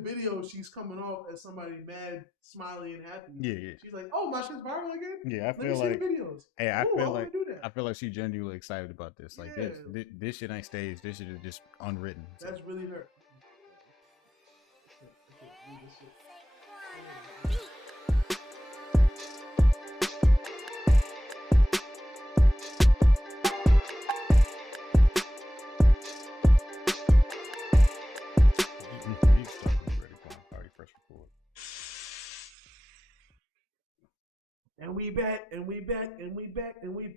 video, she's coming off as somebody mad, smiley, and happy. Yeah. She's like, "Oh, my shit's viral again." Yeah, I Let feel me see like the videos. Hey, I feel like she's genuinely excited about this. Like this shit ain't staged. This shit is just unwritten. That's really her. And we back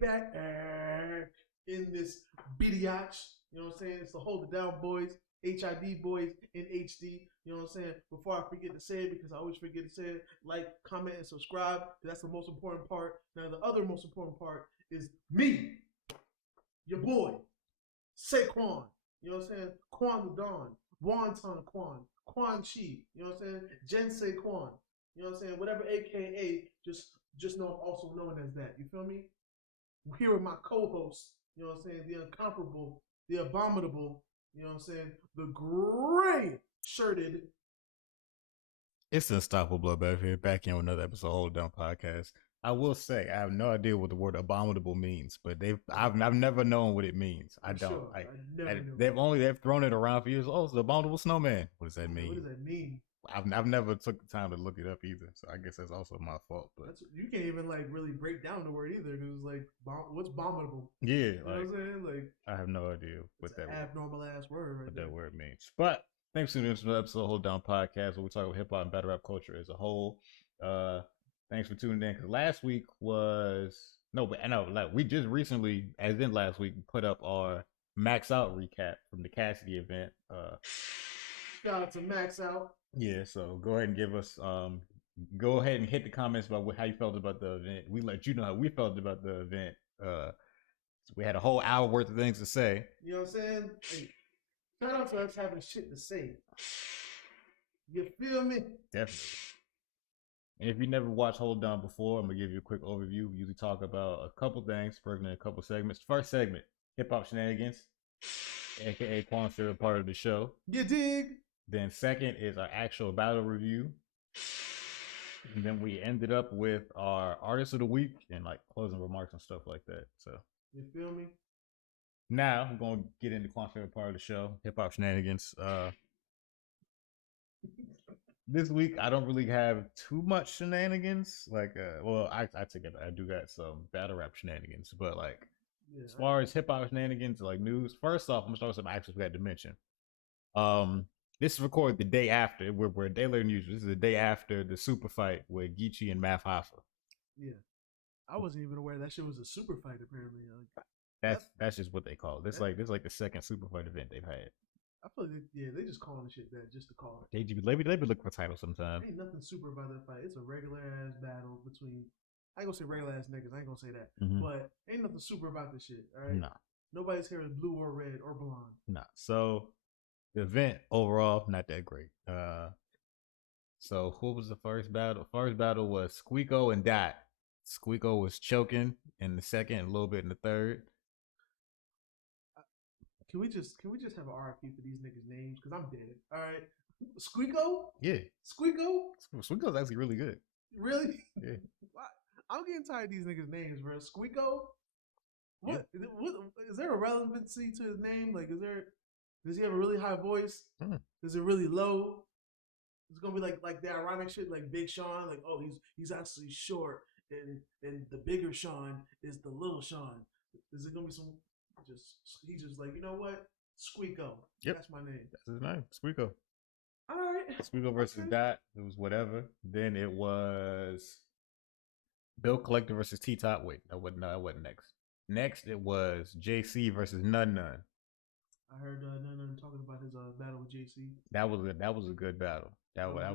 in this bidiatch. You know what I'm saying? It's the Hold It Down Boys, HID Boyz in HD. You know what I'm saying? Before I forget to say it, because I always forget to say it, like, comment, and subscribe. That's the most important part. Now, the other most important part is me, your boy, Saquon. You know what I'm saying? Quan the Don, Wonton Quan Chi. You know what I'm saying? Jen Saquon. You know what I'm saying? Whatever AKA, just know I'm also known as that. You feel me? Here with my co-host, you know what I'm saying? The incomparable, the abominable, you know what I'm saying? The gray shirted. It's Unstoppable Bloodbath here, back in with another episode of Hold Down Podcast. I will say I have no idea what the word abominable means, but I've never known what it means. I don't. Sure, I never knew. They've thrown it around for years. Oh, it's the abominable snowman. What does that mean? What does that mean? I've never took the time to look it up either, so I guess that's also my fault. But you can't even like really break down the word either, because it's like, what's abominable? Yeah, you know what I'm saying? Like, I have no idea what that abnormal ass word. Right what there. that word means. But thanks for tuning into the episode of Hold Down Podcast, where we talk about hip hop and battle rap culture as a whole. Thanks for tuning in, because last week was we just recently, as in last week, put up our Max Out recap from the Cassidy event. Shout out to Max Out. Yeah, so go ahead and give us go ahead and hit the comments about how you felt about the event. We let you know how we felt about the event. So we had a whole hour worth of things to say. You know what I'm saying? Hey, shout out to us having shit to say. You feel me? Definitely. And if you never watched Hold Down before, I'm gonna give you a quick overview. We usually talk about a couple things, broken in a couple segments. First segment, hip hop shenanigans, aka Quan a part of the show. You dig? Then second is our actual battle review. And then we ended up with our artist of the week and like closing remarks and stuff like that. So you feel me? Now we're gonna get into Quan's favorite part of the show, hip hop shenanigans. This week I don't really have too much shenanigans. Like, I take it. I do got some battle rap shenanigans, but like, as far as hip hop shenanigans, like news. First off, I'm gonna start with some actually we had to mention. This is recorded the day after. We're a day later news. This is the day after the super fight with Geechee and Math Hoffa. Yeah, I wasn't even aware that shit was a super fight. Apparently, that's just what they call it. This like the second super fight event they've had. I feel like they just calling the shit that just to call it. They be looking for titles sometimes. Ain't nothing super about that fight. It's a regular ass battle between. I ain't gonna say regular ass niggas. I ain't gonna say that. But ain't nothing super about this shit. All right. Nah. Nobody's here is blue or red or blonde. Nah. So the event overall not that great. So who was the first battle? First battle was Squeako and Dot. Squeako was choking in the second, and a little bit in the third. Can we just have an RFP for these niggas' names? Because I'm dead. All right. Squeako? Yeah. Squeako's actually really good. Really? Yeah. I'm getting tired of these niggas' names, bro. Squeako? What is there a relevancy to his name? Like, does he have a really high voice? Is it really low? It's gonna be like the ironic shit, like Big Sean, like, oh, he's actually short, and the bigger Sean is the little Sean. Is it gonna be he's just like, you know what? Squeako. Yep. That's my name. That's his name. Squeako. All right. Squeako versus Dot. It was whatever. Then it was Bill Collector versus T-Top. Wait, that wasn't next. Next, it was JC versus Nun Nun. I heard Nun Nun talking about his battle with JC. That was a good battle. That was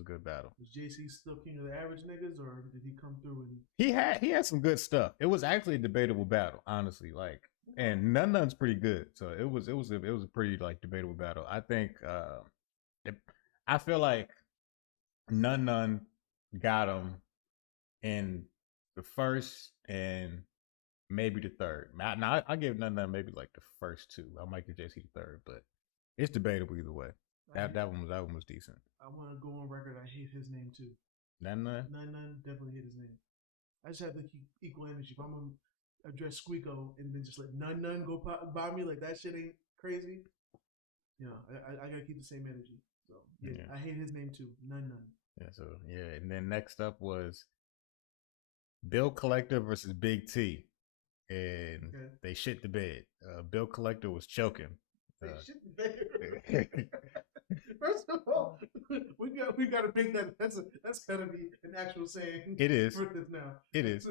a good battle. Was JC still king of the average niggas, or did he come through and he had some good stuff? It was actually a debatable battle, honestly. Like, and Nun Nun's pretty good, so it was a pretty like debatable battle. I think I feel like Nun Nun got him in the first and maybe the third. Now I give Nun Nun maybe like the first two. I might give JC the third, but it's debatable either way. That one was decent. I want to go on record. I hate his name too. None. Definitely hate his name. I just have to keep equal energy. If I'm gonna address Squeako and then just let none go by me, like that shit ain't crazy. You know, I gotta keep the same energy. So yeah, I hate his name too. None. Yeah. So yeah, and then next up was Bill Collector versus Big T, and they shit the bed. Bill Collector was choking. They shit the bed. First of all, we got to make that. That's gotta be an actual saying. It is. For this now. It is.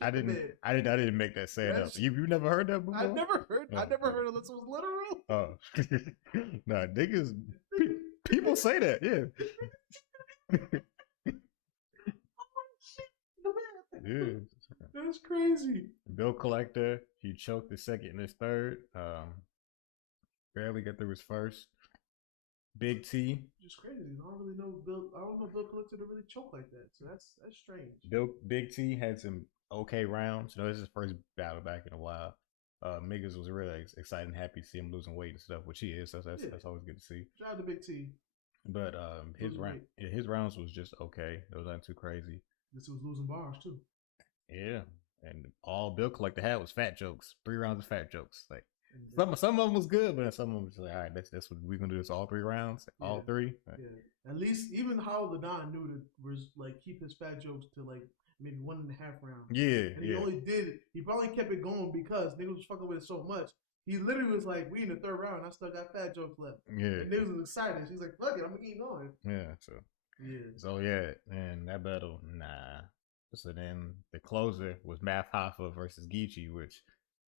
I didn't make that saying up. You never heard that before? I never heard it unless it was literal. Oh, nah, niggas. People say that. Yeah. Yeah. That's crazy. Bill Collector, he choked his second and his third. Barely got through his first. Big T. Just crazy. I don't know Bill Collector to really choke like that. So that's strange. Big T had some okay rounds. You know, this is his first battle back in a while. Miggas was really excited and happy to see him losing weight and stuff, which he is. That's always good to see. Shout out to Big T. But his rounds was just okay. It was not too crazy. This was losing bars too. Yeah, and all Bill Collector had was fat jokes. 3 rounds of fat jokes. Like some of them was good, but some of them was like, all right, that's what we're gonna do. This all 3 rounds, all 3. Right. Yeah, at least even Hollow the Don knew to like keep his fat jokes to like maybe 1.5 rounds. Yeah, and he only did it. He probably kept it going because niggas was fucking with it so much. He literally was like, "We in the 3rd round. I still got fat jokes left." Yeah, and niggas was excited. She's like, "Fuck it, I'm gonna keep going." Yeah, so and that battle, nah. So then the closer was Math Hoffa versus Geechee, which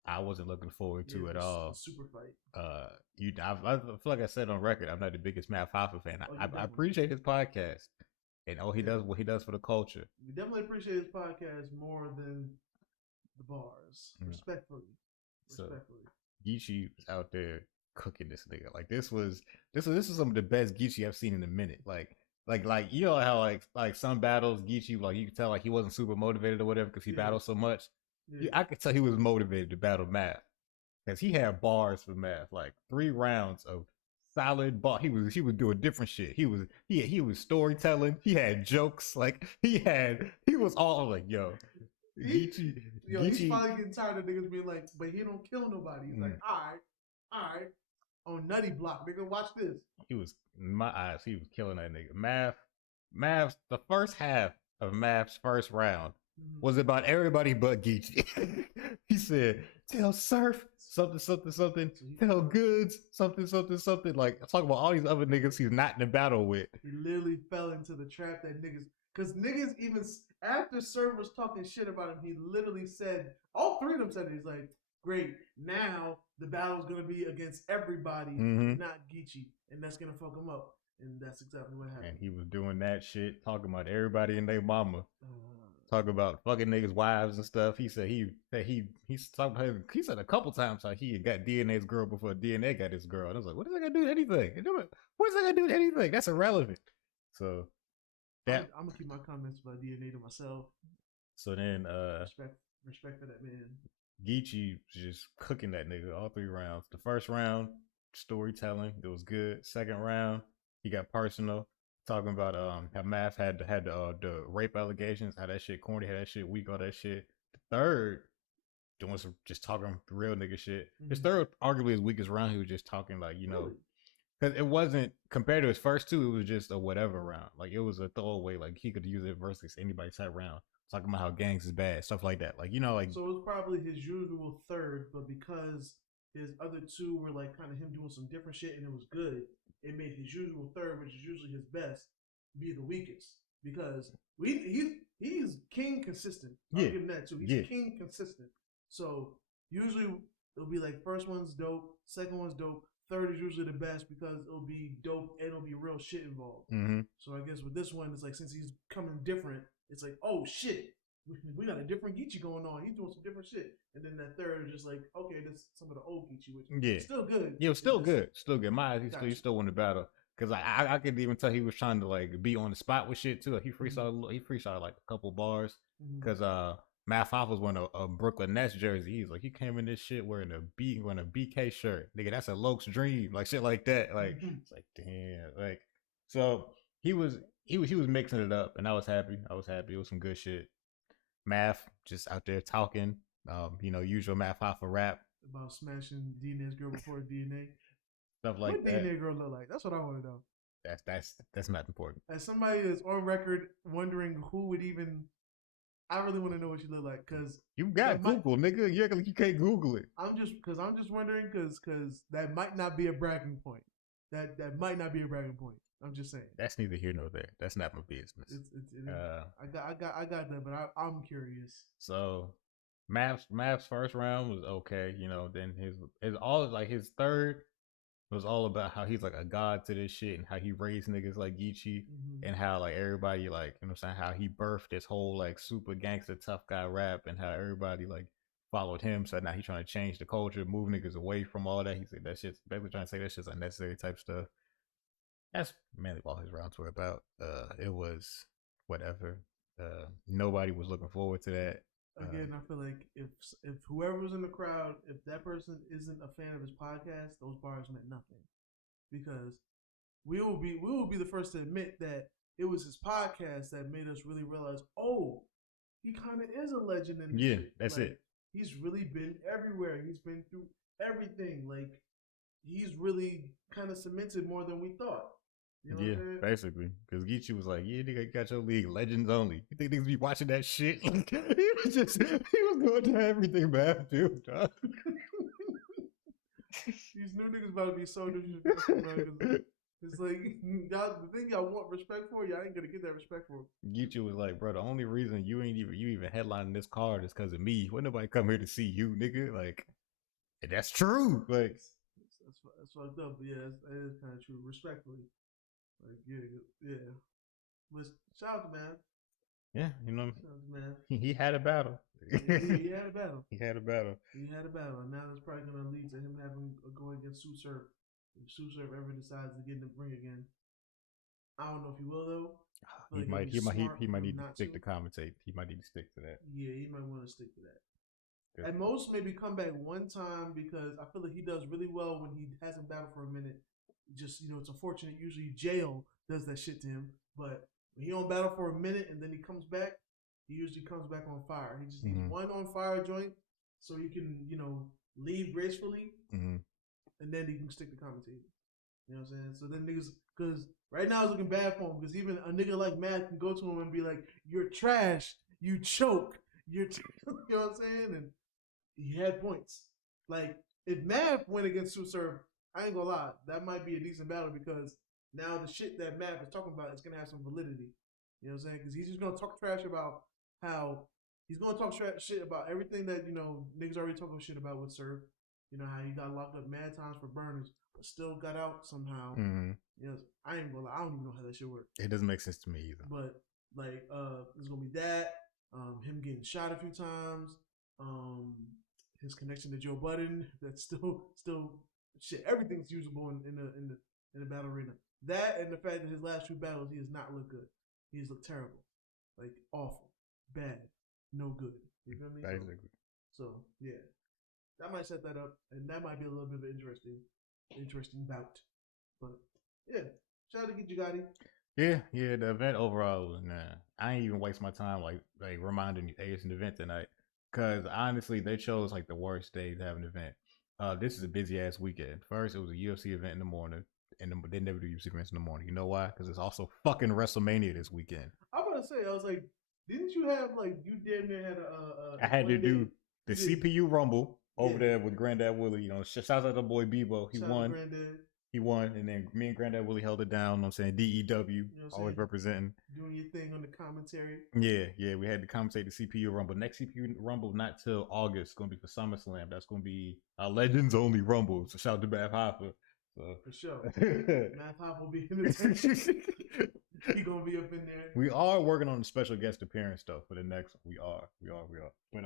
I wasn't looking forward to at all. Super fight. I feel like I said on record, I'm not the biggest Math Hoffa fan. I appreciate his podcast and he does what he does for the culture. We definitely appreciate his podcast more than the bars. Respectfully. So Geechee was out there cooking this nigga. Like this was some of the best Geechee I've seen in a minute. Like you know how like some battles Geechee, like you can tell like he wasn't super motivated or whatever because he battled so much. Yeah. I could tell he was motivated to battle Math because he had bars for Math, like 3 rounds of solid bar. He was doing different shit. He was storytelling. He had jokes. Like he was all like, yo. Geechee, he's finally getting tired of niggas being like, but he don't kill nobody. He's like, all right. On Nutty Block, nigga, watch this. He was, in my eyes, he was killing that nigga. Math's the first half of Math's first round was about everybody but Geechee. He said, tell Surf something, tell Goods something. Like, talk about all these other niggas he's not in the battle with. He literally fell into the trap that niggas, because niggas even, after Surf was talking shit about him, he literally said, all 3 of them said it. He's like, great, now the battle's going to be against everybody, not Geechee. And that's going to fuck him up. And that's exactly what happened. And he was doing that shit, talking about everybody and their mama. Talking about fucking niggas' wives and stuff. He said he said a couple times how he had got DNA's girl before DNA got his girl. And I was like, what is that got to do with anything? What is that got to do with anything? That's irrelevant. So I'm gonna keep my comments about DNA to myself. So then respect for that man. Geechee was just cooking that nigga all 3 rounds. The first round, storytelling, it was good. Second round, he got personal, talking about how Math had the rape allegations, how that shit corny, how that shit weak, all that shit. The third, doing some just talking real nigga shit. His third, arguably his weakest round, he was just talking like, you know, because it wasn't, compared to his first 2, it was just a whatever round. Like it was a throwaway, like he could use it versus anybody's type round. Talking about how gangs is bad, stuff like that. Like, you know, like. So it was probably his usual third, but because his other 2 were like kind of him doing some different shit and it was good, it made his usual third, which is usually his best, be the weakest. Because he's king consistent. I'll give him that too. He's king consistent. So usually it'll be like first one's dope, second one's dope, third is usually the best because it'll be dope and it'll be real shit involved. So I guess with this one, it's like since he's coming different, it's like, oh shit, we got a different Geechee going on. He's doing some different shit. And then that third is just like, okay, that's some of the old Geechee, which is still good. Yeah, it was still good. Still good. My eyes, he still won the battle. Because I could even tell he was trying to like be on the spot with shit too. Like, he freestyled like a couple bars. Because Math Hoffa was wearing a Brooklyn Nets jersey. He's like, he came in this shit wearing a BK shirt. Nigga, that's a Loke's dream. Like shit like that. Like it's like damn. Like so he was mixing it up, and I was happy. It was some good shit. Math just out there talking. Usual Math Hoffa rap about smashing DNA's girl before DNA. Stuff like what that. DNA girl look like? That's what I want to know. That's not important. As somebody that's on record wondering who would even, I really want to know what she look like because you got Google, nigga. You can't Google it. I'm just wondering because that might not be a bragging point. That might not be a bragging point. I'm just saying. That's neither here nor there. That's not my business. I got that, but I'm curious. So, Math's first round was okay. Then his third was all about how he's like a god to this shit and how he raised niggas like Geechee and how like everybody like how he birthed this whole like super gangster tough guy rap and how everybody like followed him. So now he's trying to change the culture, move niggas away from all that. He said that shit's basically trying to say that shit's unnecessary type stuff. That's mainly all his rounds were about. It was whatever. Nobody was looking forward to that. Again, I feel like if whoever was in the crowd, if that person isn't a fan of his podcast, those bars meant nothing. Because we will be the first to admit that it was his podcast that made us really realize, oh, he kind of is a legend in this shit. That's like, it. He's really been everywhere. He's been through everything. Like he's really kind of cemented more than we thought. You know what I'm saying? Basically, because Geechee was like, "Yeah, nigga, you got your league legends only. You think niggas be watching that shit?" he was going to everything, man, dude. These new niggas about to be so disrespectful, man. It's like y'all, the thing y'all want respect for, y'all ain't gonna get that respect for. Geechee was like, "Bro, the only reason you even headlining this card is because of me. When nobody come here to see you, nigga. Like, and that's true. Like, that's fucked up. But yeah, that is kind of true. Respectfully." Like, yeah. But shout out to man. Yeah, shout out to man. He had a battle. He had a battle. He had a battle. And now that's probably going to lead to him having a go against Sue Surf. If Sue Surf ever decides to get in the ring again. I don't know if he will, though. He might need to stick to commentate. He might need to stick to that. Yeah, he might want to stick to that. At most, maybe come back one time because I feel like he does really well when he hasn't battled for a minute. Just, it's unfortunate. Usually jail does that shit to him. But when he don't battle for a minute and then he comes back, he usually comes back on fire. He just needs one on fire joint so he can, leave gracefully. And then he can stick to commentating. You know what I'm saying? So then niggas, because right now it's looking bad for him because even a nigga like Matt can go to him and be like, "You're trash. You choke. You know what I'm saying?" And he had points. Like, if Matt went against Sue Surf, I ain't gonna lie, that might be a decent battle because now the shit that Matt is talking about is gonna have some validity. You know what I'm saying? Because he's just gonna talk trash about how he's gonna talk shit about everything that niggas already talking shit about with Surf. How he got locked up mad times for burners, but still got out somehow. I ain't gonna lie, I don't even know how that shit works. It doesn't make sense to me either. But like, there's gonna be that. Him getting shot a few times. His connection to Joe Budden. That's still. Shit, everything's usable in the battle arena. That and the fact that his last two battles, he has not looked good. He has looked terrible, like awful, bad, no good. You feel me? Basically. So yeah, that might set that up, and that might be a little bit of an interesting bout. But yeah, shout out to Get You Gotti. Yeah. The event overall was I ain't even waste my time like reminding you, hey, it's an event tonight, because honestly, they chose like the worst day to have an event. This is a busy ass weekend. First, it was a UFC event in the morning, and they never do UFC events in the morning. You know why? Because it's also fucking WrestleMania this weekend. I was gonna say, I was like, didn't you have you damn near had I had to do the CPU Rumble over there with Granddad Willie. Shouts out to the boy Bebo. He won, and then me and Granddad Willie held it down. You know what I'm saying? DEW, always representing. Doing your thing on the commentary. Yeah, we had to commentate the CPU Rumble. Next CPU Rumble, not till August. It's going to be for SummerSlam. That's going to be a Legends Only Rumble. So shout out to Math Hoffa. So. For sure. Math Hoffa will be in the He going to be up in there. We are working on a special guest appearance, though, for the next one. We are. But,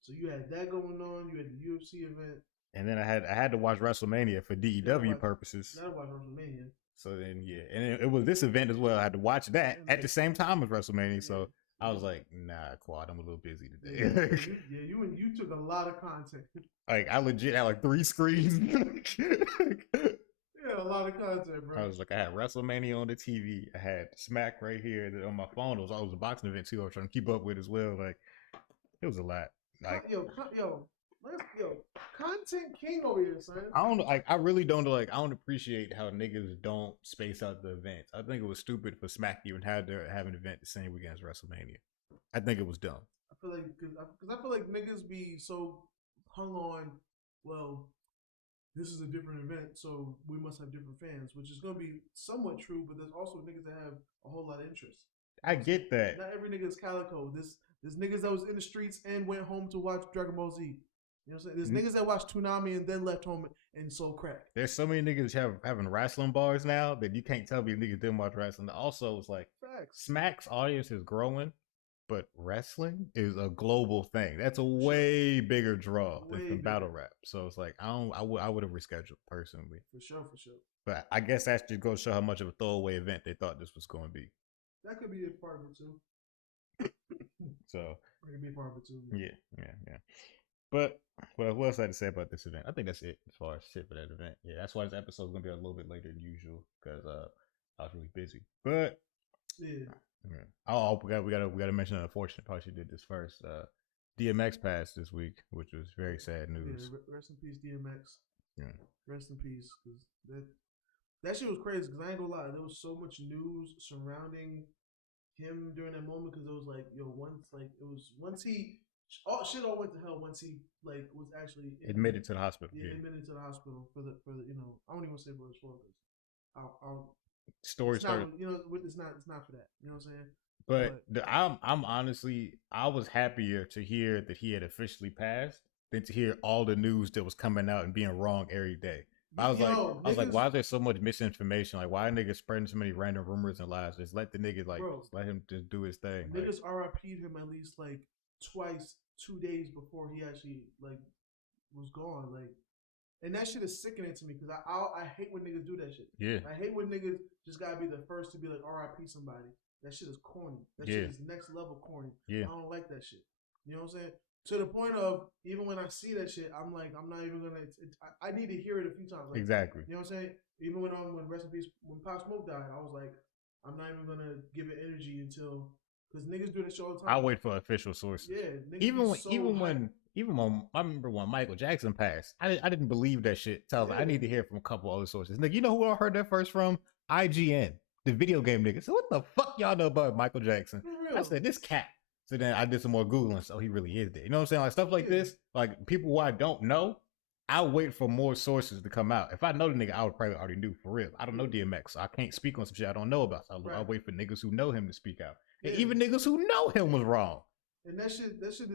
so you had that going on. You had the UFC event. And then I had to watch WrestleMania for DEW purposes. I watch WrestleMania. So then, and it was this event as well. I had to watch that at the same time as WrestleMania. So I was like, nah, Quad, I'm a little busy today. You took a lot of content. Like I legit had like 3 screens. Yeah, a lot of content, bro. I was like, I had WrestleMania on the TV. I had Smack right here on my phone. It was always a boxing event too. I was trying to keep up with as well. Like it was a lot. Like content king over here, son. I don't like. I really don't like. I don't appreciate how niggas don't space out the events. I think it was stupid for Smack even had to have an event the same weekend as WrestleMania. I think it was dumb. I feel like because I feel like niggas be so hung on. Well, this is a different event, so we must have different fans, which is gonna be somewhat true. But there's also niggas that have a whole lot of interest. I get that. Not every nigga is calico. There's niggas that was in the streets and went home to watch Dragon Ball Z. You know what I'm saying? There's niggas that watched Toonami and then left home and sold crack. There's so many niggas having wrestling bars now that you can't tell me niggas didn't watch wrestling. Also, it's like facts. Smack's audience is growing, but wrestling is a global thing. That's a way bigger draw than battle rap. So it's like I would have rescheduled personally. For sure. But I guess that just goes to show how much of a throwaway event they thought this was going to be. That could be a part of it too. So it could be a part of it too. Yeah. But what else I had to say about this event? I think that's it as far as shit for that event. Yeah, that's why this episode is gonna be a little bit later than usual because I was really busy. But yeah. Oh, we gotta mention an unfortunate part. She did this first. DMX passed this week, which was very sad news. Yeah, rest in peace, DMX. Yeah. Rest in peace, because that shit was crazy. Because I ain't gonna lie, there was so much news surrounding him during that moment. Because it was like, once he all went to hell once he was actually admitted to the hospital. Yeah, admitted to the hospital for the I don't even say for his fault because I'll story started. It's not for that. You know what I'm saying? But I'm honestly, I was happier to hear that he had officially passed than to hear all the news that was coming out and being wrong every day. I was like, why is there so much misinformation? Like, why are niggas spreading so many random rumors and lies? Just let the nigga just let him just do his thing. Niggas RIP'd him at least twice, 2 days before he actually was gone. And that shit is sickening to me because I hate when niggas do that shit. Yeah. I hate when niggas just gotta be the first to be like RIP somebody. That shit is corny. That shit is next level corny. Yeah. I don't like that shit. You know what I'm saying? To the point of even when I see that shit, I'm like, I'm not even gonna. I need to hear it a few times. Exactly. You know what I'm saying? Even when Rest in Peace, when Pop Smoke died, I was like, I'm not even gonna give it energy until because niggas do that shit all the time. I wait for official sources. Yeah. Even when I remember when Michael Jackson passed, I didn't believe that shit. So I was like, I need to hear from a couple other sources. Nigga, you know who I heard that first from? IGN, the video game nigga. So what the fuck y'all know about Michael Jackson? I said this cat. So then I did some more Googling. So he really is there. You know what I'm saying? Like stuff like this, like people who I don't know, I'll wait for more sources to come out. If I know the nigga, I would probably already knew for real. I don't know DMX, so I can't speak on some shit I don't know about. So I'll wait for niggas who know him to speak out. And even niggas who know him was wrong. And that shit is,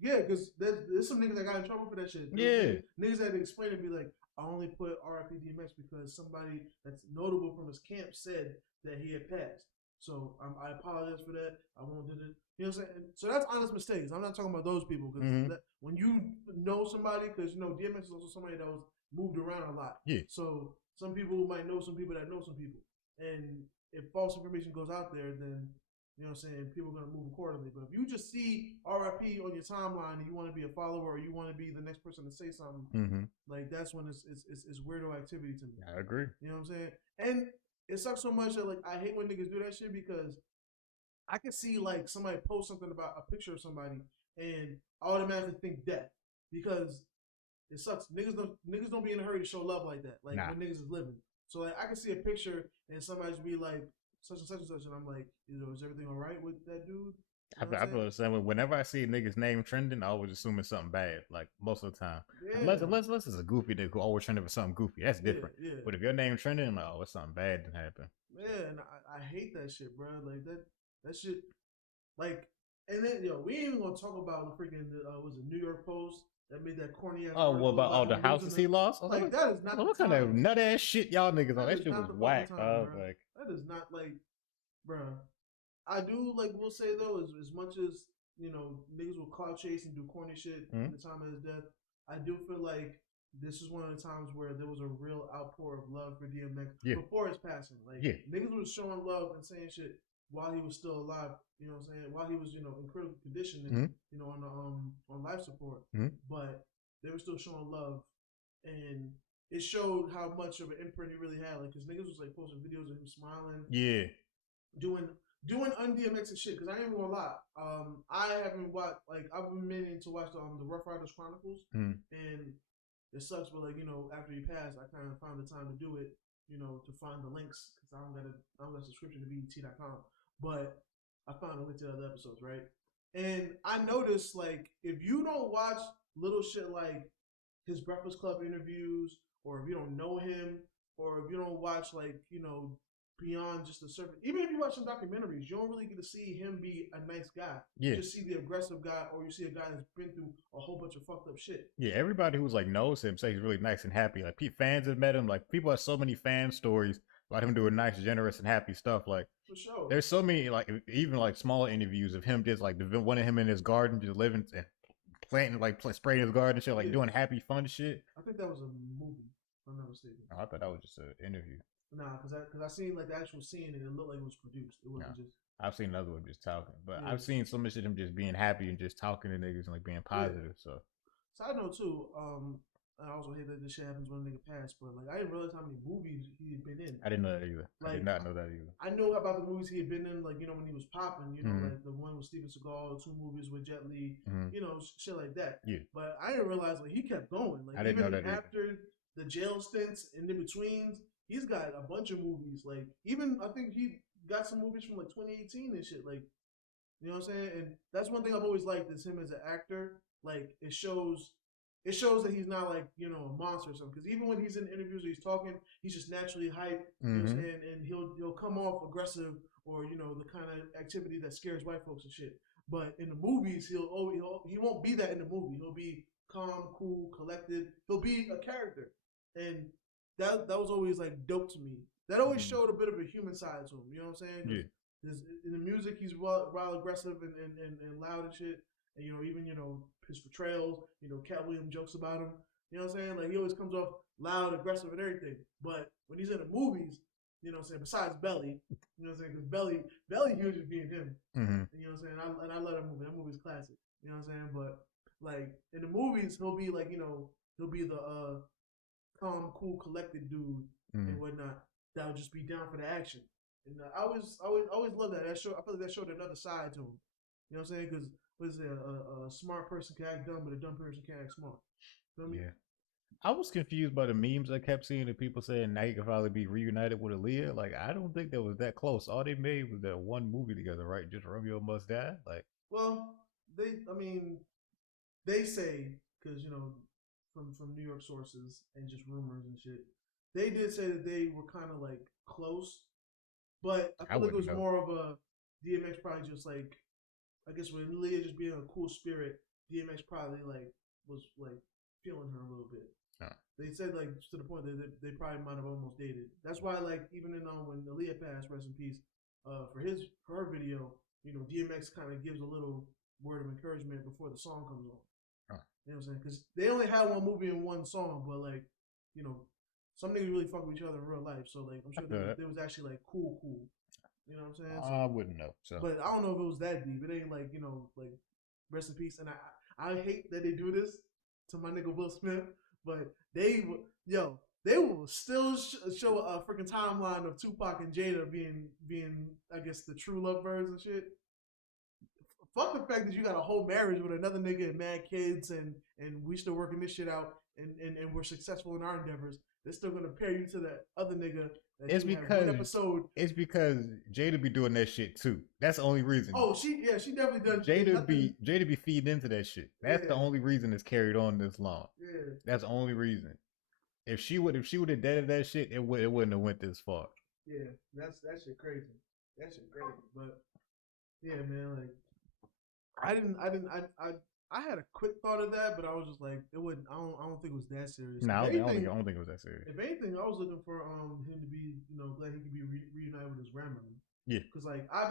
because there's some niggas that got in trouble for that shit. Niggas had to explain and be like, I only put RIP DMX because somebody that's notable from his camp said that he had passed. So I apologize for that. I won't do it. You know what I'm saying? So that's honest mistakes. I'm not talking about those people because when you know somebody, because DMX is also somebody that was moved around a lot. Yeah. So some people might know some people that know some people, and if false information goes out there, then you know what I'm saying, people are gonna move accordingly. But if you just see RIP on your timeline and you want to be a follower or you want to be the next person to say something, that's when it's weirdo activity to me. I agree. You know what I'm saying? And it sucks so much that I hate when niggas do that shit because I can see somebody post something about a picture of somebody and I automatically think death because it sucks. Niggas don't be in a hurry to show love like that. When niggas is living. So I can see a picture and somebody just be like such and such and such, and I'm like, is everything all right with that dude? I feel the same way. Whenever I see a nigga's name trending, I always assume it's something bad. Most of the time, unless it's a goofy nigga who always trending for something goofy, that's different. Yeah. But if your name trending, I'm like, oh, it's something bad that happened. Yeah, and I hate that shit, bro. That shit, and then we ain't even gonna talk about the freaking was it New York Post that made that corny ass. Oh, what about all the houses he lost? That is not. What kind of nut ass shit y'all niggas on? That shit was whack. That is not bro. I do will say though, as much as niggas will clout chase and do corny shit in the time of his death, I do feel like this is one of the times where there was a real outpour of love for DMX before his passing. Niggas was showing love and saying shit while he was still alive. You know what I'm saying? While he was, in critical condition and on life support, but they were still showing love, and it showed how much of an imprint he really had. Like, cause niggas was like posting videos of him smiling, doing un-DMX and shit. Cause I ain't gonna lie, I haven't watched, like, I've been meaning to watch the Rough Riders Chronicles, and it sucks, but like, after he passed, I kind of found the time to do it, to find the links, because I don't got a subscription to BET.com, but I found a link to the other episodes, right? And I noticed, like, if you don't watch little shit like his Breakfast Club interviews, or if you don't know him, or if you don't watch, like, beyond just the surface, even if you watch some documentaries, you don't really get to see him be a nice guy. Yeah. You just see the aggressive guy, or you see a guy that's been through a whole bunch of fucked up shit. Yeah, everybody who's like knows him say he's really nice and happy. Like, fans have met him. Like, people have so many fan stories about him doing nice, generous, and happy stuff. Like, for sure, there's so many, like, even like smaller interviews of him just like one of him in his garden, just living and planting, like, spraying his garden and shit, like doing happy, fun shit. I think that was a movie, if I'm not mistaken. Oh, I thought that was just an interview. Nah, cause I seen like the actual scene and it looked like it was produced. It wasn't just. I've seen another one just talking, but I've seen so much of him just being happy and just talking to niggas and like being positive. So side note too, I also hate that this shit happens when a nigga pass, but like I didn't realize how many movies he had been in. I didn't know that either. Like, I did not know that either. I know about the movies he had been in, like, when he was popping, like the one with Steven Seagal, 2 movies with Jet Li, shit like that. Yeah. But I didn't realize, like, he kept going. Like, I didn't know that after the jail stints and in betweens, he's got a bunch of movies. Like, even I think he got some movies from like 2018 and shit. Like, you know what I'm saying? And that's one thing I've always liked is him as an actor. Like, it shows that he's not like, a monster or something. Because even when he's in interviews or he's talking, he's just naturally hyped. You know what I'm saying? And he'll come off aggressive or, the kind of activity that scares white folks and shit. But in the movies, he won't be that in the movie. He'll be calm, cool, collected. He'll be a character. And that was always like dope to me. That always showed a bit of a human side to him. You know what I'm saying? Yeah. In the music, he's wild aggressive and loud and shit. And, even, his portrayals, Cat Williams jokes about him. You know what I'm saying? Like, he always comes off loud, aggressive, and everything. But when he's in the movies, you know what I'm saying, besides Belly, you know what I'm saying, because Belly huge as being him. You know what I'm saying? I love that movie. That movie's classic. You know what I'm saying? But, like, in the movies, he'll be, like, he'll be the calm, cool, collected dude and whatnot that'll just be down for the action. And I always love that. I feel like that showed another side to him. You know what I'm saying? Because a smart person can act dumb, but a dumb person can act smart. Feel me? Yeah. I was confused by the memes I kept seeing of people saying now he could probably be reunited with Aaliyah. Like, I don't think that was that close. All they made was that one movie together, right? Just Romeo Must Die. Like, well, they say, because from New York sources and just rumors and shit, they did say that they were kind of like close, but I feel like it was more of a DMX probably just like, I guess with Aaliyah just being a cool spirit, DMX probably like was like feeling her a little bit. They said like to the point that they probably might have almost dated. That's why like even in when Aaliyah passed, rest in peace, for her video, DMX kind of gives a little word of encouragement before the song comes on. You know what I'm saying? Because they only had one movie and one song, but like, some niggas really fuck with each other in real life. So like, I'm sure they was actually like cool. You know what I'm saying? So, I wouldn't know. So, but I don't know if it was that deep. It ain't like like rest in peace. And I hate that they do this to my nigga Will Smith, but they will still show a freaking timeline of Tupac and Jada being I guess the true lovebirds and shit. Fuck the fact that you got a whole marriage with another nigga and mad kids and we still working this shit out and we're successful in our endeavors. They're still gonna pair you to that other nigga. It's because Jada be doing that shit too. That's the only reason. Oh, she definitely does. Jada be feeding into that shit. That's the only reason it's carried on this long. Yeah, that's the only reason. If she would have dated that shit, it wouldn't have went this far. Yeah, that shit crazy. That shit crazy. But yeah, man, like I had a quick thought of that, but I was just like, it wouldn't. I don't think it was that serious. No, I don't think it was that serious. If anything, I was looking for him to be, glad he could be reunited with his grandmother. Yeah, because like I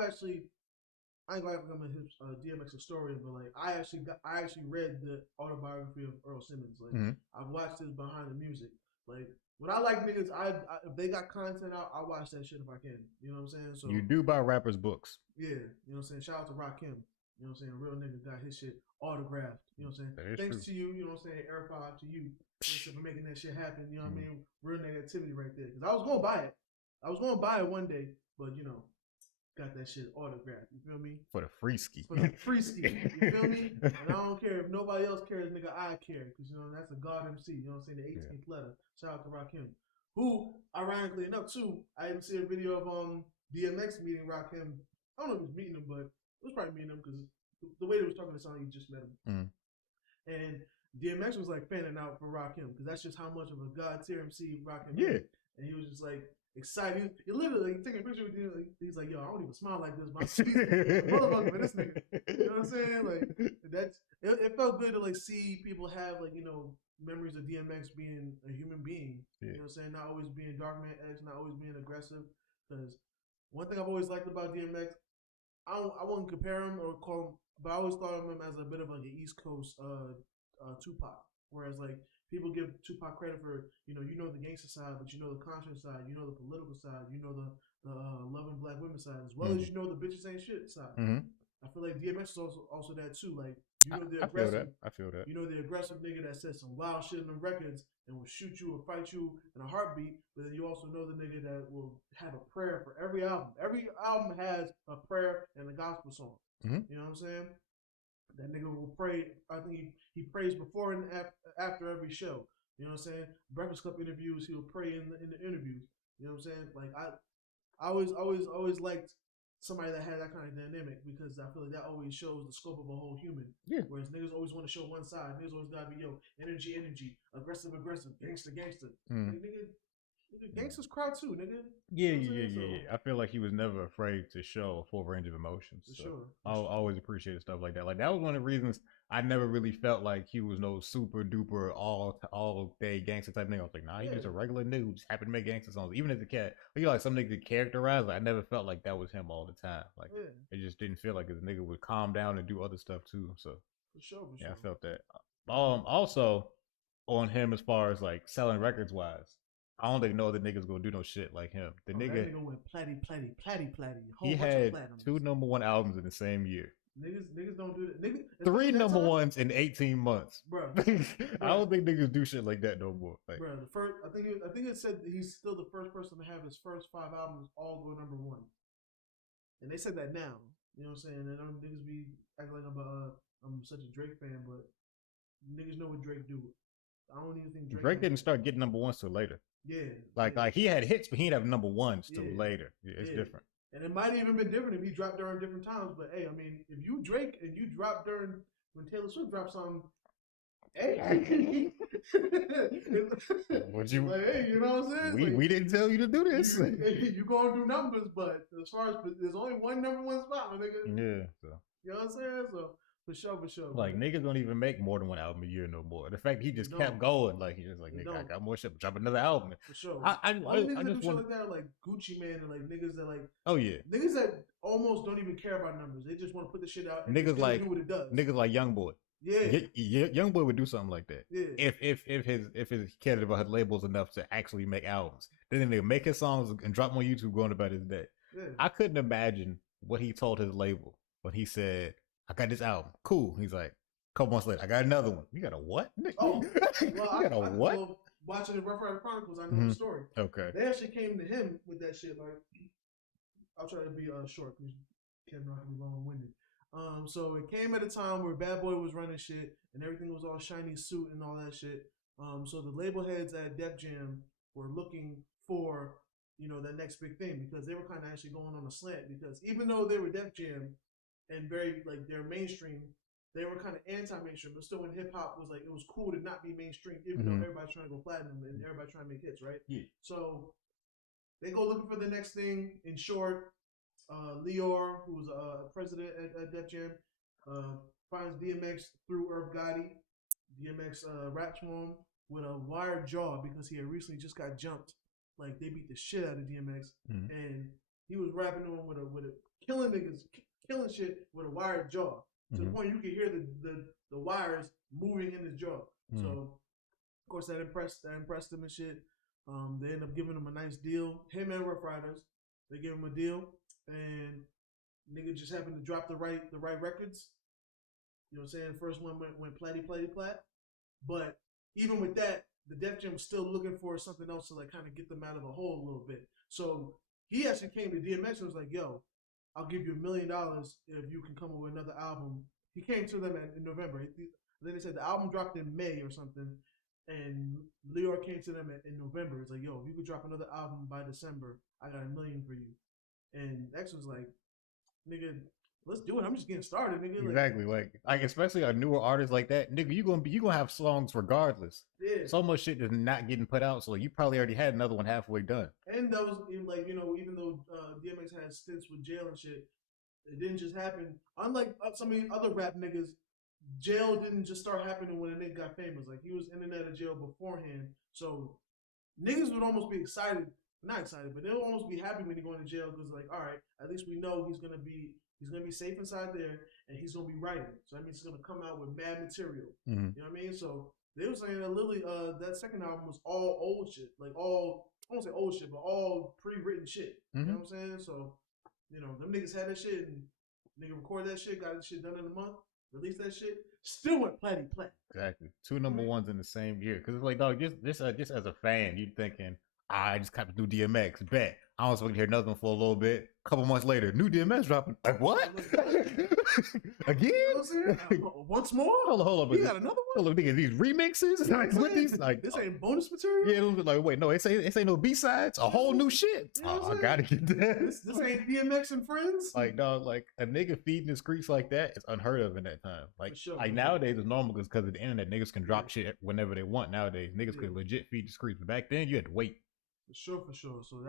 ain't gonna become a DMX historian, but like I actually read the autobiography of Earl Simmons. Like I've watched his Behind the Music. Like when I like niggas, I if they got content out, I watch that shit if I can. You know what I'm saying? So you do buy rappers' books. yeah, you know what I'm saying? Shout out to Rakim. You know what I'm saying? Real nigga got his shit autographed. You know what I'm saying? Thanks to you, you know what I'm saying? Air file out to you for making that shit happen. You know what I mean? Real negativity right there. Because I was going to buy it. I was going to buy it one day, but you know, got that shit autographed. You feel me? For the free ski. For the free ski. You feel me? And I don't care if nobody else cares, nigga, I care. Because, you know, that's a God MC. You know what I'm saying? The 18th letter. Shout out to Rakim. Who, ironically enough, too, I even see a video of DMX meeting Rakim. I don't know if it was meeting him, but it was probably meeting him because the way they was talking to sound, he just met him. And DMX was like fanning out for Rakim because that's just how much of a God tier MC Rakim is. And he was just like excited. He literally like, taking a picture with him. Like, he's like, yo, I don't even smile like this, but I'm motherfucker for this nigga. You know what I'm saying? Like that's it felt good to like see people have like, you know, memories of DMX being a human being. You know what I'm saying? Not always being Dark Man X, not always being aggressive. Because one thing I've always liked about DMX, I wouldn't compare him or call him, but I always thought of him as a bit of like an East Coast Tupac. Whereas like people give Tupac credit for, you know the gangster side, but you know the conscience side, you know the political side, you know the loving black women side, as well as you know the bitches ain't shit side. I feel like DMX is also that too. Like you know the aggressive. I feel that. You know the aggressive nigga that says some wild shit in the records and will shoot you or fight you in a heartbeat. But then you also know the nigga that will have a prayer for every album. Every album has a prayer and a gospel song. You know what I'm saying? That nigga will pray. I think he prays before and after every show. You know what I'm saying? Breakfast Club interviews, he'll pray in the interviews. You know what I'm saying? Like I always liked somebody that had that kind of dynamic because I feel like that always shows the scope of a whole human. Whereas niggas always want to show one side. Niggas always gotta be energy, aggressive, gangster. Nigga, gangsters cry too, nigga. Yeah. I feel like he was never afraid to show a full range of emotions. For sure. I always appreciated stuff like that. Like that was one of the reasons I never really felt like he was no super duper all day gangster type nigga. I was like, nah, he's just a regular nigga who just happened to make gangster songs. Even as a cat, you know, like some niggas characterized. Like, I never felt like that was him all the time. Like it just didn't feel like his nigga would calm down and do other stuff too. So for sure. I felt that. Also on him as far as like selling records wise. I don't think no other niggas gonna do no shit like him. That nigga went platty. He had 2 #1 albums in the same year. Niggas don't do that. Nigga, 3 #1s in 18 months. Bro. I don't think niggas do shit like that no more. Like, bro, the first I think it said that he's still the first person to have his first 5 albums all go #1. And they said that now. You know what I'm saying? And them niggas be acting like I'm such a Drake fan, but niggas know what Drake do. I don't even think Drake didn't start getting #1s till later. Yeah. Like he had hits, but he didn't have #1s till later. It's different. And it might even been different if he dropped during different times. But hey, I mean, if you Drake and you drop during when Taylor Swift drops something, hey, what you? Like, hey, you know what I'm saying? We didn't tell you to do this. You gonna do numbers, but as far as there's only one #1 spot, my nigga. Yeah. So. You know what I'm saying? So. For sure. Like niggas don't even make more than 1 album a year no more. The fact he just kept going, like he just like nigga, I got more shit. Drop another album. For sure. I just want like that, like Gucci Man and like niggas that like. Oh yeah. Niggas that almost don't even care about numbers. They just want to put the shit out. And niggas like do what it does. Niggas like Young Boy. Yeah. Young Boy would do something like that. Yeah. If his cared about his labels enough to actually make albums, then they make his songs and drop them on YouTube going about his day. Yeah. I couldn't imagine what he told his label when he said, "I got this album, cool." He's like, a couple months later, I got another one. You got a what? Oh, you got a what? Well, watching the Rough Rider Chronicles, I know the story. Okay. They actually came to him with that shit. Like, I'll try to be short because Ken not gonna be long-winded. So it came at a time where Bad Boy was running shit and everything was all shiny suit and all that shit. So the label heads at Def Jam were looking for, that next big thing because they were kind of actually going on a slant because even though they were Def Jam and very like they're mainstream, they were kind of anti-mainstream, but still when hip hop was like, it was cool to not be mainstream, even though everybody's trying to go platinum and everybody trying to make hits, right? Yeah. So they go looking for the next thing. In short, Lior, who was president at Def Jam, finds DMX through Irv Gotti. DMX raps for him with a wired jaw because he had recently just got jumped. Like they beat the shit out of DMX, and he was rapping to him with a killing niggas, killing shit with a wired jaw. To the point you could hear the wires moving in his jaw. So, of course, that impressed him and shit. They end up giving him a nice deal. Him and Rough Riders, they give him a deal, and nigga just happened to drop the right records. You know what I'm saying? The first one went platty plat. But even with that, the Def Jam was still looking for something else to like kind of get them out of the hole a little bit. So he actually came to DMX and was like, "Yo, I'll give you $1 million if you can come up with another album." He came to them in November. Then they said the album dropped in May or something, and Leor came to them in November. It's like, "Yo, if you could drop another album by December, I got $1 million for you." And X was like, "Nigga, let's do it. I'm just getting started, nigga." Exactly, like especially a newer artist like that, nigga. You gonna have songs regardless. Yeah. So much shit is not getting put out, so you probably already had another one halfway done. And those, like, you know, even though DMX had stints with jail and shit, it didn't just happen. Unlike some of the other rap niggas, jail didn't just start happening when a nigga got famous. Like, he was in and out of jail beforehand. So niggas would almost be excited, not excited, but they'll almost be happy when he going to jail because, like, all right, at least we know he's gonna be safe inside there, and he's gonna be writing. So that means he's gonna come out with mad material. Mm-hmm. You know what I mean? So they were saying that literally, that second album was all old shit, like all, I won't say old shit, but all pre-written shit. Mm-hmm. You know what I'm saying? So, you know, them niggas had that shit, and nigga recorded that shit, got that shit done in a month, released that shit, still went platty plat. Exactly, 2 number ones in the same year. Because it's like, dog, just as a fan, you thinking, I just copped new DMX, bet. I was waiting to hear another one for a little bit. A couple months later, new DMX dropping. Like, what? Again? You know once more? Hold up. You got another one? Hold up, nigga, these remixes? Like, what these? Like, this ain't bonus material? Yeah, it was like, wait, no, it ain't no B-sides. A whole new shit. You know I gotta get that. This ain't DMX and friends? Like, dog, like, a nigga feeding the streets like that is unheard of in that time. Like, sure, nowadays it's normal because of the internet. Niggas can drop shit whenever they want nowadays. Niggas could legit feed the streets. But back then, you had to wait. For sure. So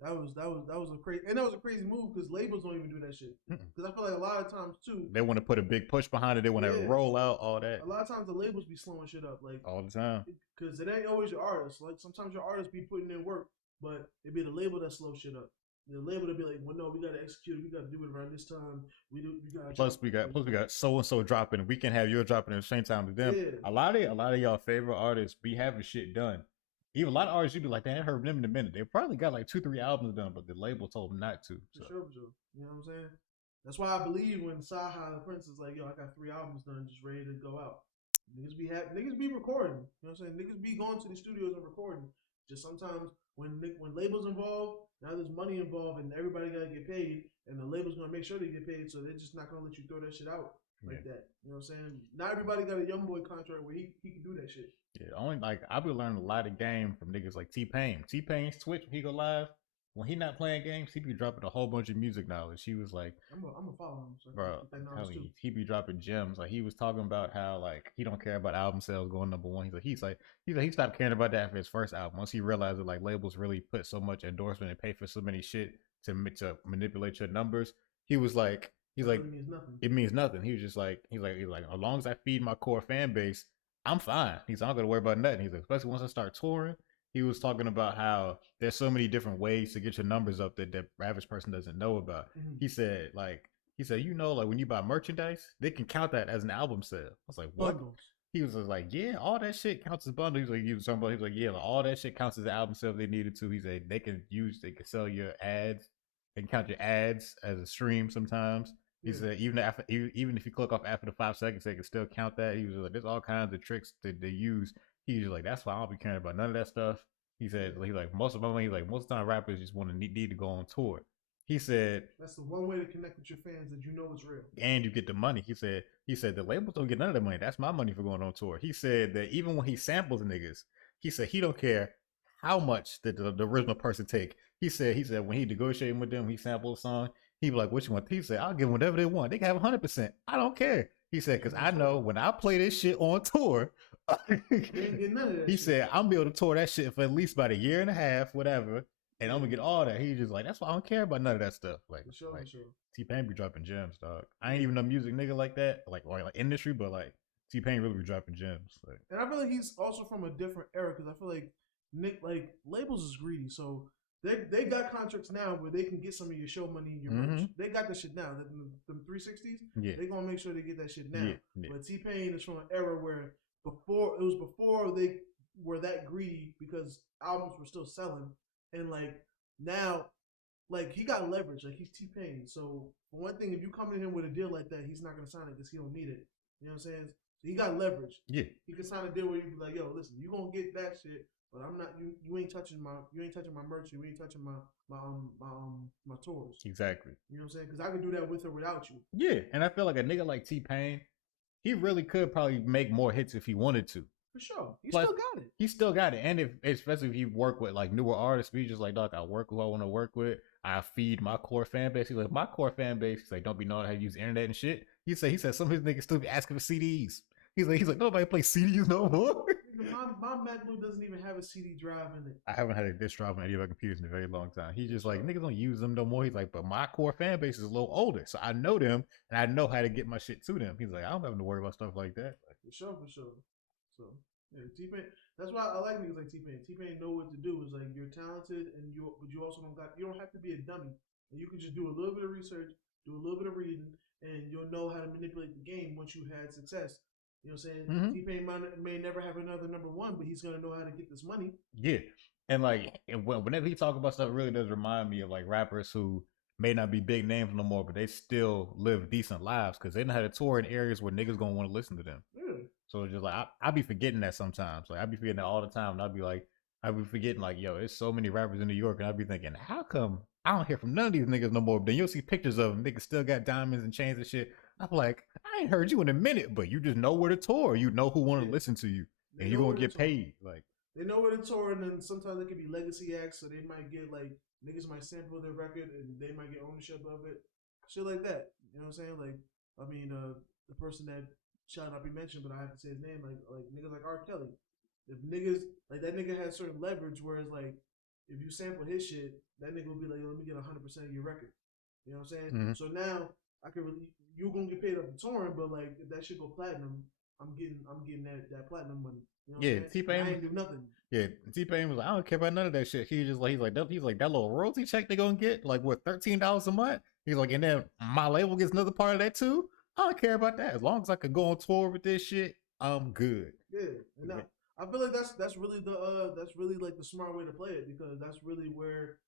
that was a crazy move because labels don't even do that shit. Because I feel like a lot of times too, they want to put a big push behind it. They want to roll out all that. A lot of times the labels be slowing shit up, like all the time. Because it ain't always your artist. Like sometimes your artists be putting in work, but it be the label that slows shit up. The label to be like, well, no, we gotta execute it. We gotta do it around this time. We gotta. Plus we got so and so dropping. We can have your dropping at the same time with them. Yeah. A lot of y'all favorite artists be having shit done. Even a lot of artists, you be like, I ain't heard them in a minute. They probably got like 2-3 albums done, but the label told them not to. So. For sure. You know what I'm saying? That's why I believe when Saha the Prince is like, yo, I got 3 albums done, just ready to go out. Niggas be recording. You know what I'm saying? Niggas be going to the studios and recording. Just sometimes when labels involved, now there's money involved and everybody gotta get paid, and the label's gonna make sure they get paid, so they're just not gonna let you throw that shit out like that. You know what I'm saying? Not everybody got a young boy contract where he can do that shit. Yeah, only like I've been learning a lot of game from niggas like T-Pain. T-Pain's Twitch when he go live. When he not playing games, he be dropping a whole bunch of music knowledge. He was like, I'm gonna follow him. So bro, I'm telling you, he be dropping gems. Like he was talking about how like he don't care about album sales going number 1. He's like he stopped caring about that for his first album. Once he realized that like labels really put so much endorsement and pay for so many shit to manipulate your numbers. He was like, it means nothing. He was just like, he's like, as long as I feed my core fan base, I'm fine. He's like, I'm not gonna worry about nothing. He's like, especially once I start touring. He was talking about how there's so many different ways to get your numbers up that the average person doesn't know about. Mm-hmm. He said, you know, like when you buy merchandise, they can count that as an album sale. I was like, what? Bundles. He was like, yeah, all that shit counts as bundles. He was like, yeah, like, all that shit counts as an album sale if they needed to. He said they can sell your ads. They can count your ads as a stream sometimes. He said even if you click off after the 5 seconds, they can still count that. He was like, there's all kinds of tricks that they use. He was like, that's why I don't be caring about none of that stuff. He said, most of the time rappers just need to go on tour. He said that's the one way to connect with your fans that you know is real. And you get the money. He said the labels don't get none of the money. That's my money for going on tour. He said that even when he samples niggas, he said he don't care how much the original person take. He said when he negotiating with them, he sampled a song, he be like, what you want? He said, I'll give them whatever they want. They can have 100%. I don't care. He said, because I know when I play this shit on tour, he said, I'm be able to tour that shit for at least about a year and a half, whatever, and I'm gonna get all that. He's just like, that's why I don't care about none of that stuff. Like, sure. T-Pain be dropping gems, dog. I ain't even no music nigga like that, like industry, but like T-Pain really be dropping gems. Like, and I feel like he's also from a different era because I feel like labels is greedy, so. They got contracts now where they can get some of your show money, your merch. They got that shit now. Them 360s, they gonna make sure they get that shit now. Yeah. But T-Pain is from an era where before they were that greedy because albums were still selling, and like now, like he got leverage. Like he's T-Pain. So for one thing, if you come to him with a deal like that, he's not gonna sign it because he don't need it. You know what I'm saying? So he got leverage. Yeah. He can sign a deal where you be like, yo, listen, you gonna get that shit, but I'm not. You ain't touching my merch. You ain't touching my tours. Exactly. You know what I'm saying? Because I could do that with or without you. Yeah, and I feel like a nigga like T-Pain, he really could probably make more hits if he wanted to. For sure. He still got it. He still got it. And if especially if you work with like newer artists, be just like, dog, I work who I want to work with. I feed my core fan base. He's like, my core fan base, he's like, don't be knowing how to use the internet and shit. He said some of his niggas still be asking for CDs. He's like, nobody play CDs no more. My MacBook doesn't even have a CD drive in it. I haven't had a disk drive on any of my computers in a very long time. He's just like, niggas don't use them no more. He's like, but my core fan base is a little older, so I know them and I know how to get my shit to them. He's like, I don't have to worry about stuff like that. For sure. So yeah, T-Pain. That's why I like niggas like T-Pain. T-Pain know what to do. It's like you're talented and but you also you don't have to be a dummy. And you can just do a little bit of research, do a little bit of reading, and you'll know how to manipulate the game once you had success. You know what I'm saying? Mm-hmm. T-Pain may never have another number one, but he's gonna know how to get this money. Yeah, and like whenever he talk about stuff, it really does remind me of like rappers who may not be big names no more, but they still live decent lives because they know how to tour in areas where niggas gonna want to listen to them. Yeah. So it's just like I be forgetting that sometimes. Like I be forgetting that all the time, and I'd be like, I be forgetting like, yo, there's so many rappers in New York, and I'd be thinking, how come I don't hear from none of these niggas no more? But then you'll see pictures of them, niggas still got diamonds and chains and shit. I'm like, I ain't heard you in a minute, but you just know where to tour. You know who want to listen to you, and you're gonna get paid. Like they know where to tour, and then sometimes it could be legacy acts, so they might get like niggas might sample their record, and they might get ownership of it, shit like that. You know what I'm saying? Like, I mean, the person that shall not be mentioned, but I have to say his name, like niggas like R. Kelly. If niggas like that nigga has certain leverage, whereas like if you sample his shit, that nigga will be like, yo, let me get 100% of your record. You know what I'm saying? Mm-hmm. So now I can really, you're gonna get paid up for touring, but like if that shit go platinum, I'm getting that platinum money. You know what I'm saying? T-Pain, I ain't do nothing. Yeah, T-Pain was like, I don't care about none of that shit. He's like that little royalty check they gonna get, like what, $13 a month? He's like, and then my label gets another part of that too. I don't care about that. As long as I can go on tour with this shit, I'm good. Yeah, and I feel like that's really like the smart way to play it, because that's really where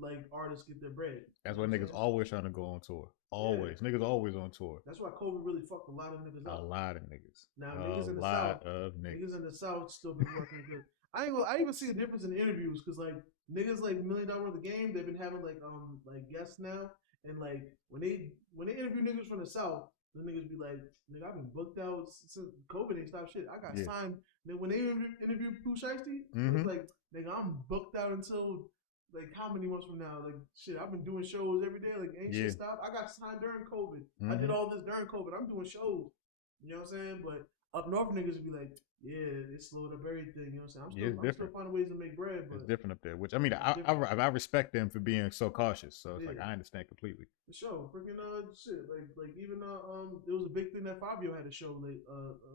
like artists get their bread. That's why niggas always trying to go on tour. Always. Yeah. Niggas always on tour. That's why COVID really fucked a lot of niggas up. A lot of niggas. Now niggas in the South. Niggas in the South still been working good. I even see a difference in interviews, because like niggas like $1 Million Worth of Game, they've been having like guests now, and like when they interview niggas from the South, the niggas be like, nigga, I've been booked out since COVID ain't stopped shit. I got signed. Then when they interviewed Pooh Shiesty, it's like, nigga, I'm booked out until like how many months from now? Like shit, I've been doing shows every day. Like ain't shit stopped. I got signed during COVID. I did all this during COVID. I'm doing shows. You know what I'm saying? But up north niggas would be like, yeah, it slowed up everything. You know what I'm saying? I'm still finding ways to make bread. But it's different up there. Which I mean, I respect them for being so cautious. So it's like I understand completely. For sure, freaking shit. Like even there was a big thing that Fabio had a show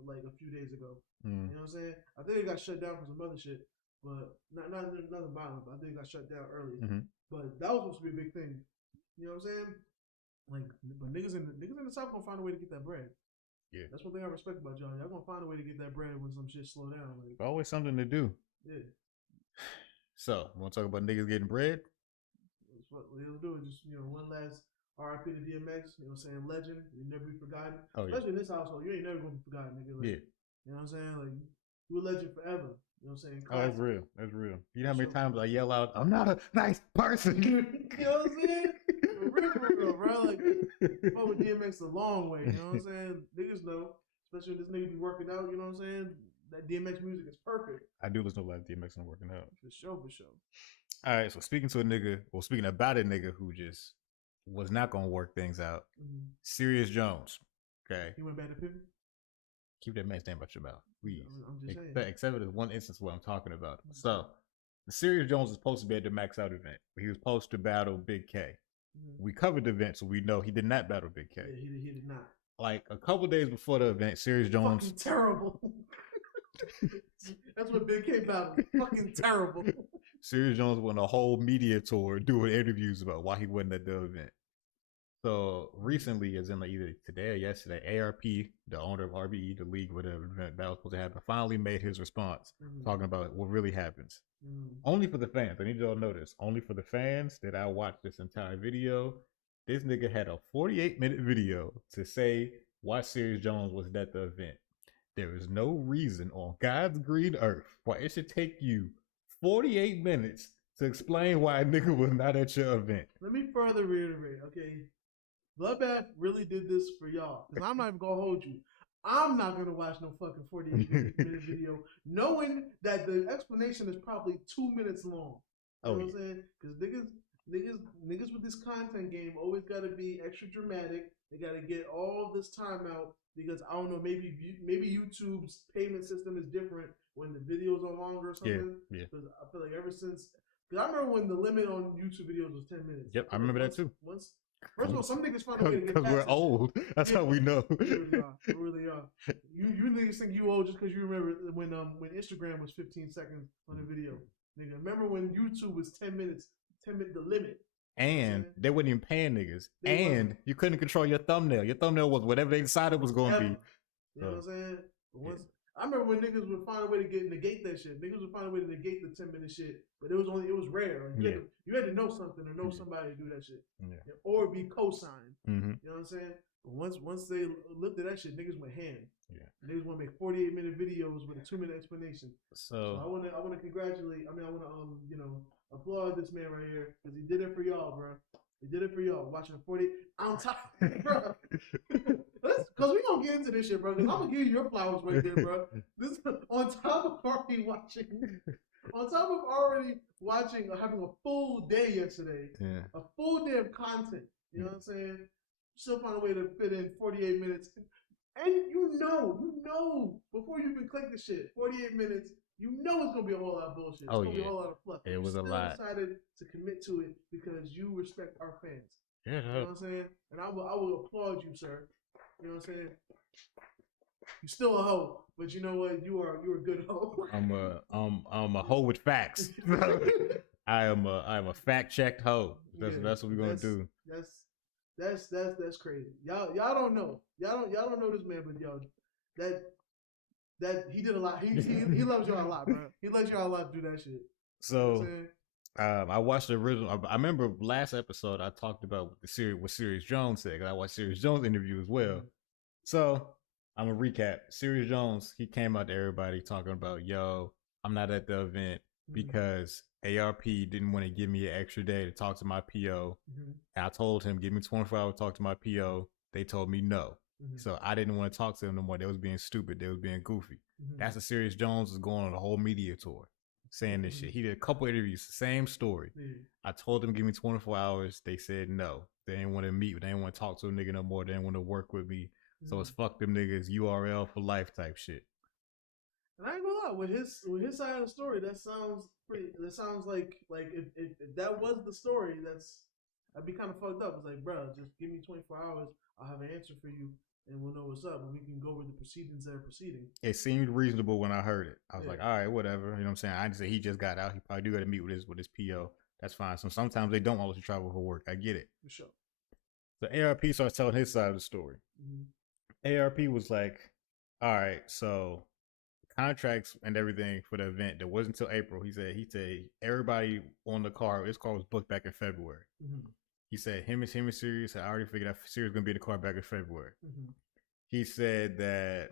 like a few days ago. You know what I'm saying? I think it got shut down for some other shit, but nothing violent. But I think it got shut down early. But that was supposed to be a big thing. You know what I'm saying? Like, but niggas in the South gonna find a way to get that bread. Yeah, that's one thing I respect about y'all. Y'all gonna find a way to get that bread when some shit slow down. Like, always something to do. Yeah. So, want to talk about niggas getting bread? That's what we'll do. Just one last RIP to DMX. You know what I'm saying? Legend. You never be forgotten. Oh, especially in this household, you ain't never gonna be forgotten, nigga. Like, you know what I'm saying? Like, you a legend forever. You know what I'm saying? Classic. Oh, that's real. That's real. You know how many times I yell out, "I'm not a nice person." You know what I'm saying? For real, bro. Like, fuck with DMX a long way. You know what I'm saying? Niggas know, especially if this nigga be working out. You know what I'm saying? That DMX music is perfect. I do listen to a lot of DMX when I'm working out. For sure. All right, so speaking about a nigga who just was not gonna work things out. Serius Jones. Okay. He went back to Pippen? Keep that man's name out your mouth, please. I'm just saying. Except for this one instance where I'm talking about. So, Serius Jones was supposed to be at the Max Out event, but he was supposed to battle Big K. We covered the event, so we know he did not battle Big K. Yeah, he did not. Like a couple days before the event, Serius Jones. Fucking terrible. That's what Big K battled. Fucking terrible. Serius Jones went a whole media tour doing interviews about why he wasn't at the event. So recently, as in like either today or yesterday, ARP, the owner of RBE, the league, whatever event that was supposed to happen, finally made his response talking about what really happens. Only for the fans. I need you all to notice. Only for the fans that I watched this entire video. This nigga had a 48-minute video to say why Serius Jones was at the event. There is no reason on God's green earth why it should take you 48 minutes to explain why a nigga was not at your event. Let me further reiterate, okay? Bloodbath really did this for y'all. Because I'm not even going to hold you. I'm not going to watch no fucking 48-minute video knowing that the explanation is probably 2 minutes long. You know what I'm saying? Because niggas with this content game always got to be extra dramatic. They got to get all this time out because, I don't know, maybe YouTube's payment system is different when the videos are longer or something. Yeah. Because I feel like ever since... Because I remember when the limit on YouTube videos was 10 minutes. Yep, I remember that too. First of all, some niggas find a way to get because we're old. That's how we know. We really are. You niggas think you old just because you remember when Instagram was 15 seconds on a video. Nigga, remember when YouTube was 10 minutes, the limit. And they weren't even paying niggas. You couldn't control your thumbnail. Your thumbnail was whatever they decided was going to be. You know what I'm saying? But I remember when niggas would find a way to negate that shit. Niggas would find a way to negate the 10-minute shit, but it was rare. Like, you had to know something or know somebody to do that shit, or be co-signed. You know what I'm saying? But once they looked at that shit, niggas went ham. Niggas want to make 48-minute videos with a 2-minute explanation. So I want to congratulate. I want to applaud this man right here because he did it for y'all, bro. He did it for y'all. Watching a 40 on top, bro. Because we gonna get into this shit, bro. Because I'm gonna give you your flowers right there, bro. This is on top of already watching, having a full day yesterday, a full day of content. You know what I'm saying? Still find a way to fit in 48 minutes, and you know, before you even click the shit, 48 minutes. You know it's gonna be a whole lot of bullshit. It's gonna be a whole lot of fluff. It was a lot. Decided to commit to it because you respect our fans. Yeah, you know what I'm saying? And I will applaud you, sir. You know what I'm saying? You're still a hoe, but you know what? You're a good hoe. I'm a hoe with facts. I am a fact checked hoe. That's what we're gonna do. That's crazy. Y'all don't know. Y'all don't know this man, but yo, that he did a lot. He loves y'all a lot, bro. He loves y'all a lot to do that shit. So you know I watched the original. I remember last episode I talked about what Serius Jones said. I watched Serius Jones interview as well. So I'm gonna recap. Serius Jones, he came out to everybody talking about, yo, I'm not at the event because ARP didn't want to give me an extra day to talk to my PO. And I told him, give me 24 hours to talk to my PO. They told me no. So I didn't want to talk to them no more. They was being stupid. They was being goofy. That's what Serius Jones is going on a whole media tour saying this shit. He did a couple interviews, same story. I told them, give me 24 hours. They said no. They didn't want to meet. They didn't want to talk to a nigga no more. They didn't want to work with me. So it's fuck them niggas, URL for life type shit. And I ain't gonna lie, with his side of the story, that sounds like if that was the story, that'd be kind of fucked up. It's like, bro, just give me 24 hours. I'll have an answer for you, and we'll know what's up, and we can go over the proceedings that are proceeding. It seemed reasonable when I heard it. I was like, all right, whatever. You know what I'm saying? I just say he just got out. He probably do got to meet with his PO. That's fine. So sometimes they don't want to travel for work. I get it. For sure. So ARP starts telling his side of the story. ARP was like, all right, so contracts and everything for the event that wasn't until April. He said everybody on the car, his car was booked back in February. He said him and Serius, I already figured out Serius was gonna be in the car back in February. He said that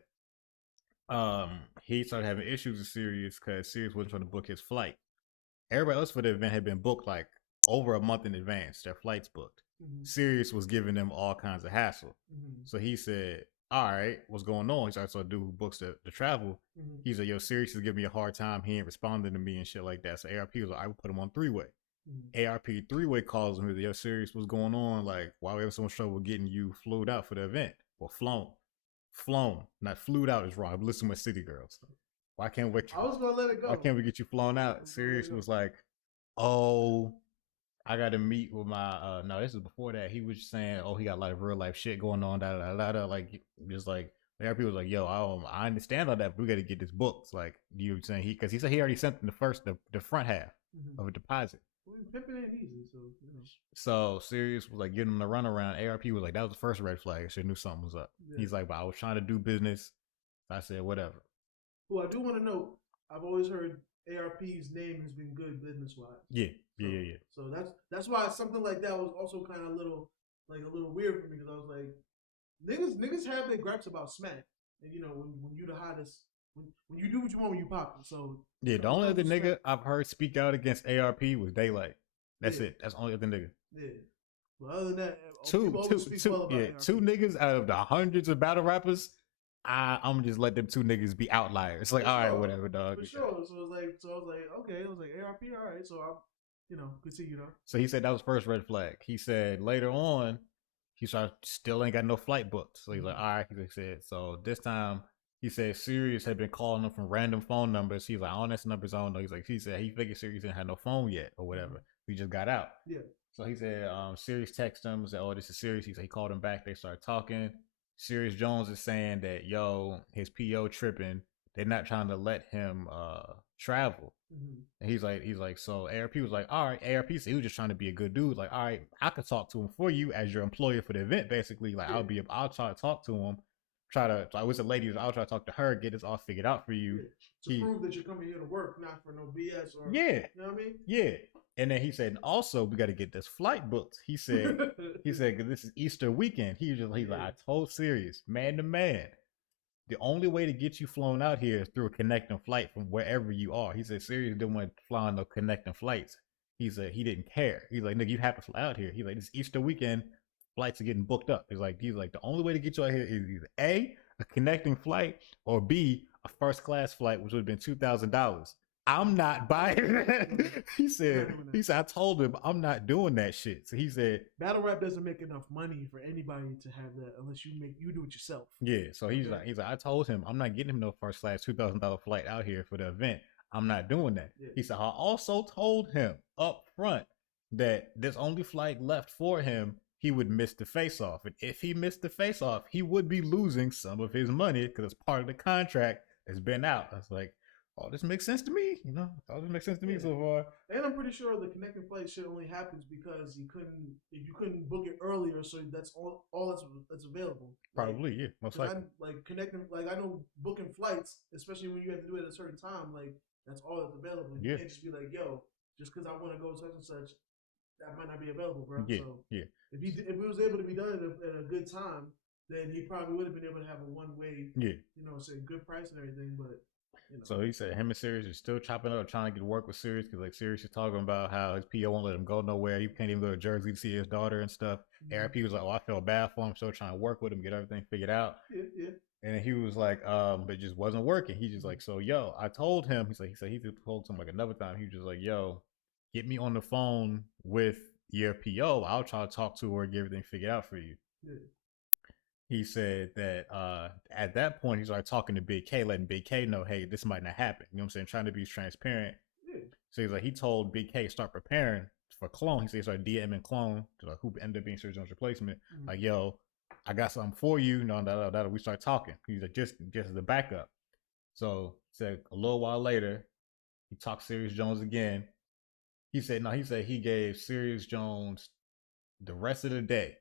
he started having issues with Serius because Serius wasn't trying to book his flight. Everybody else for the event had been booked like over a month in advance. Their flights booked. Serius was giving them all kinds of hassle. So he said, all right, what's going on? He started to do who books the travel. He said, yo, Serius is giving me a hard time. He ain't responding to me and shit like that. So ARP was like, I would put him on 3-way. ARP 3-way calls him. Yo, Serius, what's going on? Like, why we having so much trouble getting you flew out for the event? Or flown. Not flew out is wrong. I'm listening with City Girls. Why can't we? I was gonna let it go. Why can't we get you flown out? Serius was like, oh, I got to meet with my. No, this is before that. He was saying, oh, he got a lot of real life shit going on. Like, just like ARP was like, yo, I understand all that, but we got to get this booked. Like, you know what I'm saying? Because he said he already sent them the front half of a deposit. Pimping ain't easy, so So Serious was like giving him the runaround. ARP was like, that was the first red flag. I should knew something was up. Yeah. He's like, but I was trying to do business. I said, whatever. Well, I do want to know. I've always heard ARP's name has been good business wise. Yeah. So that's why something like that was also kind of a little weird for me, because I was like, niggas have their gripes about smack, and when you the hottest, when you do what you want when you pop it. So yeah, the only other nigga I've heard speak out against ARP was Daylight. That's it. That's the only other nigga. Yeah. But other than that, two niggas out of the hundreds of battle rappers. I'm just let them two niggas be outliers. Like, all right, whatever, dog. For sure. So I was like, okay. I was like, ARP, all right. So I'm, continue though. So he said that was first red flag. He said later on, he still ain't got no flight booked. So he's like, all right. He said, so this time he said Serious had been calling him from random phone numbers. He's like, all this numbers on. He's like, he said he figured Serious didn't have no phone yet or whatever. He just got out. Yeah. So he said, Serious texted him, said, oh, this is Serious. He said he called him back. They started talking. Serius Jones is saying that, yo, his PO tripping. They're not trying to let him travel. Mm-hmm. And he's like, so ARP was like, all right, ARP said he was just trying to be a good dude. Like, all right, I could talk to him for you as your employer for the event, basically. Like, yeah. I'll try to talk to him. I was a lady, I'll try to talk to her, get this all figured out for you. Yeah. To prove that you're coming here to work, not for no BS or yeah. You know what I mean? Yeah. And then he said, also, we got to get this flight booked. He said, because this is Easter weekend. He's like, I told Serious, man to man, the only way to get you flown out here is through a connecting flight from wherever you are. He said, Serious didn't want to fly on no connecting flights. He said, he didn't care. He's like, nigga, you have to fly out here. He's like, this Easter weekend, flights are getting booked up. He's like, the only way to get you out here is either A, a connecting flight, or B, a first class flight, which would have been $2,000. I'm not buying that. He said, I told him I'm not doing that shit. So he said, battle rap doesn't make enough money for anybody to have that unless you do it yourself. Yeah. So he's like, I told him I'm not getting him no first class $2,000 flight out here for the event. I'm not doing that. Yeah. He said, I also told him up front that this only flight left for him, he would miss the face off. And if he missed the face off, he would be losing some of his money because it's part of the contract that's been out. I was like, oh, this makes sense to me. All this makes sense to me so far. And I'm pretty sure the connecting flight shit only happens because you couldn't book it earlier, so that's all that's available. Probably, yeah, most likely. I know booking flights, especially when you have to do it at a certain time, like that's all that's available. You can't just be like, yo, just because I want to go such and such, that might not be available, bro. Yeah, so yeah. If it was able to be done at a good time, then he probably would have been able to have a one-way, say good price and everything, but. So he said him and Serious are still chopping up, trying to get to work with Serious because like Serious is talking about how his PO won't let him go nowhere. He can't even go to Jersey to see his daughter and stuff. Mm-hmm. ARP was like, oh, I feel bad for him, still trying to work with him, get everything figured out. Yeah. And he was like, but it just wasn't working. He just like, so yo, I told him. He said he told him like another time. He was just like, yo, get me on the phone with your PO. I'll try to talk to her, get everything figured out for you. Yeah. He said that at that point, he started talking to Big K, letting Big K know, hey, this might not happen. You know what I'm saying? Trying to be transparent. Yeah. So he's like, he told Big K start preparing for Clone. He said he started DMing Clone, who ended up being Serius Jones' replacement. Mm-hmm. Like, yo, I got something for you. We start talking. He's like, just as the backup. So he said a little while later, he talked Serius Jones again. He said he gave Serius Jones the rest of the day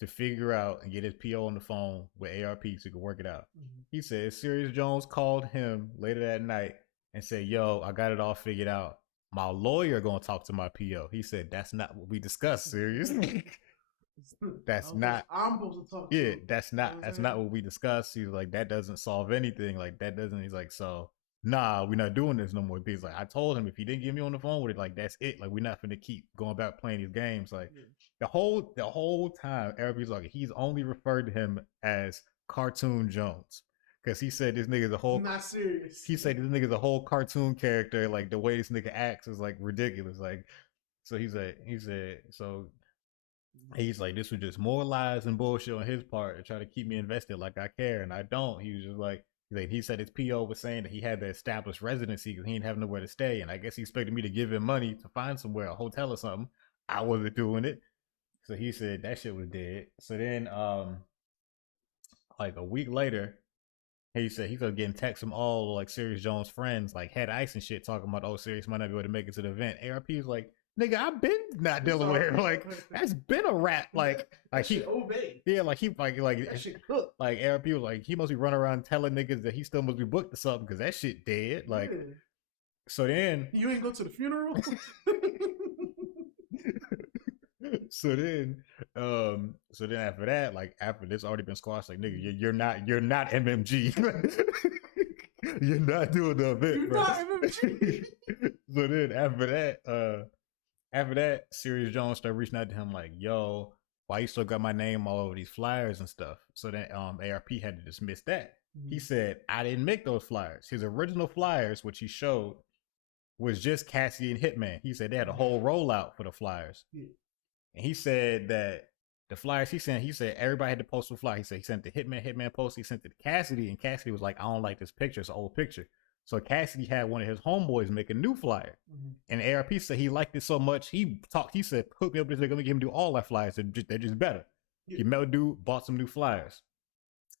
to figure out and get his PO on the phone with ARP so he could work it out. Mm-hmm. He said Serius Jones called him later that night and said, yo, I got it all figured out. My lawyer gonna talk to my PO. He said, that's not what we discussed, Serius. That's not. I'm supposed to talk to him. That's not what we discussed. He's like, that doesn't solve anything. Like, that doesn't. He's like, so, nah, we're not doing this no more. He's like, I told him if he didn't get me on the phone with it, like, that's it. Like, we're not gonna keep going back playing these games. Like, the whole time, everybody's like, he's only referred to him as Cartoon Jones. Because he said this nigga's a whole. Not serious. He said this nigga's a whole cartoon character. Like, the way this nigga acts is, like, ridiculous. Like, so he's like, he's like, this was just more lies and bullshit on his part to try to keep me invested like I care, and I don't. He was just like, he said his PO was saying that he had to establish residency because he didn't have nowhere to stay, and I guess he expected me to give him money to find somewhere, a hotel or something. I wasn't doing it. So he said that shit was dead. So then, like a week later, he said he started getting texts from all like Serius Jones friends, like Head Ice and shit, talking about, oh, Serius might not be able to make it to the event. ARP is like, Nigga, I've been not dealing with him. Like that's been a rap. Like he obey. Yeah, like he like that shit cooked. Like ARP was like he must be running around telling niggas that he still must be booked or something because that shit dead. Like so then you ain't go to the funeral. so then after that, like after this already been squashed, like nigga, you're not MMG. You're not doing the event. You're bro. Not MMG. So then after that, Serius Jones started reaching out to him like, yo, why you still got my name all over these flyers and stuff? So then ARP had to dismiss that. He said, I didn't make those flyers. His original flyers, which he showed, was just Cassidy and Hitman. He said they had a whole rollout for the flyers. Yeah. And he said that the flyers he said everybody had to post a flyer. He said he sent the Hitman post, he sent it to Cassidy, and Cassidy was like, I don't like this picture, it's an old picture. So Cassidy had one of his homeboys make a new flyer. And ARP said he liked it so much, he said, hook me up with this nigga, let me get him to do all that flyers. They're just better. Yeah. He met a dude, bought some new flyers.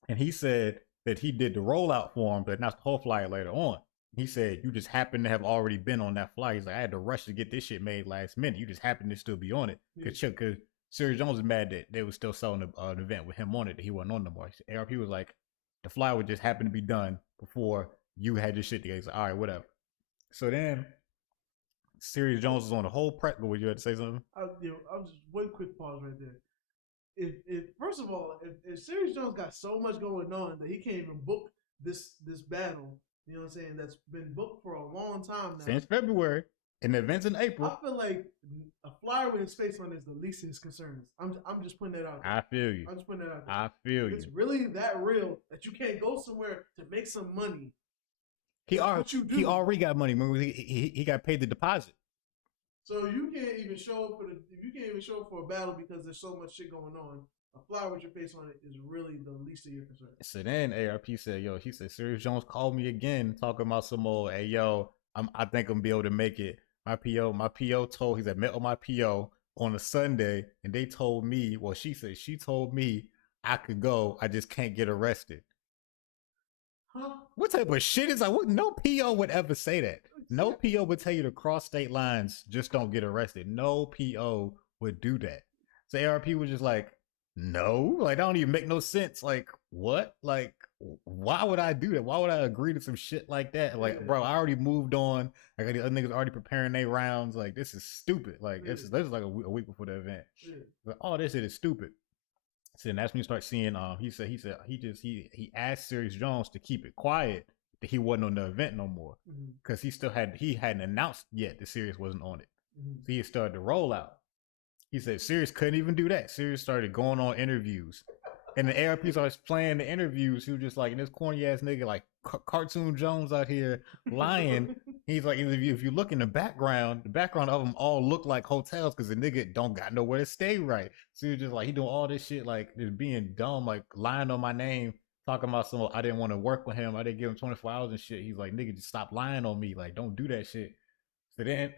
And he said that he did the rollout for him, but not the whole flyer later on. He said, you just happen to have already been on that flyer. He's like, I had to rush to get this shit made last minute. You just happen to still be on it. Because Serius Jones was mad that they were still selling an event with him on it, that he wasn't on no more. ARP was like, the flyer would just happen to be done before you had your shit together. He's like, all right, whatever. So then, Serius Jones was on the whole prep. Would you have to say something? I'm just one quick pause right there. If first of all, if Serius Jones got so much going on that he can't even book this battle, you know what I'm saying, that's been booked for a long time now. Since February. And the event's in April. I feel like a flyer with his face on is the least of his concerns. I'm just putting that out there. I feel you. I'm just putting that out there. I feel you. It's really that real that you can't go somewhere to make some money. He already got money. Remember, he got paid the deposit. So you can't even show up for a battle because there's so much shit going on. A flyer with your face on it is really the least of your concern. So then ARP said, yo, he said, Serius Jones called me again talking about some old, hey, yo, I think I'm gonna be able to make it. My PO told, he said, met with my PO on a Sunday, and they told me, well, she told me I could go, I just can't get arrested. Huh? What type of shit is that? No PO would ever say that. No PO would tell you to cross state lines, just don't get arrested. No PO would do that. So ARP was just like, no, like, that don't even make no sense. Like, what? Like, why would I do that? Why would I agree to some shit like that? Like, bro, I already moved on. I got the other niggas already preparing their rounds. Like, this is stupid. Like, this is like a week before the event. But all this shit is stupid. So then that's when you start seeing. He asked Serius Jones to keep it quiet that he wasn't on the event no more because he hadn't announced yet that Serius wasn't on it. So he started to roll out. He said Serius couldn't even do that. Serius started going on interviews. And the ARP starts playing the interviews. He was just like, this corny ass nigga, like Cartoon Jones out here lying. He's like, if you look in the background of them all look like hotels because the nigga don't got nowhere to stay right. So he was just like, he doing all this shit, like just being dumb, like lying on my name, talking about some, I didn't want to work with him. I didn't give him 24 hours and shit. He's like, nigga, just stop lying on me. Like, don't do that shit. So then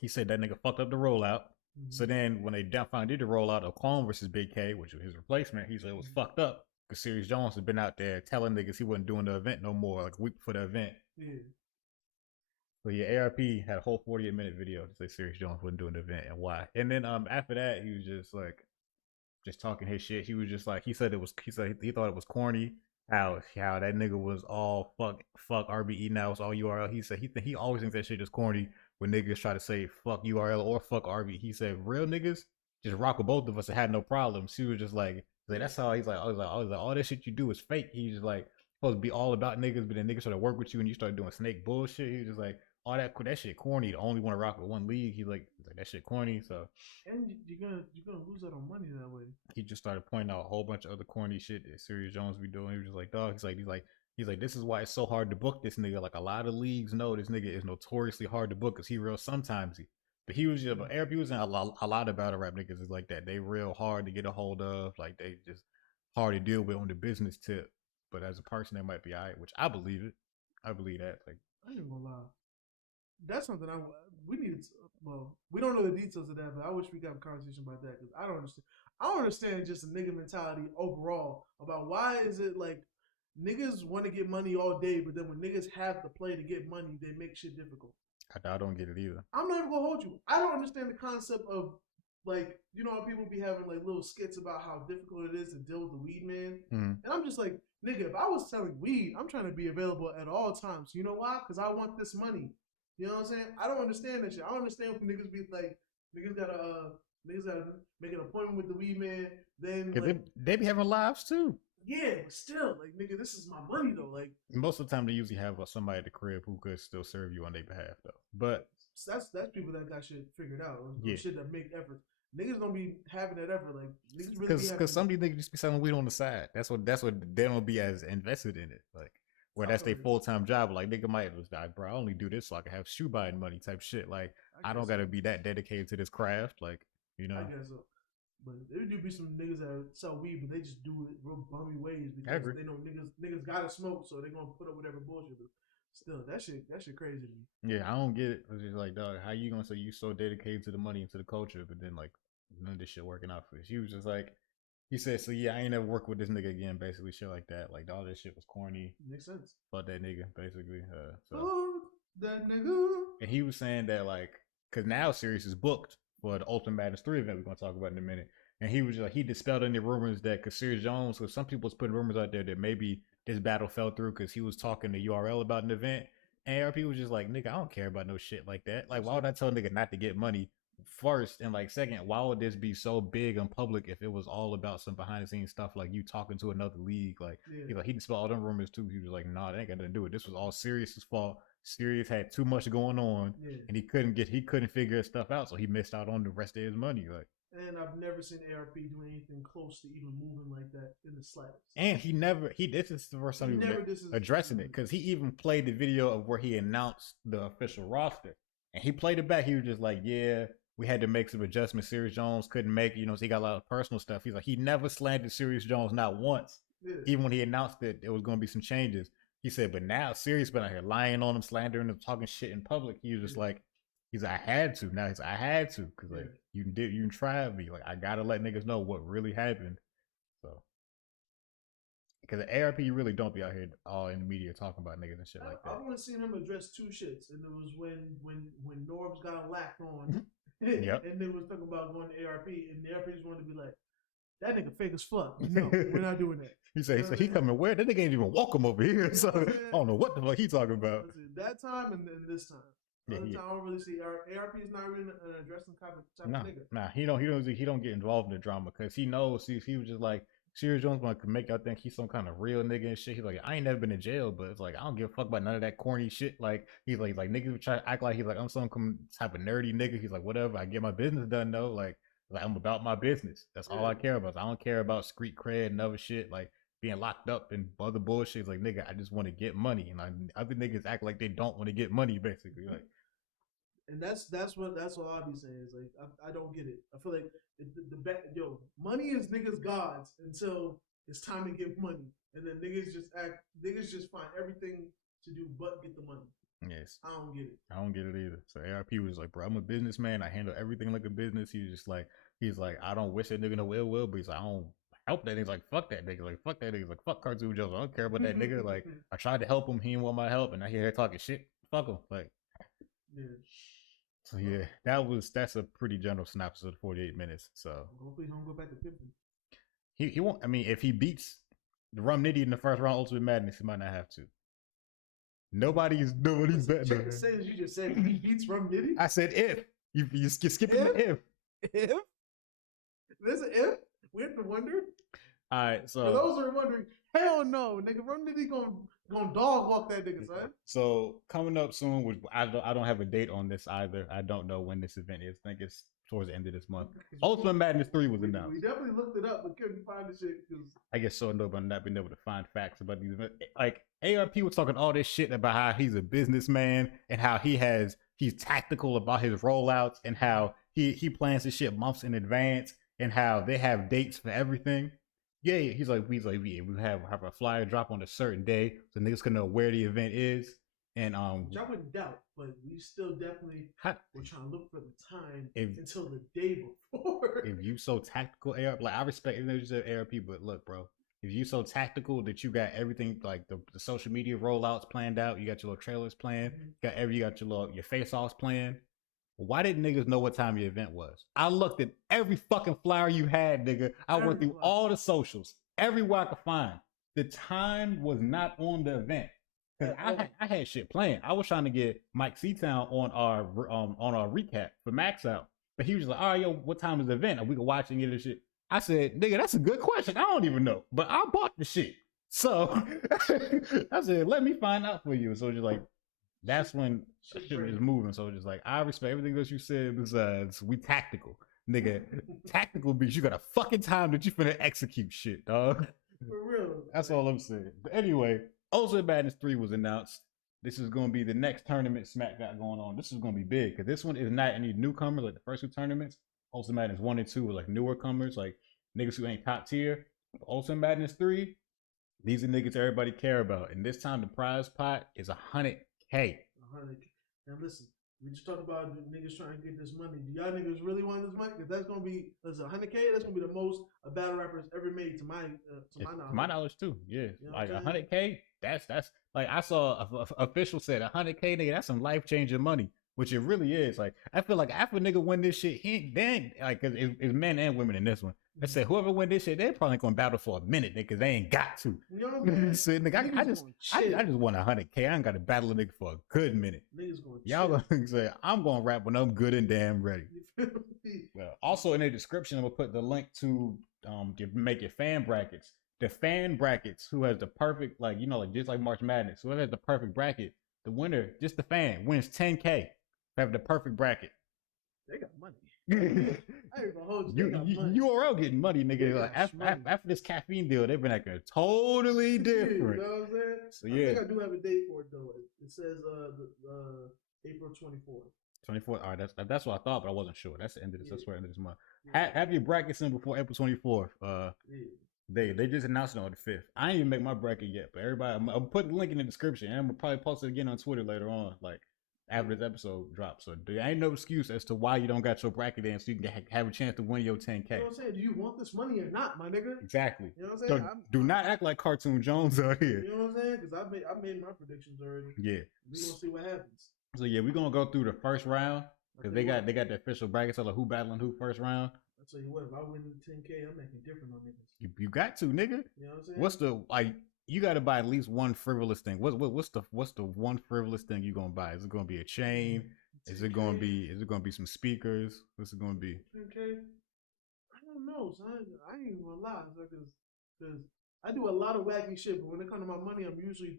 he said that nigga fucked up the rollout. So then when they finally did the rollout of Quan versus Big K, which was his replacement, he said it was fucked up because Serius Jones had been out there telling niggas he wasn't doing the event no more, like a week before the event. Yeah. So yeah, ARP had a whole 48-minute video to say Serius Jones wasn't doing the event and why. And then after that, he was just talking his shit. He was just like, he said he thought it was corny how that nigga was all fuck RBE, now it's all URL. He said he always thinks that shit is corny when niggas try to say fuck URL or fuck RB. He said real niggas just rock with both of us and had no problems. She was just like that's how he's like, all this shit you do is fake. He's just like supposed to be all about niggas, but then niggas start to work with you and you start doing snake bullshit. He was just like, all that shit corny. The only want to rock with one league. He's like that shit corny. So and you're gonna lose out on money that way. He just started pointing out a whole bunch of other corny shit that Serius Jones be doing. He was just like, dog. He's like, this is why it's so hard to book this nigga. Like a lot of leagues know this nigga is notoriously hard to book because he real sometimes. But he was just, but ARP was in a lot of battle rap niggas is like that. They real hard to get a hold of. Like they just hard to deal with on the business tip. But as a person, they might be alright, which I believe it. I believe that. Like, I ain't gonna lie. That's something we need. Well, we don't know the details of that, but I wish we got a conversation about that because I don't understand. I don't understand just a nigga mentality overall about why is it like niggas want to get money all day, but then when niggas have to play to get money, they make shit difficult. I don't get it either. I'm not even gonna hold you. I don't understand the concept of like, you know how people be having like little skits about how difficult it is to deal with the weed man. And I'm just like, nigga, if I was selling weed, I'm trying to be available at all times. You know why? Because I want this money. You know what I'm saying? I don't understand that shit. I don't understand when niggas be like, niggas gotta make an appointment with the weed man. Then like, they be having lives too. Yeah, but still, like, nigga, this is my money though. Like, most of the time they usually have somebody at the crib who could still serve you on their behalf though. But that's people that got shit figured out. Yeah. Shit that make efforts. Niggas don't be having that effort. Like, niggas really because some of these niggas just be selling weed on the side. That's what they don't be as invested in it. Like, where that's their full-time job. Like, nigga might was like, bro, I only do this so I can have shoe buying money type shit. Like, I don't gotta be that dedicated to this craft. Like, you know. I guess so. But there do be some niggas that sell weed, but they just do it real bummy ways because they know niggas gotta smoke, so they gonna put up whatever bullshit. But still, that shit crazy to me. Yeah, I don't get it. It's just like, dog, how you gonna say you so dedicated to the money and to the culture, but then like none of this shit working out for you? He was just like, he said, so yeah, I ain't never work with this nigga again. Basically, shit like that. Like all this shit was corny. Makes sense. Fuck that nigga, basically. That nigga. And he was saying that like, cause now Serius is booked for the Ultimate Madness 3 event we're gonna talk about in a minute. And he was just like, he dispelled any rumors that, cause Serius Jones, cause some people was putting rumors out there that maybe this battle fell through because he was talking to URL about an event. And ARP was just like, nigga, I don't care about no shit like that. Like, why would I tell a nigga not to get money first? And like, second, why would this be so big and public if it was all about some behind the scenes stuff like you talking to another league? Like, he dispelled all them rumors too. He was like, nah, that ain't got nothing to do with it. This was all Serius's fault. Serius had too much going on, and he couldn't figure his stuff out, so he missed out on the rest of his money. Like, and I've never seen ARP do anything close to even moving like that in the slightest. And this is the first time he was addressing it, because he even played the video of where he announced the official roster, and he played it back. He was just like, yeah, we had to make some adjustments. Serius Jones couldn't make it, so he got a lot of personal stuff. He's like, he never slandered Serius Jones, not once. Even when he announced that there was going to be some changes. He said, but now Serius been out here lying on him, slandering him, talking shit in public. He was just like, I had to. Now I had to, because like you tried me. Like, I gotta let niggas know what really happened. So, because the ARP really don't be out here all in the media talking about niggas and shit like that. I've only seen him address two shits, and it was when Norbs got lacked on, yep. And they was talking about going to ARP, and the ARP just wanted to be like, that nigga fake as fuck. No, we're not doing that. He said he coming where? That nigga ain't even welcome over here. So I don't know what the fuck he talking about. That time and this time. I don't really see ARP is not really an addressing type of nigga. Nah, he don't get involved in the drama because he knows he was just like, Serius Jones want to make y'all think he's some kind of real nigga and shit. He's like, I ain't never been in jail, but it's like, I don't give a fuck about none of that corny shit. Like, he's like niggas try to act like he's like, I'm some type of nerdy nigga. He's like, whatever, I get my business done though. Like I'm about my business. That's all I care about. I don't care about street cred and other shit like being locked up and other bullshit. It's like, nigga, I just want to get money, and other niggas act like they don't want to get money, basically. Like, and that's what I'll be saying is like, I don't get it. I feel like money is niggas gods until it's time to get money, and then niggas just find everything to do but get the money. Yes. I don't get it. I don't get it either. So ARP was like, bro, I'm a businessman. I handle everything like a business. He's like, I don't wish that nigga no ill will, but he's like, I don't help that nigga. He's like, fuck that nigga. Like, fuck that nigga. He's like, fuck Cartoon Jones. I don't care about that nigga. Like, I tried to help him. He didn't want my help, and now he here talking shit. Fuck him. Like, yeah. So yeah, that's a pretty general synopsis of the 48 minutes. So hopefully he don't go back to pimping. He won't. I mean, if he beats the Rum Nitty in the first round Ultimate Madness, he might not have to. Nobody's better. You just said he beats Rum Nitty. I said if you skipping the if. If there's an if, we have to wonder. All right, so for those who are wondering, hell no, nigga, Rum Nitty gonna dog walk that nigga, son. So coming up soon, which I don't have a date on this either. I don't know when this event is. I think it's towards the end of this month. Ultimate Madness 3 was announced. We definitely looked it up, but couldn't find the shit because I guess so nobody not being able to find facts about these events. Like ARP was talking all this shit about how he's a businessman and how he's tactical about his rollouts and how he plans his shit months in advance and how they have dates for everything. Yeah, he's like we have a flyer drop on a certain day so niggas can know where the event is. And which I wouldn't doubt, but we still definitely we're trying to look for the time until the day before. If you so tactical, ARP, like I respect even though you said ARP, but look, bro, if you so tactical that you got everything like the social media rollouts planned out, you got your little trailers planned, you got your face offs planned. Why didn't niggas know what time your event was? I looked at every fucking flyer you had, nigga. I went through all the socials, everywhere I could find. The time was not on the event. Cause I had shit planned. I was trying to get Mike Seatown on our recap for Max Out. But he was like, all right, yo, what time is the event? And we can watch and get this shit. I said, nigga, that's a good question. I don't even know. But I bought the shit. So I said, let me find out for you. So just like, that's when shit is moving. So just like, I respect everything that you said besides we tactical. Nigga, tactical means you got a fucking time that you finna execute shit, dog. For real. That's all I'm saying. But anyway, Ultimate Madness 3 was announced. This is going to be the next tournament Smack got going on. This is going to be big because this one is not any newcomers like the first two tournaments. Ultimate Madness 1 and 2 were like newer comers, like niggas who ain't top tier. Ultimate Madness 3, these are niggas everybody care about. And this time the prize pot is $100K. 100K. Now listen, we just talked about niggas trying to get this money. Do y'all niggas really want this money? Because that's gonna be 100K. That's gonna be the most a battle rapper's ever made to my knowledge. To my knowledge too. Yeah, you know like 100K. That's like I saw official said 100K, nigga. That's some life changing money, which it really is. Like I feel like after a nigga win this shit, he then like cause it's men and women in this one. I said whoever win this shit, they're probably gonna battle for a minute, nigga, cause they ain't got to. You know what I'm saying? Nigga, I just want 100K. I ain't got to battle a nigga for a good minute. Niggas going Y'all gonna say I'm gonna rap when I'm good and damn ready. Well, also in the description, I'm gonna put the link to make your fan brackets. The fan brackets, who has the perfect, like, you know, like just like March Madness, whoever has the perfect bracket, the winner, just the fan, wins 10K. Have the perfect bracket. They got money. I ain't gonna hold you. URL getting money, nigga. Like, after this caffeine deal, they've been acting totally different. You know what I'm saying? So yeah, I think I do have a date for it though. It says April 24th. 24th. All right, that's what I thought, but I wasn't sure. That's the end of this. That's the end of this month. Have your brackets in before April 24th. They just announced it on the 5th. I ain't even make my bracket yet, but everybody, I'm putting the link in the description, and I'm gonna probably post it again on Twitter later on, like after this episode drops. So there ain't no excuse as to why you don't got your bracket in, so you can have a chance to win your 10K. You know what I'm saying? Do you want this money or not, my nigga? Exactly. You know what I'm saying? Do not act like Cartoon Jones out here. You know what I'm saying? Because I made my predictions already. Yeah. We gonna see what happens. So yeah, we're gonna go through the first round because they got the official brackets of like who battling who first round. I'll tell you what, if I win the 10K, I'm making different on niggas. You got to, nigga. You know what I'm saying? What's the like? You got to buy at least one frivolous thing. What's the one frivolous thing you gonna buy? Is it gonna be a chain? Is it gonna be some speakers? What's it gonna be? 10K? I don't know, son. I ain't gonna lie, because I do a lot of wacky shit, but when it comes to my money, I'm usually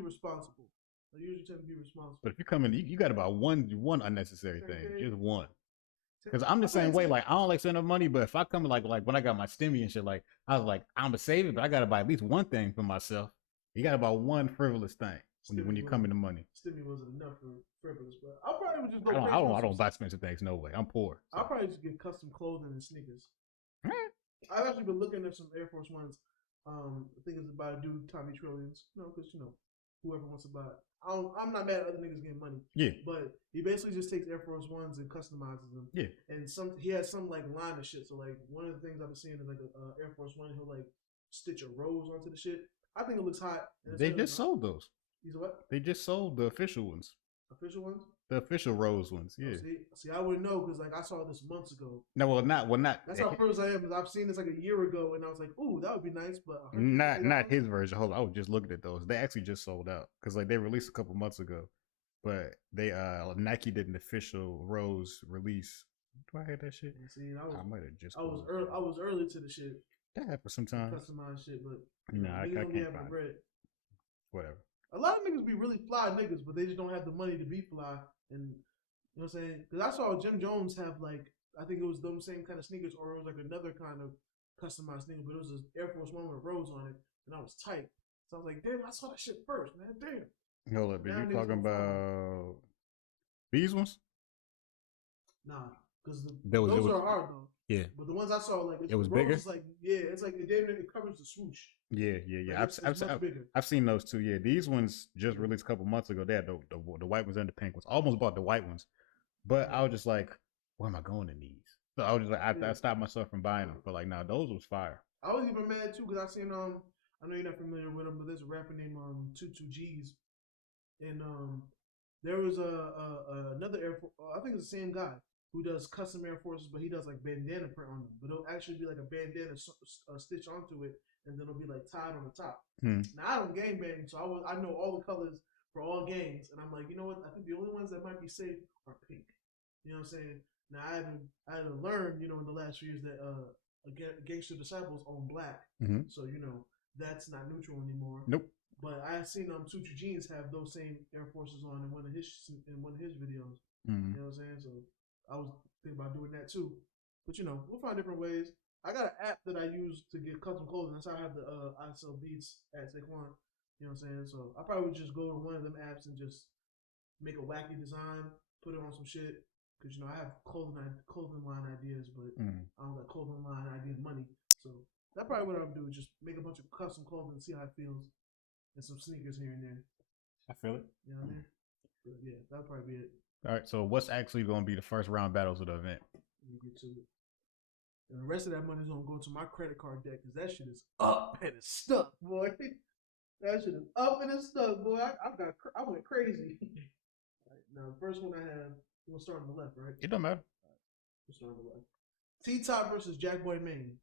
responsible. I usually tend to be responsible. But if you come in, you got to buy one unnecessary thing, just one. Because I'm the same way. Like I don't like spending money, but if I come like when I got my stimmy and shit, like I was like I'm gonna save it, but I gotta buy at least one thing for myself. You gotta buy one frivolous thing when you come into money. Stimmy wasn't enough for frivolous, but I probably would just go. I don't buy expensive things. No way. I'm poor. So. I'll probably just get custom clothing and sneakers. I've actually been looking at some Air Force Ones. I think it's about a dude Tommy Trillions. Because whoever wants to buy it. I'm not mad at other niggas getting money. Yeah. But he basically just takes Air Force Ones and customizes them. Yeah. And he has some like line of shit. So like one of the things I've been seeing is like a Air Force One, he'll like stitch a rose onto the shit. I think it looks hot. They just sold those. These what? They just sold the official ones. Official ones? The official rose ones, yeah. See, I wouldn't know because like I saw this months ago. No, well, not. That's how first I am. Because I've seen this like a year ago, and I was like, "Ooh, that would be nice," but not his version. Hold on, I was just looking at those. They actually just sold out because like they released a couple months ago, but they Nike did an official rose release. Do I hear that shit? See, I might have just. I was early to the shit. That happens sometimes. Customized shit, but I can't find it. Whatever. A lot of niggas be really fly niggas, but they just don't have the money to be fly. And you know what I'm saying? Because I saw Jim Jones have like, I think it was those same kind of sneakers, or it was like another kind of customized sneaker, but it was an Air Force One with a rose on it, and I was tight. So I was like, damn, I saw that shit first, man. Damn. Hold up, are you talking about these ones? Nah, because those are hard though. Yeah. But the ones I saw, like it was bigger. Like it's like it covers the swoosh. Yeah. Like I've seen those too. Yeah, these ones just released a couple months ago. They had the white ones and the pink ones. Almost bought the white ones, but I was just like, where am I going in these? So I was just like, I stopped myself from buying them. But like, nah, those was fire. I was even mad too because I seen I know you're not familiar with him, but there's a rapper named 22Gs, and there was another Air Force. I think it's the same guy who does custom Air Forces, but he does like bandana print on them. But it'll actually be like a bandana stitch onto it, and then it'll be like tied on the top. Now I don't game bang, so I know all the colors for all games, and I'm like, you know what? I think the only ones that might be safe are pink. You know what I'm saying? Now I had to learn, you know, in the last few years that Gangster Disciples own black, so you know that's not neutral anymore. Nope. But I seen Tutu Jeans have those same Air Forces on in one of his videos. You know what I'm saying? So I was thinking about doing that too. But you know, we'll find different ways. I got an app that I use to get custom clothing. That's how I have the I sell beats at Saquon. You know what I'm saying? So I probably would just go to one of them apps and just make a wacky design, put it on some shit. Because you know I have clothing line ideas, but I don't got clothing line idea money. So that's probably what I would do. Just make a bunch of custom clothing and see how it feels. And some sneakers here and there. I feel it. You know what I mean? But yeah, that'll probably be it. All right, so what's actually going to be the first round battles of the event? Let me get to it. And the rest of that money is going to go to my credit card deck because that shit is up and it's stuck, boy. That shit is up and it's stuck, boy. I went crazy. All right, now, the first one I have, we're going to start on the left, right? It don't matter. We'll start on the left. T-Top versus Jack Boy Maine.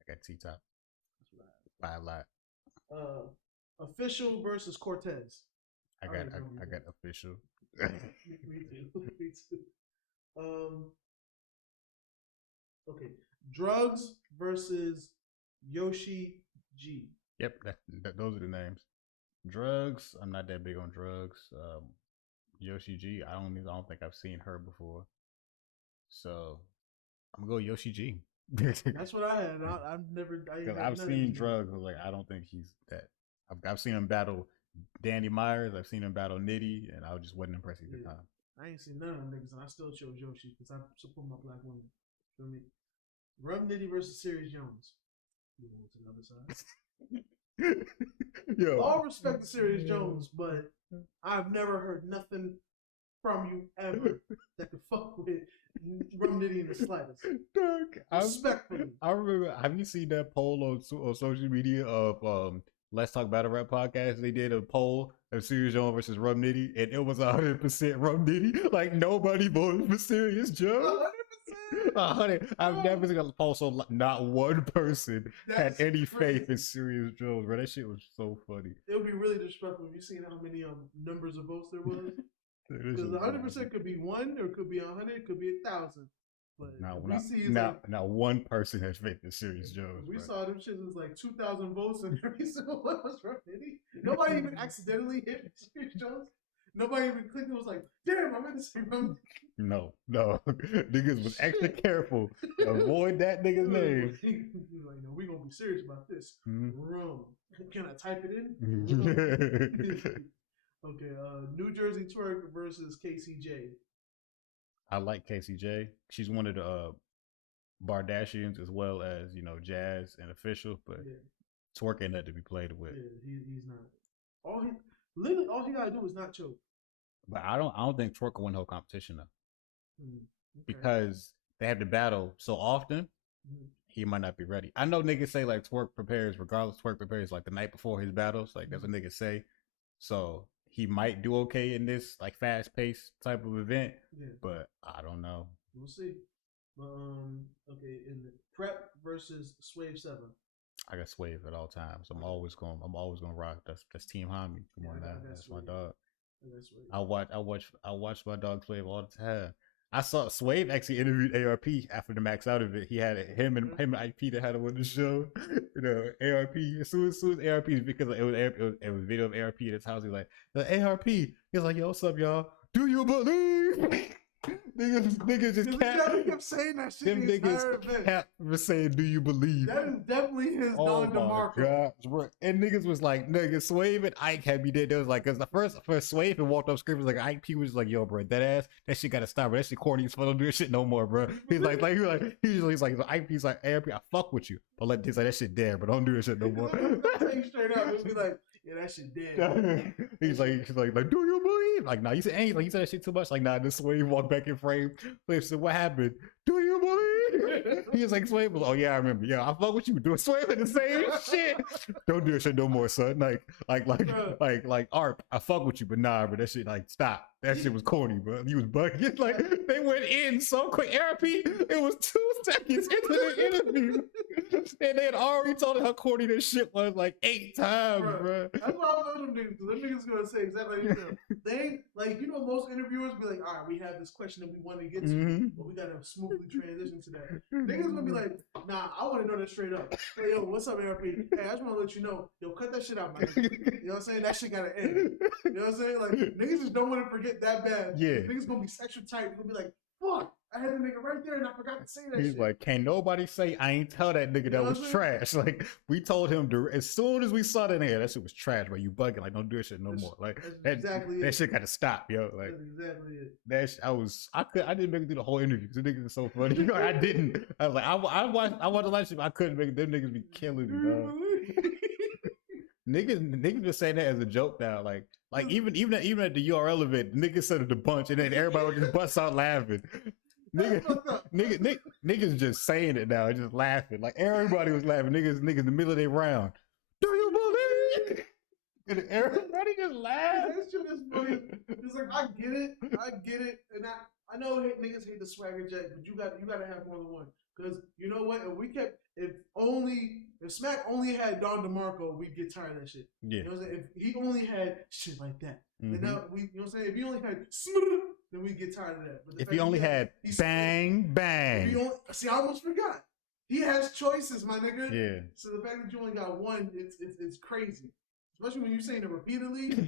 I got T-Top. That's what I have. By a lot. Official versus Cortez. I got Official. Me too. Okay. Drugs versus Yoshi G. Yep, those are the names. Drugs. I'm not that big on drugs. Yoshi G. I don't think I've seen her before. So I'm gonna go Yoshi G. That's what I had. I've seen drugs. Like I don't think he's that. I've seen him battle Danny Myers. I've seen him battle Nitty, and I just wasn't impressed at the time. I ain't seen none of them niggas, and I still chose Yoshi because I support my black women. Feel me? Rum Nitty versus Serius Jones. You want to the other side? Yo. All respect to Serius Jones, but I've never heard nothing from you ever that could fuck with Rum Nitty in the slightest. Respectfully. I remember. Have you seen that poll on social media of Let's Talk Battle Rap podcast? They did a poll of Serius Jones versus Rum Nitty, and it was 100% Rum Nitty. Like nobody voted for Serius Jones. 100%. I've never seen a poll so not one person had any faith in Serius Jones, bro. That shit was so funny. It would be really disrespectful if you seen how many numbers of votes there was. Because 100% could be 1, or it could be 100, it could be 1,000. But not one person has faith in Serius Jones. We saw them shit was like 2,000 votes, and every single one was Rum Nitty. Nobody even accidentally hit Serius Jones. Nobody even clicked and was like, damn, I meant to say Rum Nitty. No. Niggas was extra careful to avoid that nigga's name. Like, no, we gonna be serious about this. Rum. Can I type it in? Okay, New Jersey Twerk versus KCJ. I like KCJ. She's one of the Bardashians as well as, Jazz and Official, but Twerk ain't nothing to be played with. Yeah, he's not. All he gotta do is not choke. But I don't think Twerk will win the whole competition though. Okay. Because they have to battle so often, he might not be ready. I know niggas say like Twerk prepares, regardless, Twerk prepares like the night before his battles. Like that's what niggas say. So he might do okay in this like fast paced type of event, but I don't know. We'll see. Okay, in the Prep versus Swave 7. I got Swave at all times. I'm always gonna rock. That's Team Homie. Come on now, that's my dog. I watch my dog Swave all the time. I saw Swave actually interviewed ARP after the max out of it. He had him and IP that had him on the show. ARP as soon as ARP, because it was a video of ARP at his house. He's like, the ARP. He's like, yo, what's up, y'all? Do you believe? niggas just kept saying that shit. Them niggas kept saying, "Do you believe?" That is definitely his Don DeMarco. Gosh, bro. And niggas was like, "Nigga, Swave and Ike had me dead." There was like, cause the first Swave and walked up screaming like Ike P was like, "Yo, bro, that shit gotta stop, bro. That shit corny as fuck. Don't do that shit no more, bro." He's like, Ike P's like, "ARP, I fuck with you, Don't let this like that shit dead, but don't do this shit no more. Take straight up. It'll be like, yeah, that shit dead. he's like, do you believe? Like, nah, you said ain't like you said that shit too much. Like, nah, this way he walked back in frame. Wait, so what happened? Do you believe? He was like, Sway was, oh yeah, I remember. Yeah, I fuck with you. Do Sway the same shit. Don't do that shit no more, son. Like Arp, I fuck with you, but nah, bro, that shit like stop. That shit was corny, bro. He was bugging. Like they went in so quick. RP, it was 2 seconds into the interview. And they had already told her how corny this shit was like 8 times, bro. That's why I love them niggas. Them niggas gonna say exactly like you know. They ain't like most interviewers be like, all right, we have this question that we want to get to, but we gotta smoothly transition to that. Niggas gonna be like, nah, I want to know that straight up. Hey, yo, what's up, RP? Hey, I just want to let you know, yo, cut that shit out, man. You know what I'm saying? That shit gotta end. You know what I'm saying? Like niggas just don't want to forget that bad. Yeah. Niggas gonna be extra tight. They're gonna be like, fuck. I had a nigga right there and I forgot to say that He's shit. like, can't nobody say I ain't tell that nigga that was trash. Like, we told him as soon as we saw that nigga, that shit was trash, bro. You bugging. Like, don't do that shit no more. Like, that shit got to stop, yo. Like, that's exactly it. I didn't make it through the whole interview because the niggas are so funny. You know, I didn't. I was like, I watched a lot of shit, but I couldn't make it. Them niggas be killing me, dog. Niggas just saying that as a joke now. Like even at the URL event, niggas said it a bunch, and then everybody would just bust out laughing. Niggas just saying it now, just laughing. Like everybody was laughing. Niggas in the middle of their round. Do you believe? And everybody just laughed. That shit is funny. It's like I get it, and I know niggas hate the swagger jack, but you gotta have more than one. Because you know what? If Smack only had Don DeMarco, we'd get tired of that shit. Yeah. You know what I'm saying? If he only had shit like that, then now you know what I'm saying? If he only had then we get tired of that. But if he only had bang. See, I almost forgot. He has choices, my nigga. Yeah. So the fact that you only got one, it's crazy. Especially when you're saying it repeatedly.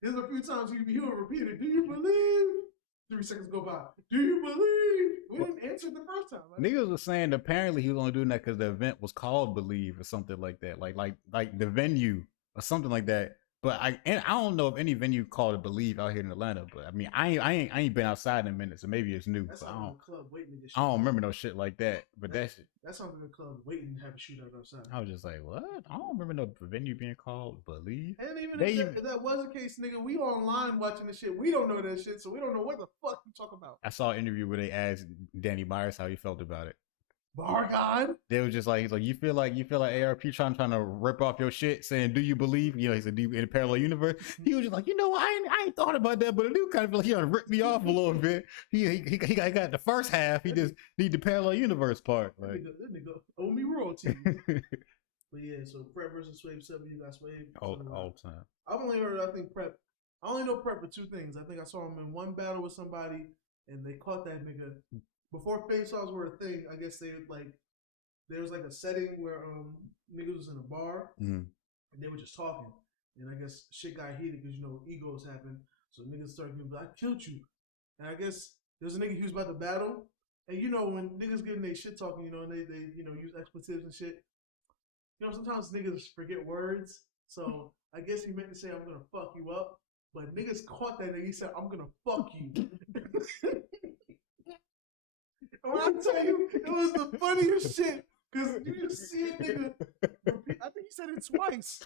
There's a few times he'll repeat it. Do you believe? 3 seconds go by. Do you believe? We didn't answer the first time. Right? Niggas was saying apparently he was only doing that because the event was called Believe or something like that. Like the venue or something like that. But I don't know if any venue called it Believe out here in Atlanta. But I mean, I ain't been outside in a minute, so maybe it's new. That's I club waiting to get I don't remember no shit like that. But that shit. That's something the club waiting to have a shootout outside. I was just like, what? I don't remember no venue being called Believe. And even if that was the case, nigga, we online watching this shit. We don't know that shit, so we don't know what the fuck you talk about. I saw an interview where they asked Danny Myers how he felt about it. Bar God. They were just like, he's like, you feel like ARP trying to rip off your shit, saying, do you believe? You know, he said, do you in a parallel universe? He was just like, you know, I ain't thought about that, but I do kind of feel like he ripped me off a little bit. He got the first half. He just need the parallel universe part. Like, that nigga owe me royalties. But yeah, so Prep versus Swave 7, you got Swave. All time. I've only heard, I think Prep. I only know Prep for 2 things. I think I saw him in one battle with somebody, and they caught that nigga. Before face-offs were a thing, I guess there was like a setting where niggas was in a bar, and they were just talking. And I guess shit got heated because, you know, egos happen. So niggas started being like, I killed you. And I guess there's a nigga he was about to battle. And you know, when niggas getting their shit talking, you know, and they you know, use expletives and shit. You know, sometimes niggas forget words. So I guess he meant to say, I'm going to fuck you up. But niggas caught that nigga. He said, I'm going to fuck you. When I tell you, it was the funniest shit. Because you just see a nigga repeat. I think he said it twice.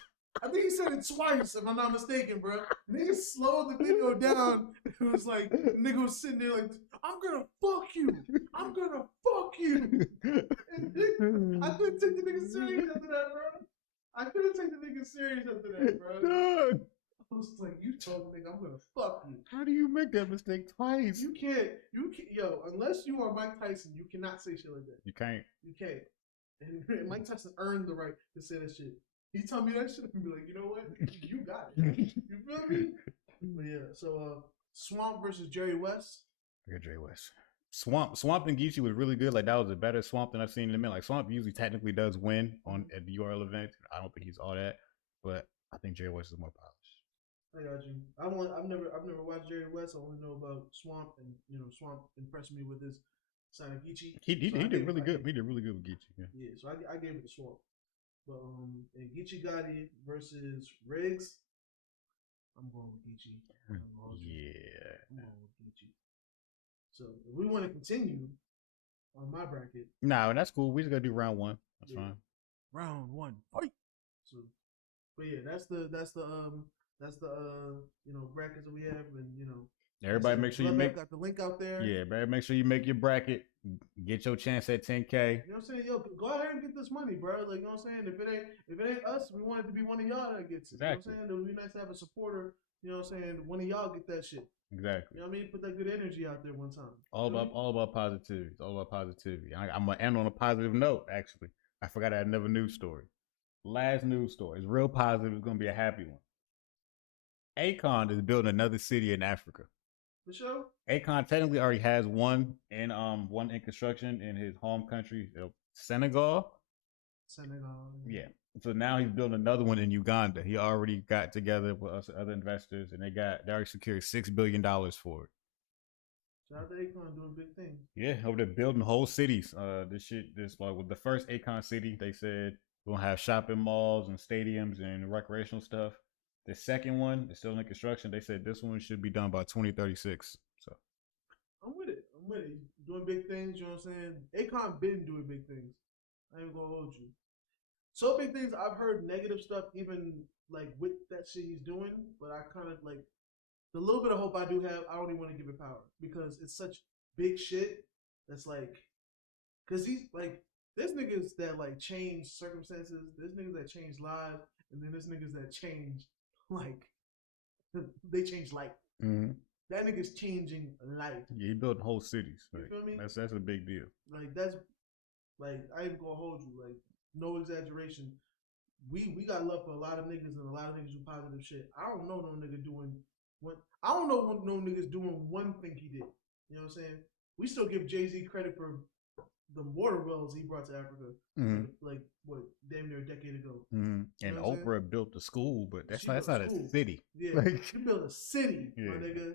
If I'm not mistaken, bro. Nigga slowed the video down. It was like, nigga was sitting there like, I'm gonna fuck you. I'm gonna fuck you. And nigga, I couldn't take the nigga serious after that, bro. I was like, you told the nigga, I'm gonna fuck you. How do you make that mistake twice? You can't, yo, unless you are Mike Tyson, you cannot say shit like that. You can't. And Mike Tyson earned the right to say that shit. He told me that shit and be like, you know what? You got it. You feel me? But yeah, so Swamp versus Jerry West. I got Jerry West. Swamp and Geechee was really good. Like, that was a better Swamp than I've seen in a minute. Like, Swamp usually technically does win at the URL event. I don't think he's all that, but I think Jerry West is more polished. I got you. I've never watched Jerry West. I only know about Swamp, and you know, Swamp impressed me with his side of Geechee. He did really good. He did really good with Geechee. Yeah, so I gave it to Swamp. But and Geechee Gotti versus Riggs, I'm going with Geechee. Yeah. I'm going with Geechee. So if we want to continue, on my bracket. Nah, that's cool. We just gotta do round one. That's fine. Round one, fight. So, but yeah, that's the brackets that we have, and everybody make sure you make got the link out there. Yeah, man. Make sure you make your bracket. Get your chance at 10K. You know what I'm saying? Yo, go ahead and get this money, bro. Like, you know what I'm saying? If it ain't us, we want it to be one of y'all that gets it. Exactly. You know what I'm saying? It would be nice to have a supporter. You know what I'm saying? One of y'all get that shit. Exactly. You know what I mean? Put that good energy out there one time. All about positivity. It's all about positivity. I'm gonna end on a positive note. Actually, I forgot I had another news story. Last news story. It's real positive. It's gonna be a happy one. Akon is building another city in Africa. For sure. Akon technically already has one in construction in his home country, Senegal. Yeah. So now he's building another one in Uganda. He already got together with us other investors, and they already secured $6 billion for it. Shout out to Akon doing big things. Yeah, over there building whole cities. With the first Akon city, they said we're gonna have shopping malls and stadiums and recreational stuff. The second one is still in construction. They said this one should be done by 2036. So I'm with it. Doing big things, you know what I'm saying? Akon been doing big things. I ain't gonna hold you. So big things, I've heard negative stuff even like with that shit he's doing, but I kind of like the little bit of hope I do have, I don't even want to give it power because it's such big shit that's like, cause he's like, there's niggas that like change circumstances, there's niggas that change lives, and then there's niggas that change like, they change life. Mm-hmm. That nigga's changing life. Yeah, he built whole cities. You feel me? That's a big deal. Like that's like I ain't gonna hold you. Like no exaggeration. We got love for a lot of niggas and a lot of niggas do positive shit. I don't know no nigga doing what I don't know no niggas doing one thing he did. You know what I'm saying? We still give Jay-Z credit for the water wells he brought to Africa. Mm-hmm. Like what, damn near a decade ago. Mm-hmm. And Oprah built the school, but that's not a city. Yeah, like, she built a city, my nigga.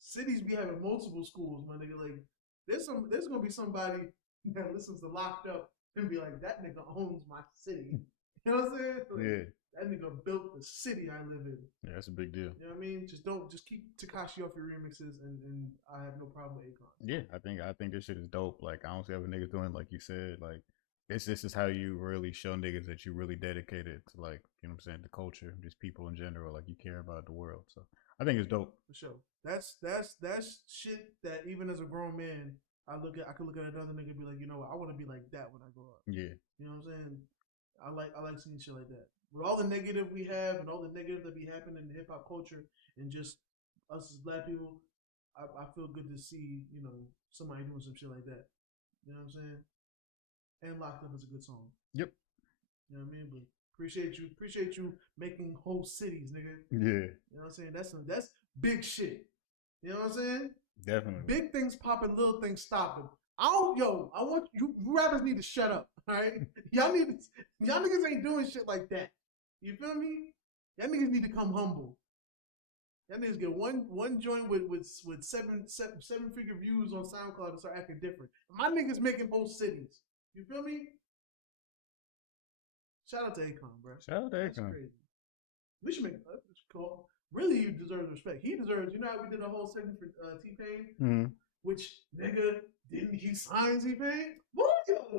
Cities be having multiple schools, my nigga. Like there's gonna be somebody that listens to Locked Up and be like, that nigga owns my city. You know what I'm saying? Like, yeah. That nigga built the city I live in. Yeah, that's a big deal. You know what I mean? Just keep Tekashi off your remixes and I have no problem with Akon. Yeah, I think this shit is dope. Like I don't see other niggas doing like you said, like this is how you really show niggas that you really dedicated to, like, you know what I'm saying, the culture, just people in general, like you care about the world. So I think it's dope. For sure. That's shit that even as a grown man, I could look at another nigga and be like, you know what, I want to be like that when I grow up. Yeah. You know what I'm saying? I like seeing shit like that. With all the negative we have and all the negative that be happening in hip hop culture and just us as black people, I feel good to see, somebody doing some shit like that. You know what I'm saying? And Locked Up is a good song. Yep. You know what I mean? But appreciate you making whole cities, nigga. Yeah. You know what I'm saying? That's big shit. You know what I'm saying? Definitely. Big things popping, little things stopping. I want you rappers need to shut up, all right? Y'all niggas ain't doing shit like that. You feel me? Y'all niggas need to come humble. Y'all niggas get one joint with seven figure views on SoundCloud and start acting different. My niggas making whole cities. You feel me? Shout out to Akon, bro. Shout out to Akon. We should make a call. Really, you deserve respect. He deserves. You know how we did a whole segment for T-Pain, which nigga didn't he sign T-Pain?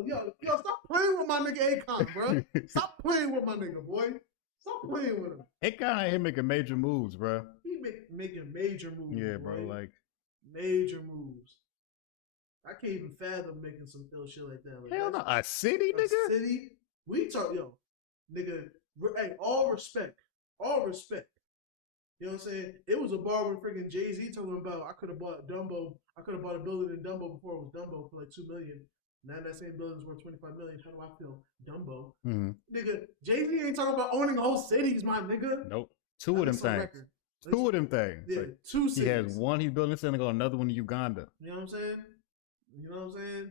Yo, stop playing with my nigga Akon, bro. Stop playing with my nigga, boy. Stop playing with him. Akon out here making major moves, bro. He making major moves. Yeah, boy. bro, like major moves. I can't even fathom making some ill shit like that. Like, hell no, a city, nigga. A city. We talk, nigga. Hey, all respect. You know what I'm saying? It was a bar with freaking Jay-Z talking about I could have bought Dumbo. I could have bought a building in Dumbo before it was Dumbo for like $2 million. Now that same building's worth $25 million. How do I feel? Dumbo. Mm-hmm. Nigga, Jay-Z ain't talking about owning whole cities, my nigga. Nope. Two of them things. Yeah, like, 2 cities. He has one he's building in Senegal, another one in Uganda. You know what I'm saying?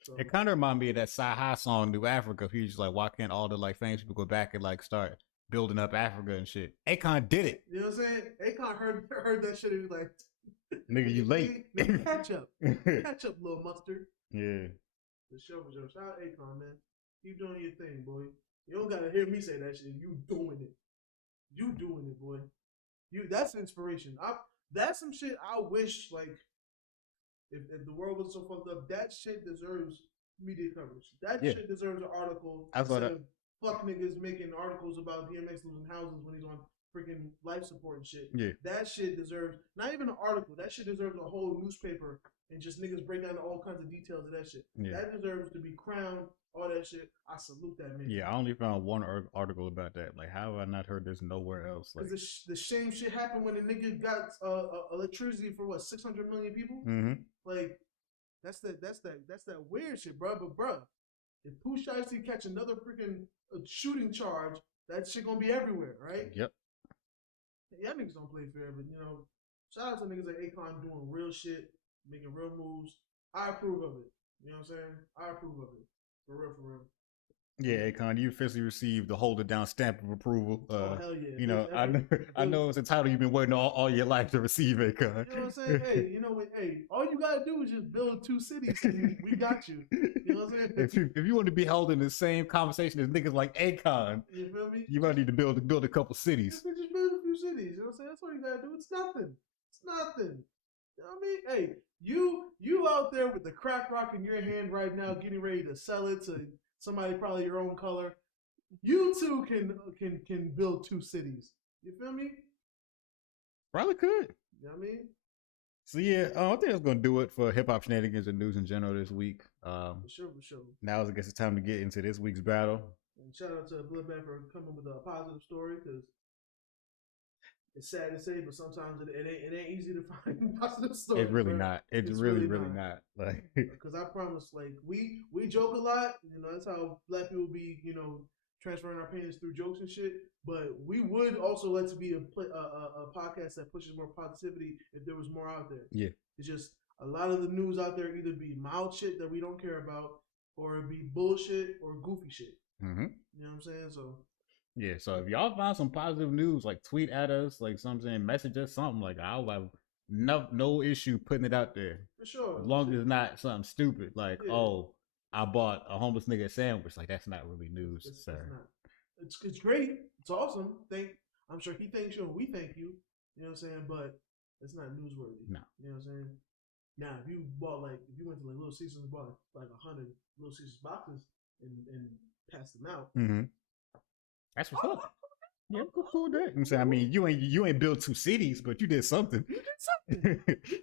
So, it kind of reminds me of that Sci-Hi song, New Africa. He's just like, why can't all the like famous people go back and like start building up Africa and shit? Akon did it. You know what I'm saying? Akon heard that shit and he was like, nigga, you late. Nigga, catch up, little mustard. Yeah. The show for sure. Shout out Akon, man. Keep doing your thing, boy. You don't gotta hear me say that shit. You doing it, boy. That's inspiration. That's some shit I wish, like, If the world was so fucked up, that shit deserves media coverage. That Yeah. shit deserves an article I thought instead of fuck niggas making articles about DMX losing houses when he's on freaking life support and shit. Yeah. That shit deserves not even an article. That shit deserves a whole newspaper and just niggas break down all kinds of details of that shit. Yeah. That deserves to be crowned. All that shit. I salute that man. Yeah, I only found one article about that. Like, how have I not heard this nowhere else? Like, the same shit happened when a nigga got electricity for what 600 million people. Mm-hmm. Like, that's that weird shit, bro. But bro, if Pooh Shiesty catch another freaking shooting charge, that shit gonna be everywhere, right? Yep. Y'all niggas don't play fair, but shout out to niggas like Akon doing real shit, making real moves. I approve of it. You know what I'm saying? I approve of it. For real, for real. Yeah, Akon, you officially received the hold it down stamp of approval. Hell yeah. I know it's a title you've been waiting all your life to receive, Akon. You know what I'm saying? Hey, all you gotta do is just build 2 cities. We got you. You know what I'm saying? If you want to be held in the same conversation as niggas like Akon, you feel me? You might need to build a couple cities. Just build a few cities. You know what I'm saying? That's all you gotta do. It's nothing. It's nothing. You know what I mean? Hey, you out there with the crack rock in your hand right now, getting ready to sell it to somebody probably your own color. You too can build 2 cities. You feel me? Probably could. You know what I mean? So yeah, I think that's gonna do it for hip hop shenanigans and news in general this week. For sure. Now I guess it's time to get into this week's battle. And shout out to Bloodbath for coming with a positive story, because it's sad to say, but sometimes it ain't easy to find positive stories. It's really not. It's really not. Like, because I promise, like we joke a lot. That's how black people be. Transferring our opinions through jokes and shit. But we would also like to be a podcast that pushes more positivity if there was more out there. Yeah. It's just a lot of the news out there either be mild shit that we don't care about, or it be bullshit or goofy shit. Mm-hmm. You know what I'm saying? So yeah. So if y'all find some positive news, like tweet at us, like something, message us something. Like I'll have no issue putting it out there. For sure. As long as it's not something stupid like I bought a homeless nigga a sandwich. Like that's not really news, sir. It's great. It's awesome. I'm sure he thanks you and we thank you. You know what I'm saying? But it's not newsworthy. No. You know what I'm saying? Now, if you went to like Little Caesars and bought like 100 Little Caesars boxes and passed them out. Mm-hmm. That's what's up. Yeah, cool that. I'm saying, I mean, you ain't built 2 cities, but you did something. You did something.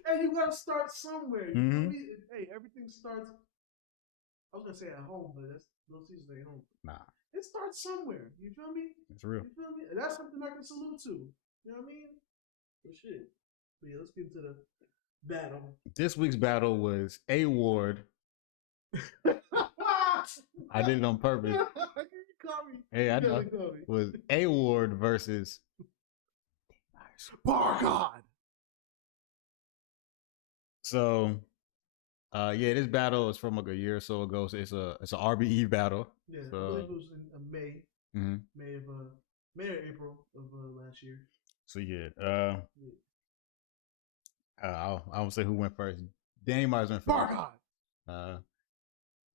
And you gotta start somewhere. You feel me? Hey, everything starts. I was gonna say at home, but that's Little Caesars ain't home. Nah. It starts somewhere. You feel me? It's real. You feel me? And that's something I can salute to. You know what I mean? For shit. But yeah, let's get into the battle. This week's battle was A Ward. I did it on purpose. You caught me. Hey, I know. Was A Ward versus Bar God. So this battle is from like a year or so ago. So it's an RBE battle. Yeah, so, I believe it was in May. Mm-hmm. May or April of last year. So I won't say who went first. Danny Myers went first. Bar God.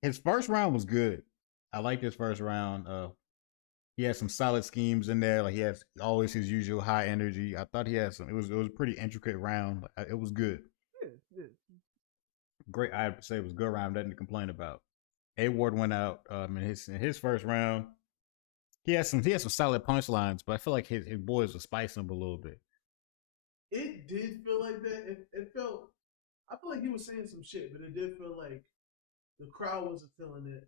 His first round was good. I liked his first round. He had some solid schemes in there. Like he has always his usual high energy. I thought he had some. It was a pretty intricate round. It was good. Yeah. Great. I'd say it was a good round. Nothing to complain about. A Ward went out in his first round. He had some solid punchlines, but I feel like his boys were spicing him a little bit. It did feel like that. I feel like he was saying some shit, but it did feel like the crowd wasn't feeling it,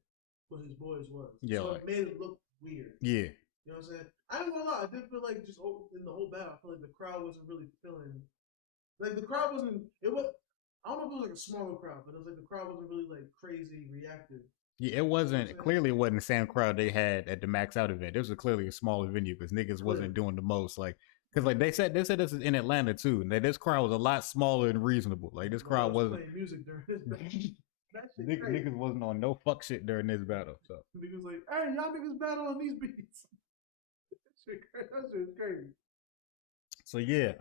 but his boys was. Yeah, so it made it look weird. Yeah. You know what I'm saying? I ain't gonna lie, I did feel like just in the whole battle, I feel like the crowd wasn't really feeling. Like the crowd wasn't. I don't know if it was like a smaller crowd, but it was like the crowd wasn't really like crazy reactive. Yeah, it wasn't. You know clearly, it wasn't the same crowd they had at the Max Out event. It was clearly a smaller venue because niggas wasn't doing the most. Like, because like they said this is in Atlanta too, and this crowd was a lot smaller and reasonable. Like this crowd wasn't playing music during this battle. Niggas wasn't on no fuck shit during this battle. So niggas like, hey, y'all niggas battle on these beats. That shit's crazy. So yeah,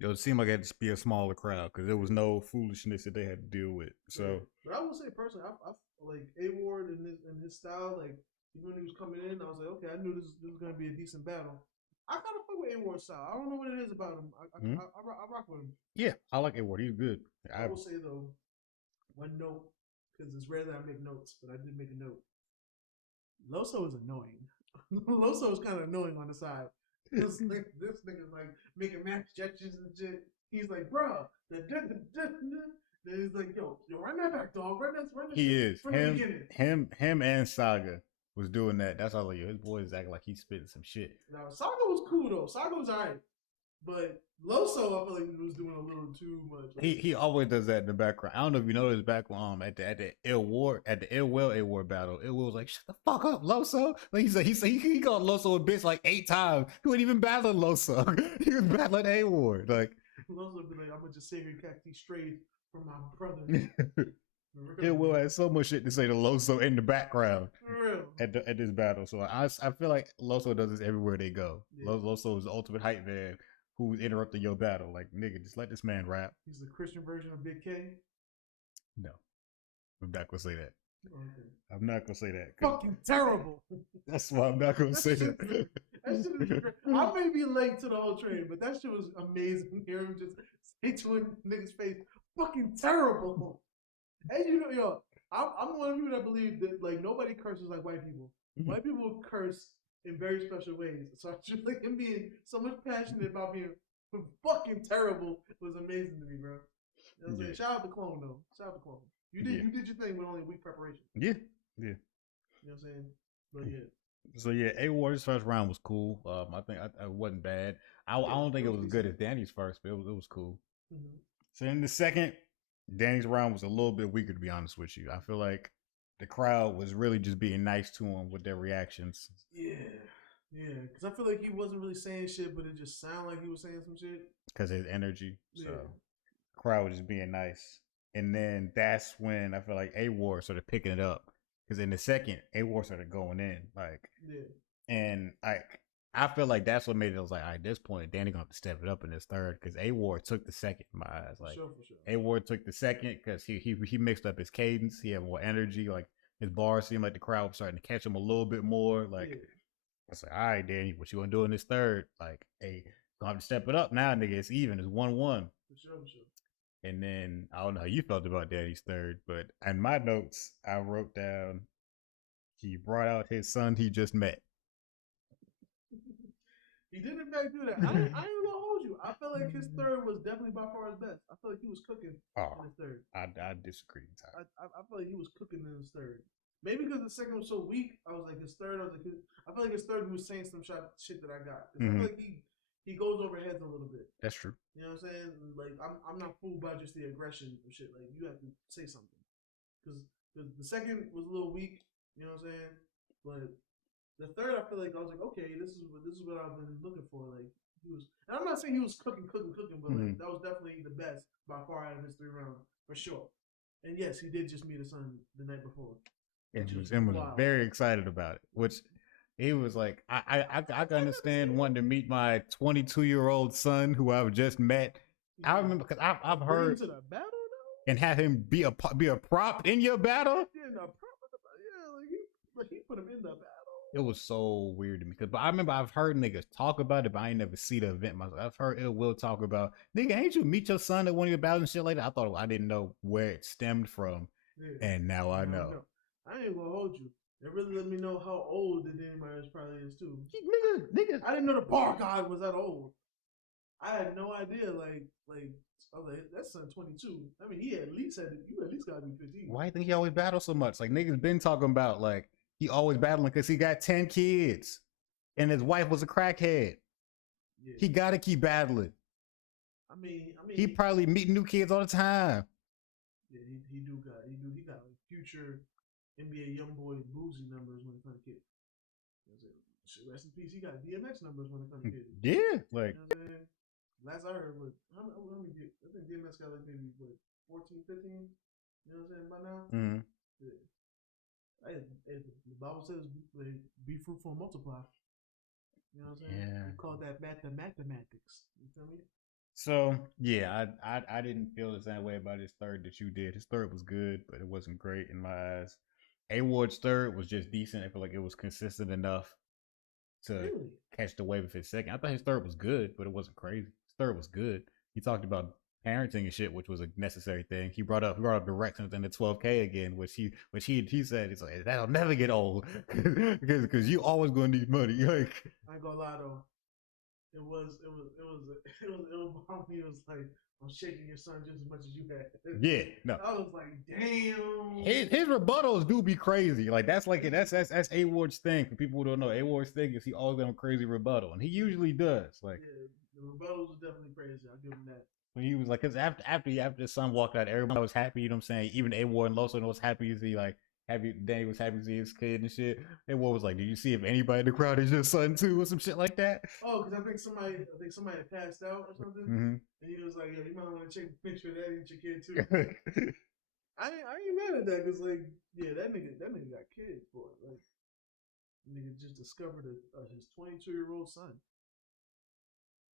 it seemed like it had to be a smaller crowd because there was no foolishness that they had to deal with. So, but I will say personally, I like A Ward and his style. Like even when he was coming in, I was like, okay, I knew this was gonna be a decent battle. I kind of fuck with A-Ward style. I don't know what it is about him. I rock with him. Yeah, I like A-Ward. He's good. I will say though, one note, because it's rare that I make notes, but I did make a note. Loso is annoying. Loso is kind of annoying on the side. This nigga's like making math gestures and shit. He's like, bro, then he's like, yo, run that back, dog. Run that. He is him and Saga was doing that. That's all. Like, his boy is acting like he's spitting some shit. Now Saga was cool though. Saga was alright, but Loso, I feel like he was doing a little too much. He always does that in the background. I don't know if you noticed back at the Ill Will A-Ward battle. Ill Will was like, shut the fuck up, Loso. Like he called Loso a bitch like 8 times. He wasn't even battling Loso. He was battling A-Ward. Like Loso would be like, I'm gonna just sit here and catch these strays from my brother. Ill Will had so much shit to say to Loso in the background at this battle. So I feel like Loso does this everywhere they go. Yeah. Loso is the ultimate hype man who's interrupting your battle. Like, nigga, just let this man rap. He's the Christian version of Big K? No. I'm not gonna say that. Okay. I'm not gonna say that. Fucking terrible. That's why I'm not gonna say that. That shit was great. I may be late to the whole train, but that shit was amazing. Hear him just say to a nigga's face, fucking terrible. And you know, yo, I'm one of the people that believe that like nobody curses like white people. Mm-hmm. White people curse in very special ways. So I just like him being so much passionate about being fucking terrible was amazing to me, bro. You know what I'm saying? Shout out to Clone though. Shout out to Clone. You did your thing with only a week preparation. Yeah. You know what I'm saying? But yeah. So yeah, A-Ward's first round was cool. I think it wasn't bad. I don't think it was as good as Danny's first, but it was cool. Mm-hmm. So in the second, Danny's round was a little bit weaker, to be honest with you. I feel like the crowd was really just being nice to him with their reactions. Yeah, because I feel like he wasn't really saying shit, but it just sounded like he was saying some shit. Because of his energy. So the crowd was just being nice. And then that's when I feel like A-Ward started picking it up. Because in the second, A-Ward started going in. And I feel like that's what made it. I was like, all right, at this point, Danny gonna have to step it up in this third because A-Ward took the second in my eyes. Like, for sure. A-Ward took the second because he mixed up his cadence. He had more energy. Like his bars seemed like the crowd was starting to catch him a little bit more. Like, I was like, all right, Danny, what you gonna do in this third? Like, hey, gonna have to step it up now, nigga. It's even. It's 1-1. For sure. And then I don't know how you felt about Danny's third, but in my notes I wrote down he brought out his son he just met. He did in fact do that. I ain't gonna hold you. I feel like his third was definitely by far his best. I feel like he was cooking in his third. I disagree. I feel like he was cooking in his third. Maybe because the second was so weak, I was like his third. I feel like his third he was saying some shit that I got. I feel like he goes over heads a little bit. That's true. You know what I'm saying? Like I'm not fooled by just the aggression and shit. Like you have to say something because the second was a little weak. You know what I'm saying? But the third, I feel like I was like, okay, this is what I've been looking for. Like he was, and I'm not saying he was cooking, but like that was definitely the best by far out of his 3 rounds for sure. And yes, he did just meet his son the night before. And was very excited about it, which he was like, I can understand wanting to meet my 22-year-old son who I've just met. I remember because I've heard to the battle and have him be a prop in your battle. He put him in the battle. It was so weird to me but I remember I've heard niggas talk about it, but I ain't never see the event myself. I've heard Ill Will talk about, nigga, ain't you meet your son at one of your battles and shit like that? I didn't know where it stemmed from, and now I know. I ain't gonna hold you. It really let me know how old the Danny Myers probably is too. Nigga. I didn't know the bar god was that old. I had no idea. Like I was like, that's son 22. I mean, you at least gotta be 15. Why do you think he always battles so much? Like niggas been talking about like he always battling because he got 10 kids, and his wife was a crackhead. Yeah. He gotta keep battling. I mean, he probably meeting new kids all the time. Yeah, he got like future NBA YoungBoy boozy numbers when it comes to kids. Rest in peace. He got DMX numbers when it comes to kids. Yeah, like you know what I'm saying? Last I heard was how many kids? I think DMX got like maybe 14, 15. You know what I'm saying by now? Mm-hmm. Yeah. The Bible says be fruitful and multiply. You know what I'm saying? Yeah. We call that mathematics. You feel me? So yeah, I didn't feel the same way about his third that you did. His third was good, but it wasn't great in my eyes. A-Ward's third was just decent. I feel like it was consistent enough. to catch the wave of his second. I thought his third was good, but it wasn't crazy. His third was good. He talked about parenting and shit, which was a necessary thing. He brought up directions and the 12K again, which he said he's like, that'll never get old because you always gonna need money. Like, I ain't gonna lie though, it was it was like, I'm shaking your son just as much as you had. Yeah, no. I was like, damn. His rebuttals do be crazy. Like that's A Ward's thing. For people who don't know, A Ward's thing is he always got a crazy rebuttal, and he usually does. Like, yeah, the rebuttals are definitely crazy. I'll give him that. When he was like, because after his son walked out, everybody was happy. You know what I'm saying? Even A Ward and Lawson was happy to see Danny was happy to see his kid and shit. A Ward was like, "Did you see if anybody in the crowd is your son too, or some shit like that?" Oh, because I think somebody had passed out or something, and he was like, "Yo, you might want to check the picture of that and your kid too." I ain't mad at that because like, yeah, that nigga got kids, boy. Like, nigga just discovered his 22-year-old son.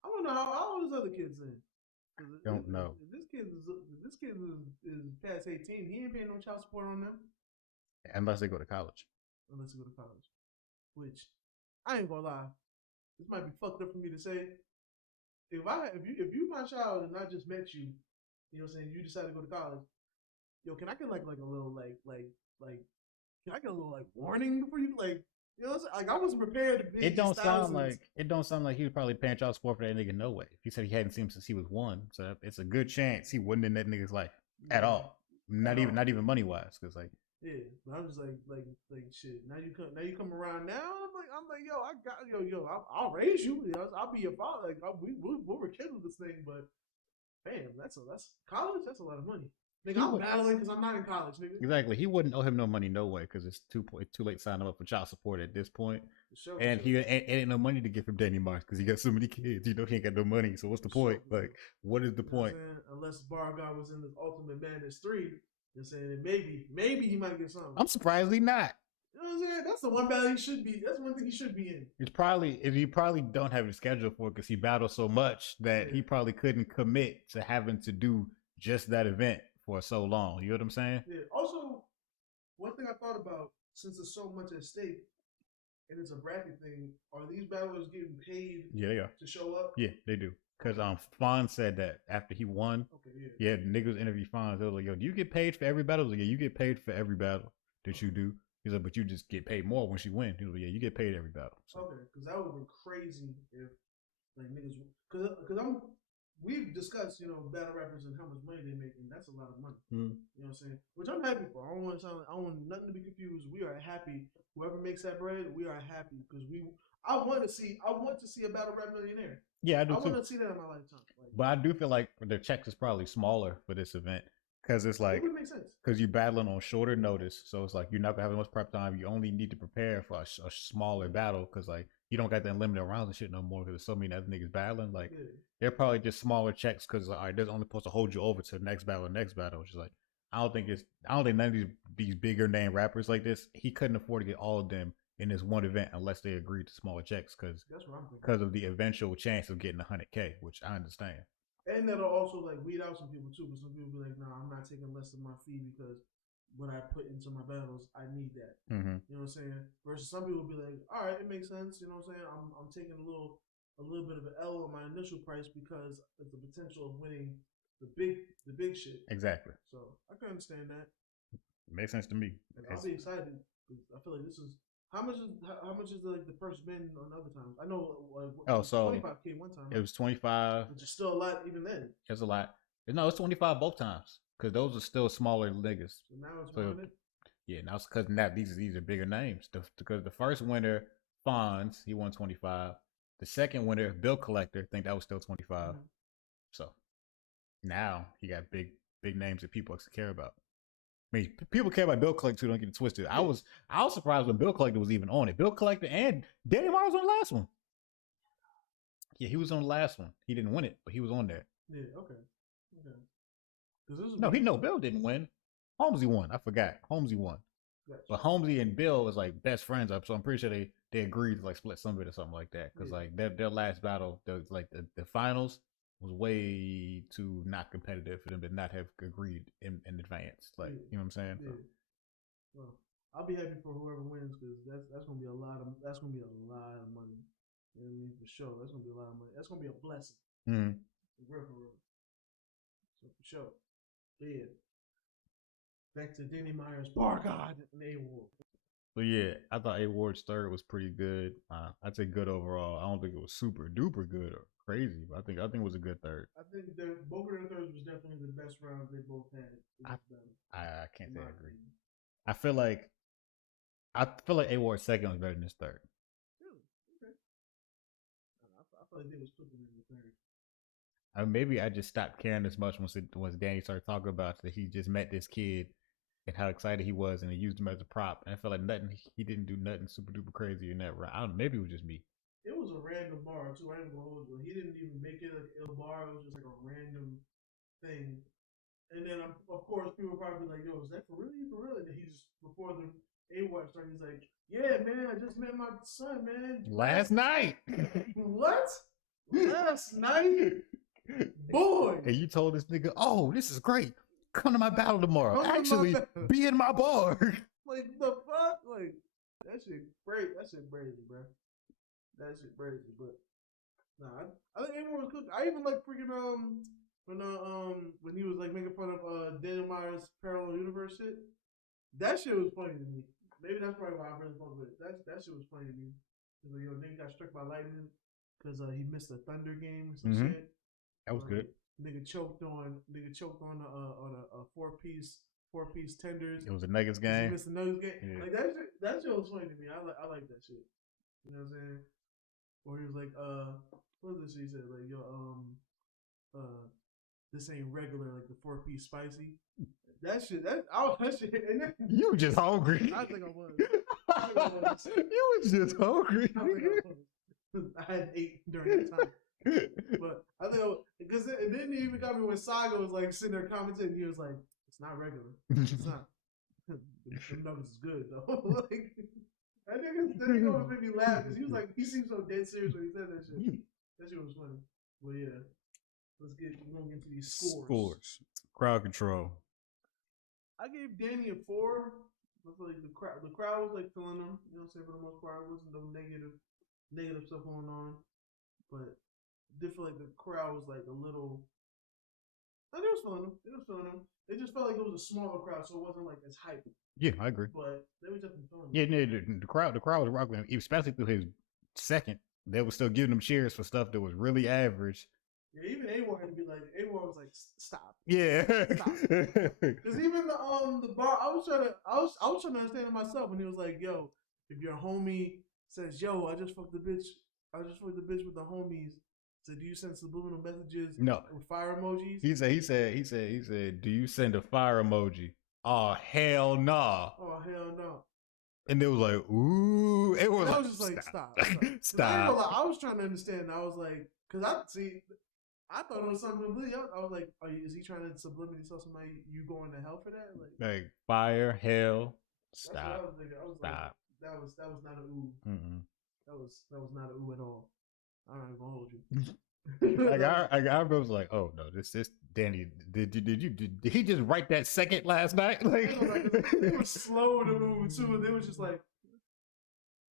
I don't know how old his other kids in. Don't know. If this kid is past 18, he ain't paying no child support on them. Unless they go to college. Which I ain't gonna lie, this might be fucked up for me to say. If you my child and I just met you, you know what I'm saying, you decide to go to college, yo, can I get like a little can I get a little like warning for you? Like, you know what I'm saying? Like, I wasn't prepared to be it don't sound like he was probably paying child support for that nigga no way. He said he hadn't seen him since he was 1, so it's a good chance he wasn't in that nigga's life at all. Not even money wise, because like, yeah, but I'm just like shit. Now you come around now. I'm like, yo, I'll raise you. You know, I'll be your father. Like, we'll rekindle this thing. But damn, that's college. That's a lot of money. Nigga, I'm battling because I'm not in college, nigga. Exactly. He wouldn't owe him no money no way because it's too late to sign him up for child support at this point. And he ain't no money to get from Danny Marks because he got so many kids. You know, he ain't got no money. So what's the point? Like, what is the point? Unless Bargon was in the Ultimate Madness 3, you're saying maybe he might get something. I'm surprised he not. You know what I'm saying? That's the one battle he should be. That's one thing he should be in. He probably don't have a schedule for it because he battles so much that he probably couldn't commit to having to do just that event for so long. You know what I'm saying? Yeah. Also, one thing I thought about, since there's so much at stake and it's a bracket thing, are these battlers getting paid? Yeah, they are. To show up? Yeah, they do. Because Fawn said that after he won, yeah, niggas interviewed Fawn. They was like, "Yo, do you get paid for every battle?" I was like, "Yeah, you get paid for every battle that you do." He's like, "But you just get paid more when she wins." He was like, "Yeah, you get paid every battle." So. Okay, because that would have been crazy if like niggas, because we've discussed, you know, battle rappers and how much money they make, and that's a lot of money. You know what I'm saying? Which I'm happy for. I don't want nothing to be confused. We are happy. Whoever makes that bread, we are happy because I want to see a battle rap millionaire. Yeah, I do too. I want to see that in my lifetime. But I do feel like the checks is probably smaller for this event because it's like, it would make sense because you're battling on shorter notice, so it's like you're not gonna have as much prep time. You only need to prepare for a smaller battle because like you don't got that limited rounds and shit no more because there's so many other niggas battling. Like they're probably just smaller checks because like, all right, they're only supposed to hold you over to the next battle, which is like I don't think none of these bigger name rappers like this. He couldn't afford to get all of them in this one event unless they agreed to smaller checks because of the eventual chance of getting 100K, which I understand. And that'll also like weed out some people too, because some people be like, "Nah, I'm not taking less than my fee because what I put into my battles, I need that." You know what I'm saying? Versus some people be like, "All right, it makes sense." You know what I'm saying? I'm taking a little bit of an L on my initial price because of the potential of winning the big shit. Exactly. So I can understand that. It makes sense to me. I'll be excited because I feel like this is. How much is like the first bid on other times? I know like so 25K one time. It was 25, which is still a lot even then. It's a lot. No, it's 25 both times because those are still smaller niggas. So now it's 100. Yeah, now it's because now these are bigger names. Because the first winner, Fonz, he won 25. The second winner, Bill Collector, I think that was still 25. So now he got big names that people actually care about. I mean, people care about Bill Collector too, don't get it twisted. I was surprised when Bill Collector was even on it. Bill Collector and Danny Marr was on the last one. Yeah, he was on the last one. He didn't win it, but he was on there. Yeah, okay. No, Bill didn't win. Holmesy won. I forgot. Holmesy won. Gotcha. But Holmesy and Bill was like best friends up, so I'm pretty sure they agreed to like split some of it or something like that. Because like their last battle, the finals was way too not competitive for them to not have agreed in advance. Like, you know what I'm saying? Yeah. Well, I'll be happy for whoever wins because that's gonna be a lot of money. You know what I mean? For sure, that's gonna be a lot of money. That's gonna be a blessing. Mm-hmm. For real. So for sure. Yeah. Back to Danny Myers, Bar God, and A Ward. So yeah, I thought A Ward's third was pretty good. I'd say good overall. I don't think it was super duper good or crazy, but I think it was a good third. I think both of their thirds was definitely the best round they both had. I can't say I agree. I feel like A Ward's second was better than his third. Really? Okay. I feel like they was cooking in the third. Maybe I just stopped caring as much once Danny started talking about that he just met this kid and how excited he was, and he used him as a prop. And I felt like he didn't do nothing super duper crazy in that round. I don't know, maybe it was just me. It was a random bar too. I ain't gonna hold you. He didn't even make it like a bar. It was just like a random thing. And then of course people probably be like, "Yo, is that for real? For real?" And then he just before the A-Watch started, he's like, "Yeah, man, I just met my son, man. Last night." What? Last night? Boy. And you told this nigga, "Oh, this is great. Come to my battle tomorrow. Actually, be in my bar." Like the fuck? Like that shit crazy. That shit crazy, bro. That shit crazy. But nah, I think everyone was cool. I even like freaking when he was like making fun of Daniel Myers' parallel universe shit. That shit was funny to me. Maybe that's probably why I really fucked with it. That shit was funny to me. Cause like, yo, nigga got struck by lightning because he missed a Thunder game or some shit. That was good. Nigga choked on a four piece tenders. It was a Nuggets game. He missed the Nuggets game. Yeah. Like that shit was funny to me. I like that shit. You know what I'm saying? Or he was like, what was this shit he said? Like, yo, this ain't regular, like the 4-piece spicy. That shit. And then, you were just hungry. I think I was. You was just hungry. I had 8 during that time. But I think because it didn't even got me when Saga was like sitting there commenting. He was like, "It's not regular. It's not. The nuggets is good though." Like that nigga always made me laugh because he was like, he seemed so dead serious when he said that shit. That shit was funny. But yeah, we're gonna get to these scores. Crowd control. I gave Danny a 4. I feel like the crowd was like feeling him. You know what I'm saying? For the most part, it wasn't no negative stuff going on, but. I feel like the crowd was like a little. They was feeling them. It just felt like it was a smaller crowd, so it wasn't like as hype. Yeah, I agree. But they were definitely feeling them. Yeah, the crowd was rocking him, especially through his second. They were still giving him cheers for stuff that was really average. Yeah, even A-Ward had to be like, A-Ward was like, "Stop." Yeah, stop. Because even the bar, I was trying to understand it myself when he was like, "Yo, if your homie says, yo, I just fucked the bitch with the homies." So do you send subliminal messages? No. With fire emojis? He said, do you send a fire emoji? Oh hell no. Nah. Oh hell no. And they was like, ooh. It was. I was just like, stop. Stop. I was trying to understand. I was like, because I thought it was something completely else. I was like, is he trying to subliminally tell somebody you going to hell for that? Like fire, hell, stop. I was stop. Like, that was not an ooh. Mm-mm. That was not an ooh at all. I'm not gonna hold you. I was like, oh no, this Danny. Did he just write that second last night? Like they were slow to move too. They were just like,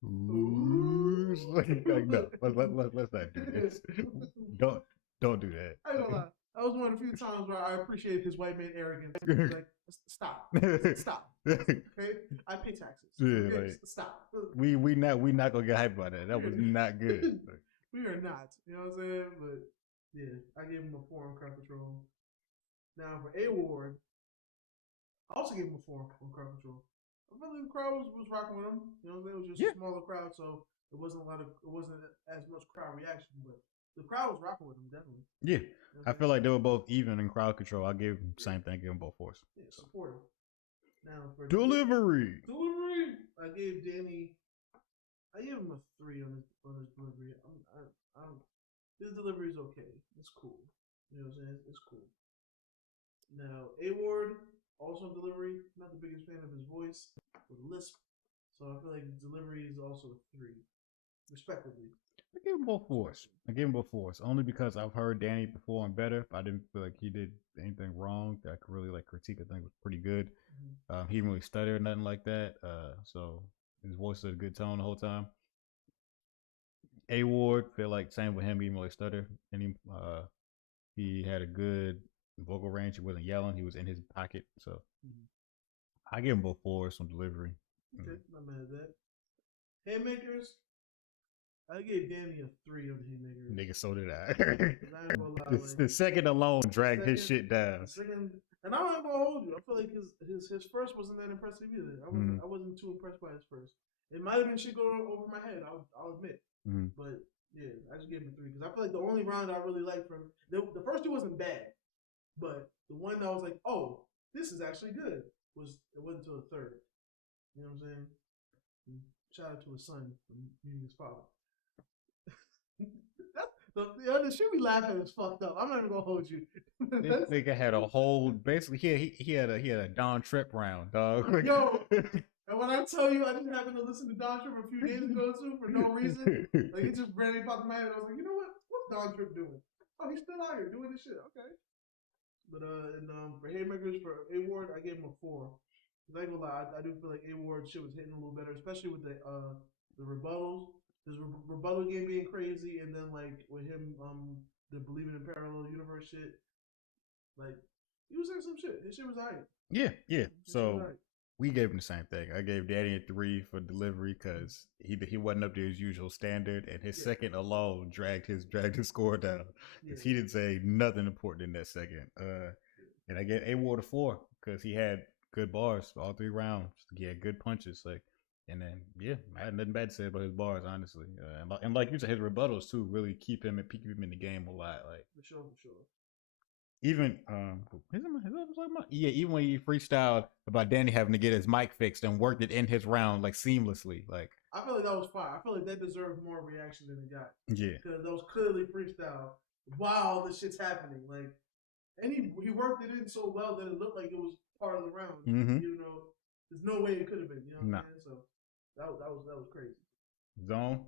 ooh. Like no, let's not do this. Don't do that. I ain't gonna lie. That was one of the few times where I appreciated his white man arrogance. Like, stop. Okay, I pay taxes. Yeah, okay? like, stop. We not gonna get hyped about that. That was not good. We are not. You know what I'm saying? But yeah, I gave him a 4 on crowd control. Now for A-Ward, I also gave him a 4 on crowd control. I feel like the crowd was rocking with him. You know what I'm saying? It was just a smaller crowd, so it wasn't as much crowd reaction, but the crowd was rocking with him, definitely. Yeah. You know I feel like they were both even in crowd control. I gave them the same thing, I gave them both 4s. Yeah, supportive. Now for delivery, I gave Danny. I gave him a 3 on his delivery. His delivery is okay. It's cool. You know what I'm saying? It's cool. Now A-Ward also delivery. Not the biggest fan of his voice with lisp, so I feel like his delivery is also a 3. respectively. I gave him both fours. Only because I've heard Danny perform better. I didn't feel like he did anything wrong that I could really like critique. I think it was pretty good. He didn't really stutter or nothing like that. So his voice had a good tone the whole time. A Ward, feel like same with him. He didn't really stutter. And he had a good vocal range. He wasn't yelling. He was in his pocket. So I give him both fours on delivery. Okay, not mad at that. Haymakers, I gave Danny a 3 on Haymakers. Nigga, so did I. I ain't gonna lie, like, the second alone dragged his shit down. And I'm not gonna hold you. I feel like his first wasn't that impressive either. I wasn't too impressed by his first. It might have been shit going over my head. I'll admit. But yeah, I just gave him a 3 because I feel like the only round I really liked from the first two wasn't bad, but the one that was like, oh, this is actually good it wasn't until the third. You know what I'm saying? And shout out to his son for meeting his father. The shit we laugh at is fucked up. I'm not even gonna hold you. This nigga had a whole basically he had a Don Trip round, dog. Yo, and when I tell you I just happened to listen to Don Trip a few days ago too for no reason, like it just randomly popped in my head. I was like, you know what? What's Don Trip doing? Oh, he's still out here doing this shit. Okay. But for Haymakers for A Ward, I gave him a 4. Cause I ain't gonna lie, I do feel like A Ward shit was hitting a little better, especially with the rebuttals. His rebuttal game being crazy, and then like with him the believing in parallel universe shit, like he was saying some shit. His shit was alright. Yeah. So we gave him the same thing. I gave Daddy a 3 for delivery because he wasn't up to his usual standard, and his second alone dragged his score down because he didn't say nothing important in that second. And I gave A Ward a 4 because he had good bars all 3 rounds. He had good punches, like, and then I had nothing bad to say about his bars, honestly. And like you said, his rebuttals too really keep him in the game a lot. Like for sure. Even even when he freestyled about Danny having to get his mic fixed and worked it in his round like seamlessly, like I feel like that was fire. I feel like that deserved more reaction than it got. Yeah, because that was clearly freestyle while the shit's happening. Like, and he worked it in so well that it looked like it was part of the round. You know, there's no way it could have been. You know what I'm saying? So that was crazy. Zone,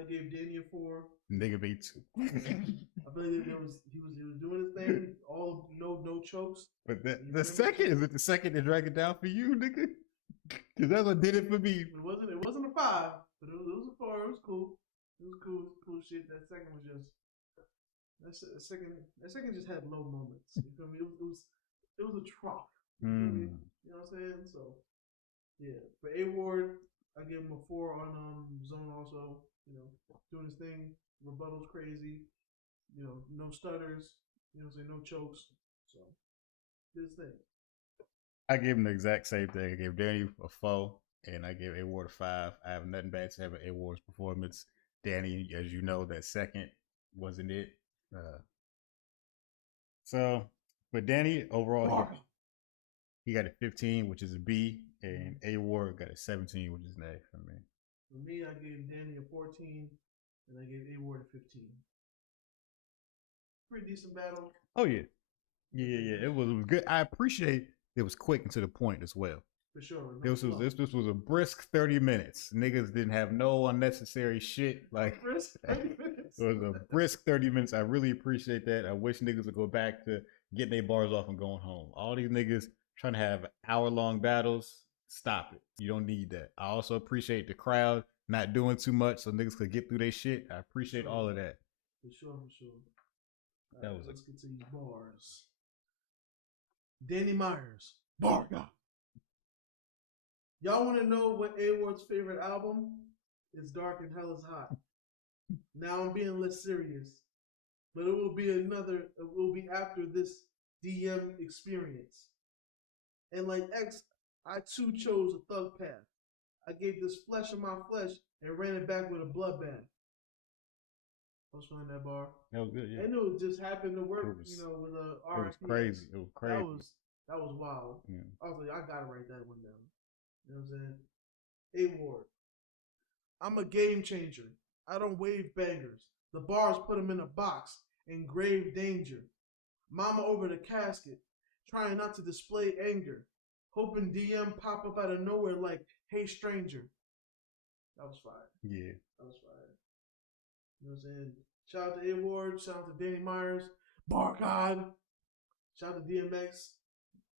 I gave Danny a 4. Nigga beat 2. I feel like he was doing his thing. All no chokes. But the second is it the second to drag it down for you, nigga? Because that's what did it for me. It wasn't a 5, but it was a 4. It was cool. It was cool shit. That second was just that second just had low moments. You feel me? It was a trough. You know what I'm saying? So yeah, for A Ward, I give him a 4 on Zone also. You know, doing his thing. Rebuttal's crazy. You know, no stutters. You know what I'm saying? No chokes. So, did his thing. I gave him the exact same thing. I gave Danny a 4, and I gave A Ward a 5. I have nothing bad to say about A Ward's performance. Danny, as you know, that second wasn't it. But Danny, overall, he got a 15, which is a B, and A Ward got a 17, which is an A for me. For me, I gave Danny a 14, and I gave A Ward a 15. Pretty decent battle. Oh yeah. It was good. I appreciate it was quick and to the point as well. For sure. This was a brisk 30 minutes. Niggas didn't have no unnecessary shit. Like brisk 30 minutes. It was a brisk 30 minutes. I really appreciate that. I wish niggas would go back to getting their bars off and going home. All these niggas trying to have hour-long battles, stop it. You don't need that. I also appreciate the crowd not doing too much so niggas could get through their shit. I appreciate all of that. For sure. Let's get to these bars. Danny Myers, bar guy. Y'all want to know what A Ward's favorite album? It's Dark and Hell is Hot. Now I'm being less serious, but it will be after this DM experience. And like X, I too chose a thug path. I gave this flesh of my flesh and ran it back with a bloodbath. I was feeling that bar. That was good, yeah. And it just happened to work, with It was crazy. It was crazy. That was wild. Yeah. I was like, I gotta write that one down. You know what I'm saying? A Ward. I'm a game changer. I don't wave bangers. The bars put them in a box in grave danger. Mama over the casket, trying not to display anger. Hoping DM pop up out of nowhere like, hey stranger. That was fire. Yeah. That was fire. You know what I'm saying? Shout out to A Ward. Shout out to Danny Myers. Bar God. Shout out to DMX.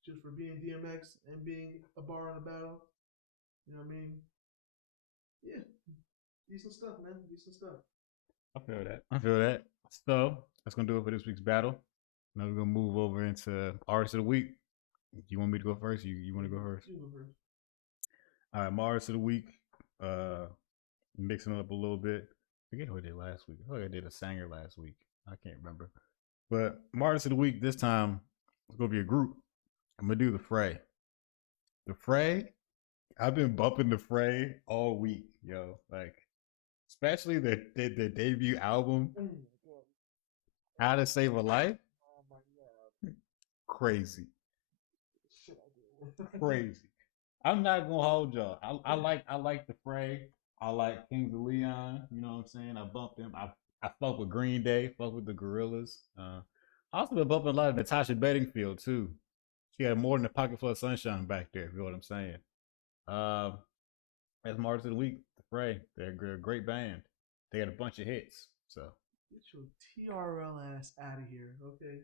Just for being DMX and being a bar in the battle. You know what I mean? Yeah. Decent stuff, man. Decent stuff. I feel that. So that's gonna do it for this week's battle. Now we're gonna move over into artist of the week. You want me to go first? You want to go first? You go first. All right, my artist of the week. Mixing it up a little bit. I forget who I did last week. I feel like I did a singer last week. I can't remember. But my artist of the week this time is gonna be a group. I'm gonna do the Fray. The Fray. I've been bumping the Fray all week, yo. Like, especially the debut album, How to Save a Life. Oh my God. Crazy. Shit, I did. Crazy. I'm not gonna hold y'all. I like the Fray. I like Kings of Leon. You know what I'm saying? I bumped them. I fuck with Green Day. Fuck with the Gorillas. I also been bumping a lot of Natasha Bedingfield too. She had more than a pocket full of sunshine back there. If you know what I'm saying. As my artist of the week, the Fray. They're a great band. They had a bunch of hits. So get your TRL ass out of here, okay?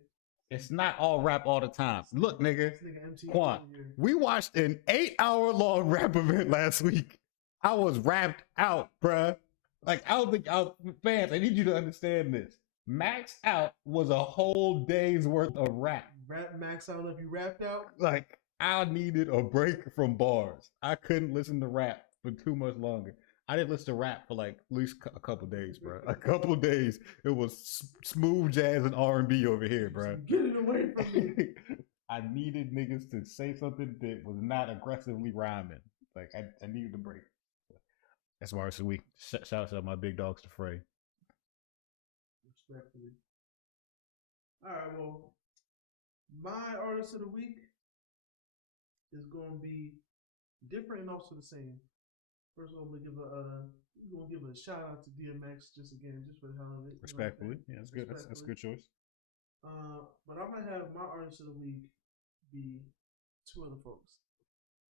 it's not all rap all the time. Look, nigga, MTV Quan, we watched an 8-hour-long rap event last week. I was rapped out, bruh. Like, I don't think fans, I need you to understand this. Max Out was a whole day's worth of rap. Rap Max Out if you rapped out? Like, I needed a break from bars. I couldn't listen to rap for too much longer. I didn't listen to rap for like at least a couple days, bro. A couple of days. It was smooth jazz and R&B over here, bro. Get it away from me. I needed niggas to say something that was not aggressively rhyming. Like, I needed a break. That's my artist of the week. Shout out to my big dogs, the Fray. Respectfully. All right, well, my artist of the week is going to be different and also the same. First of all, we're gonna give a shout out to DMX just for the hell of it. Respectfully, yeah, that's good. That's a good choice. But I'm gonna have my artist of the week be two other folks.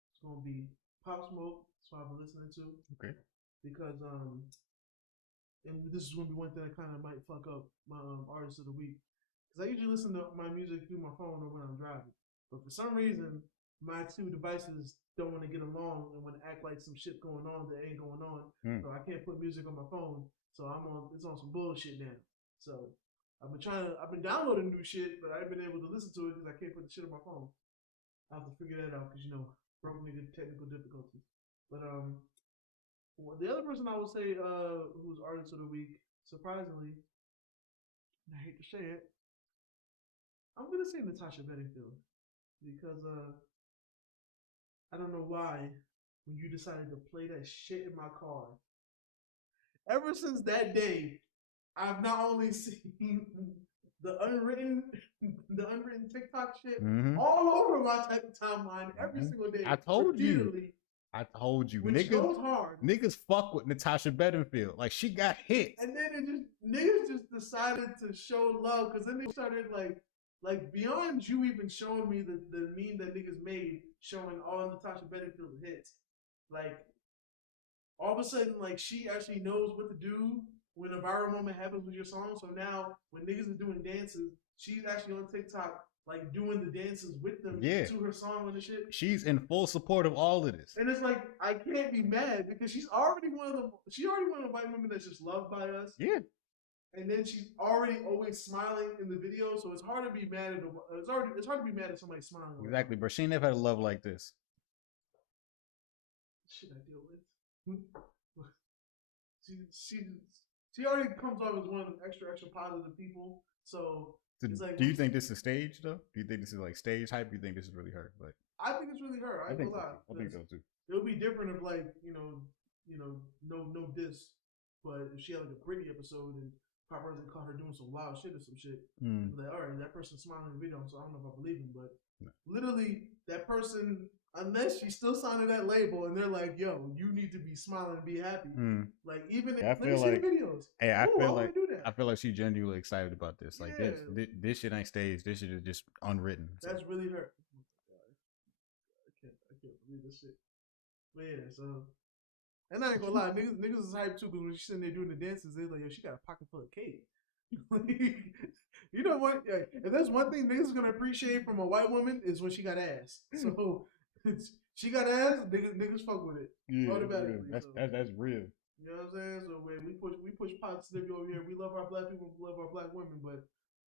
It's gonna be Pop Smoke. That's what I've been listening to. Okay. Because and this is gonna be one thing that kind of might fuck up my artist of the week. Because I usually listen to my music through my phone or when I'm driving, but for some reason my two devices don't want to get along and want to act like some shit going on that ain't going on. So I can't put music on my phone. So it's on some bullshit now. So I've been downloading new shit, but I haven't been able to listen to it because I can't put the shit on my phone. I have to figure that out because broken nigga technical difficulties. But the other person I would say who's artist of the week, surprisingly, and I hate to say it, I'm gonna say Natasha Bedingfield because I don't know why when you decided to play that shit in my car. Ever since that day, I've not only seen the unwritten TikTok shit all over my timeline every single day. I told you. Which goes hard. Niggas fuck with Natasha Bedingfield. Like, she got hit. And then niggas just decided to show love because then they started like beyond you even showing me the meme that niggas made showing all Natasha Bedingfield hits. Like, all of a sudden, like, she actually knows what to do when a viral moment happens with your song. So now when niggas is doing dances, she's actually on TikTok, like, doing the dances with them to her song and the shit. She's in full support of all of this. And it's like, I can't be mad because she's already one of the white women that's just loved by us. Yeah. And then she's already always smiling in the video, so it's hard to be mad at it's hard to be mad at somebody smiling. Exactly, bro. She never had a love like this. Shit, I deal with. She already comes off as one of the extra positive people. So like, do you think this is staged though? Do you think this is like stage hype? Do you think this is really her? Like, I think it's really her. I think so too. It would be different if like no diss, but if she had like a Britney episode and paparazzi caught her doing some wild shit or some shit, like, all right, that person's smiling in the video, so I don't know if I believe him, but literally that person, unless she's still signing that label and they're like, yo, you need to be smiling and be happy. Like, even if I feel like the videos. Hey, I feel like she's genuinely excited about this. Like, this shit ain't staged. This shit is just unwritten. So. That's really her. I can't believe this shit. But yeah, so And I ain't gonna lie, niggas is hyped too because when she's sitting there doing the dances, they're like, yo, she got a pocket full of cake. You know what? If there's one thing niggas gonna appreciate from a white woman is when she got ass. So she got ass, niggas fuck with it automatically. That's real. You know what I'm saying? So when we push positivity over here. We love our black people, we love our black women, but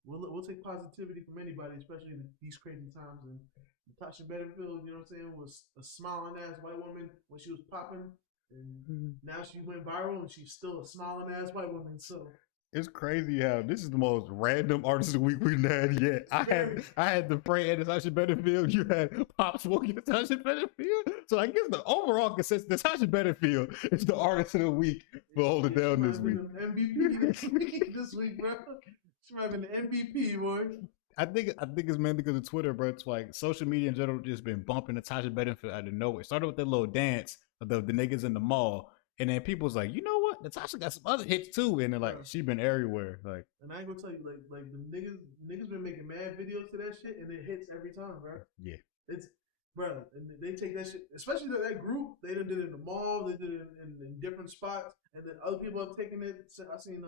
we'll take positivity from anybody, especially in these crazy times. And Natasha Bedingfield, you know what I'm saying, was a smiling ass white woman when she was popping, and now she went viral and she's still a smiling ass white woman. So it's crazy how this is the most random artist of the week we've had yet. I had the Frey and Natasha Bedingfield. You had Pop Smoke and Natasha Bedingfield. So I guess the overall consensus, Natasha Bedingfield is the artist of the week for holding down this week. MVP this week, bro. She might have been the MVP, boy. I think it's mainly because of Twitter, bro. It's like social media in general just been bumping Natasha Bedingfield out of nowhere. It started with that little dance of the niggas in the mall. And then people's like, you know what? Natasha got some other hits too. And they're like, she been everywhere. Like, and I ain't gonna tell you, like the niggas been making mad videos to that shit, and it hits every time, bro. Yeah. It's, bro, and they take that shit, especially that group. They done did it in the mall. They did it in different spots, and then other people have taken it. I seen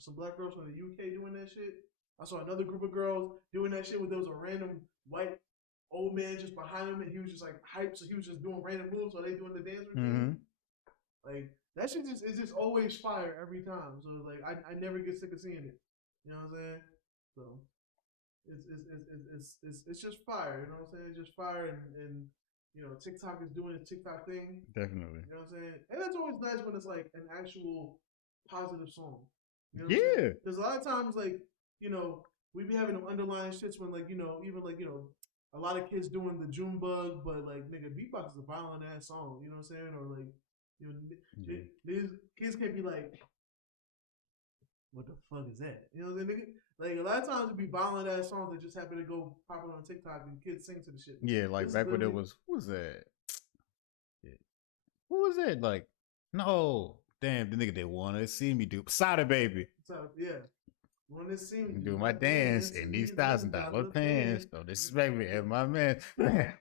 some black girls from the UK doing that shit. I saw another group of girls doing that shit where there was a random white old man just behind him, and he was just like hyped, so he was just doing random moves while they doing the dance routine. Like that shit is just always fire every time. So like I never get sick of seeing it. You know what I'm saying? So it's just fire. You know what I'm saying? It's just fire, and you know TikTok is doing its TikTok thing. Definitely. You know what I'm saying? And that's always nice when it's like an actual positive song. You know yeah. Because a lot of times like you know we be having them underlying shits when like you know even like you know a lot of kids doing the June bug, but like nigga beatbox is a violent ass song. You know what I'm saying? Or like. You know, these kids can't be like, what the fuck is that? You know what I'm saying? Like a lot of times it'd be violent ass songs that just happen to go popping on TikTok and kids sing to the shit. Yeah, like back when it was, what was that? What was it? Like, no, damn, the nigga they wanna see me do Sada Baby. Yeah. Wanna see me do my dance in these $1,000 pants. Don't disrespect me and my man.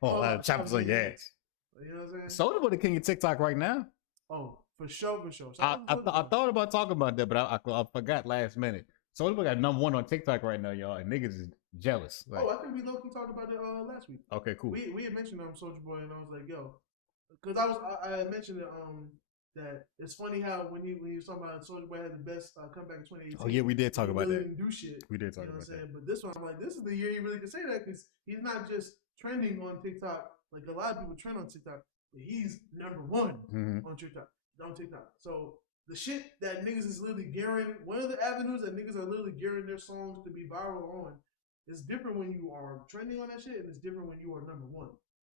Oh, I have choppers on your ass. You know what I'm saying? Soulja Boy the king of TikTok right now. Oh, for sure. I thought about talking about that, but I forgot last minute. Soulja Boy got #1 on TikTok right now, y'all, and niggas is jealous. Like, I think we low-key talked about it last week. Okay, cool. We had mentioned Soulja Boy, and I was like, yo, because I had mentioned it, that it's funny how when you was talking about Soulja Boy had the best comeback in 2018. Oh yeah, we did talk about that. Didn't do shit. We did talk about that. But this one, I'm like, this is the year he really could say that because he's not just trending on TikTok like a lot of people trend on TikTok. He's #1 on TikTok. So the shit that niggas is literally gearing, one of the avenues that niggas are literally gearing their songs to be viral on is different when you are trending on that shit, and it's different when you are #1.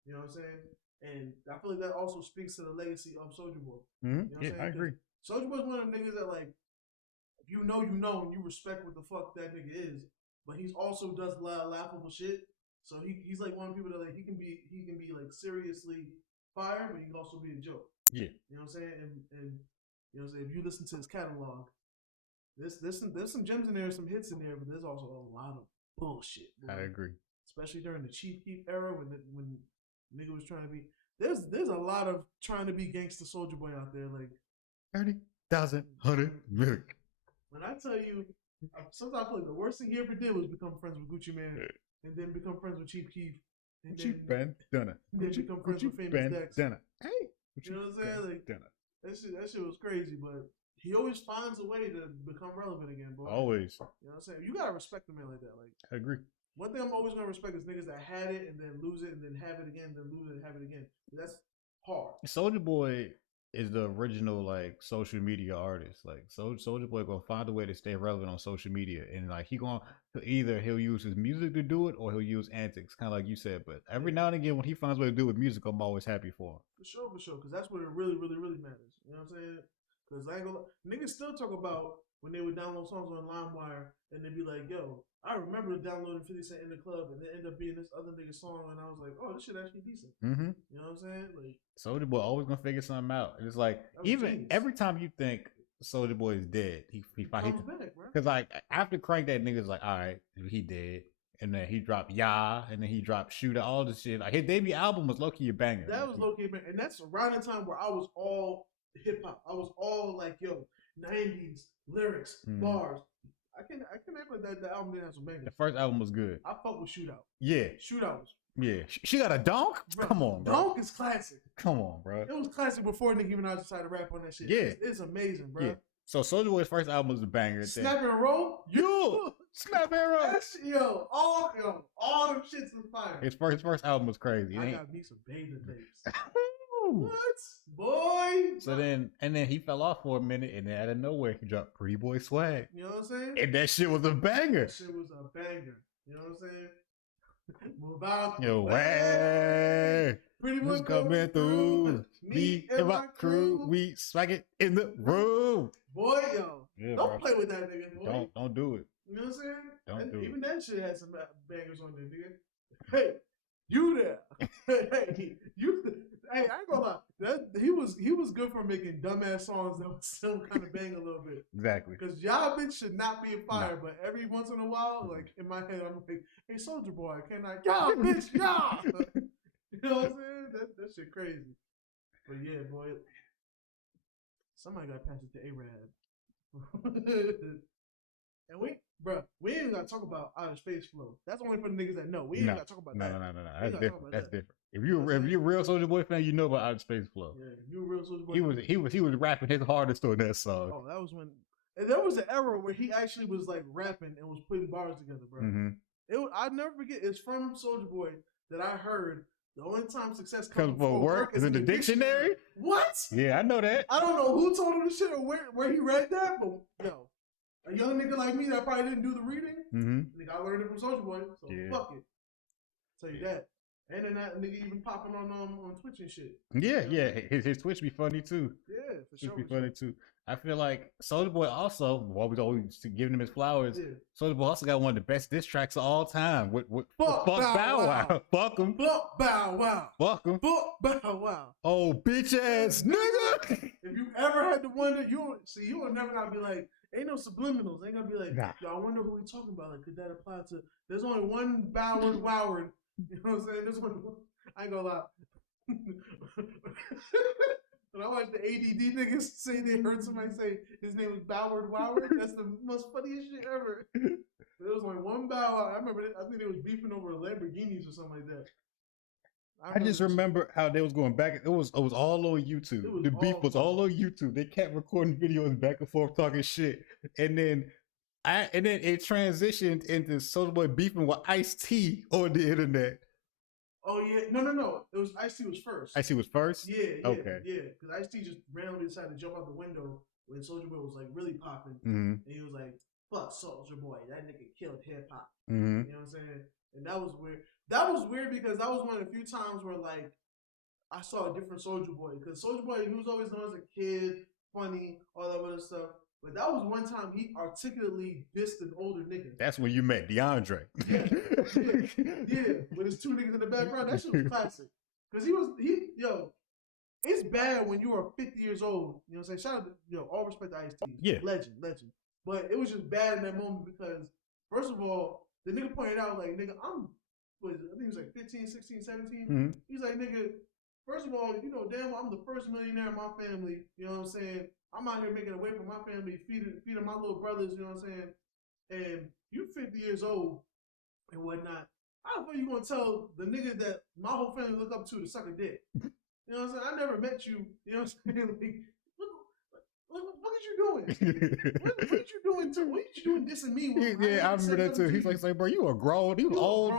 You know what I'm saying? And I feel like that also speaks to the legacy of Soulja Boy. You know what I'm saying? I agree. Soulja Boy's one of them niggas that like, if you know, and you respect what the fuck that nigga is, but he's also does a lot of laughable shit. So he's like one of the people that like he can be like seriously fire, but he can also be a joke. Yeah. You know what I'm saying? And you know what I'm saying? If you listen to his catalog, there's some gems in there, some hits in there, but there's also a lot of bullshit. Bro. I agree. Especially during the Chief Keef era when nigga was trying to be there's a lot of trying to be gangsta Soulja Boy out there, like 30,000, 100 million. When I tell you, sometimes I feel like the worst thing he ever did was become friends with Gucci Mane, and then become friends with Chief Keef, and Gucci bandana. Then become friends with Famous Dex. Hey, you know what I'm saying? Like that shit was crazy, but he always finds a way to become relevant again, bro. Always. You know what I'm saying? You gotta respect a man like that. Like I agree. One thing I'm always gonna respect is niggas that had it and then lose it and then have it again, then lose it and have it again. That's hard. Soulja Boy is the original like social media artist. Like Soulja Boy gonna find a way to stay relevant on social media, and like he'll use his music to do it, or he'll use antics, kind of like you said. But every now and again, when he finds a way to do it with music, I'm always happy for him. For sure, because that's what it really, really, really matters. You know what I'm saying? Because I ain't gonna niggas still talk about when they would download songs on LimeWire and they'd be like, "Yo, I remember downloading 50 Cent in the club," and it ended up being this other nigga song, and I was like, "Oh, this shit actually decent." You know what I'm saying? Like Soulja Boy always gonna figure something out. And it's like even every time you think Soulja Boy is dead, he comes back, bro. Because like after Crank, that nigga's like, all right, he dead. And then he dropped Ya, and then he dropped Shooter, all this shit. Like his debut album was low-key a banger. That was low-key a banger. And that's around the time where I was all hip hop. I was all like, yo, 90s lyrics, bars. I can never that the album didn't have some bangers. The first album was good. I fuck with Shootout. Yeah. Shootout was. Yeah. She got a donk? Bro, come on, bro. Donk is classic. Come on, bro. It was classic before Nicki Minaj decided to rap on that shit. Yeah. It's amazing, bro. Yeah. So Soulja Boy's first album was a banger. Snap and Roll? You! Snap and Roll! Yo, all them shits was fire. His first album was crazy. I got me some beta tapes. What? Boy! So then he fell off for a minute, and then out of nowhere, he dropped Pretty Boy Swag. You know what I'm saying? And that shit was a banger. That shit was a banger. You know what I'm saying? Move out Your way. Pretty Boy coming through. Me and my crew, we swag it in the room. Boy, yo. Yeah, don't play with that nigga, boy. Don't do it. You know what I'm saying? Don't do it. Even that shit had some bangers on there, nigga. Hey, you there? Hey, you. Hey, I ain't gonna lie. He was good for making dumbass songs that would still kind of bang a little bit. Exactly. Because y'all bitch should not be a fire, but every once in a while, like in my head, I'm like, hey, Soulja Boy, can I? Y'all bitch, y'all. You know what I'm saying? That shit crazy. But yeah, boy. Somebody got to pass it to A-Rab. And we ain't got to talk about Outer Space Flow. That's only for the niggas that know. We ain't got to talk about that. No. That's different. That's different. If you're a real Soulja Boy fan, you know about Outer Space Flow. Yeah, if you're a real Soulja Boy he was rapping his hardest on that song. Oh, that was when. And there was an era where he actually was like rapping and was putting bars together, bro. Mm-hmm. I'll never forget. It's from Soulja Boy that I heard. The only time success comes before work is in the dictionary. What? Yeah, I know that. I don't know who told him the shit or where he read that, but yo, a young nigga like me that probably didn't do the reading, nigga, I learned it from Soulja Boy, so fuck it. Tell you that. And then that nigga even popping on Twitch and shit. Yeah. His Twitch be funny too. Yeah, for sure. Be funny too. I feel like Soulja Boy also, while we always giving him his flowers, Soulja Boy also got one of the best diss tracks of all time. With Fuck Bow Wow. Fuck him. Fuck Bow Wow. Fuck him. Fuck Bow Wow. Oh, bitch ass nigga. If you ever had to wonder, you will never gotta be like, ain't no subliminals. Ain't gonna be like, yo, I wonder who we talking about. Like, could that apply to? There's only one Boward Woward. You know what I'm saying? There's one. I ain't gonna lie. When I watched the ADD niggas say they heard somebody say his name was Boward Woward, that's the most funniest shit ever. There was only one Bow Wow. I remember, I think they was beefing over Lamborghinis or something like that. I just remember how they was going back. It was all on YouTube. The beef was all on YouTube. They kept recording videos back and forth talking shit, and then it transitioned into Soulja Boy beefing with Ice-T on the internet. Oh yeah, no. It was Ice-T was first. Ice-T was first. Yeah. Okay. Yeah, because Ice-T just randomly decided to jump out the window when Soulja Boy was like really popping, and he was like, "Fuck Soulja Boy, that nigga killed hip hop." You know what I'm saying? And that was weird. That was weird because that was one of the few times where like I saw a different Soulja Boy. Because Soulja Boy, he was always known as a kid, funny, all that other stuff. But that was one time he articulately dissed an older nigga. That's when you met DeAndre. Yeah, with his two niggas in the background. That shit was classic. Because it's bad when you are 50 years old. You know what I'm saying? Shout out to, all respect to Ice-T. Yeah. Legend. But it was just bad in that moment because, first of all, the nigga pointed out, like, nigga, I think he was like 15, 16, 17. He's like, nigga, first of all, damn, I'm the first millionaire in my family. You know what I'm saying? I'm out here making a way for my family, feeding my little brothers, you know what I'm saying? And you 50 years old and whatnot. How the fuck you gonna tell the nigga that my whole family look up to suck a dick? You know what I'm saying? I never met you. You know what I'm saying? Like, what are you doing? What are you doing? What are you doing dissing me? I remember that too. He's like, bro, you a grown, you old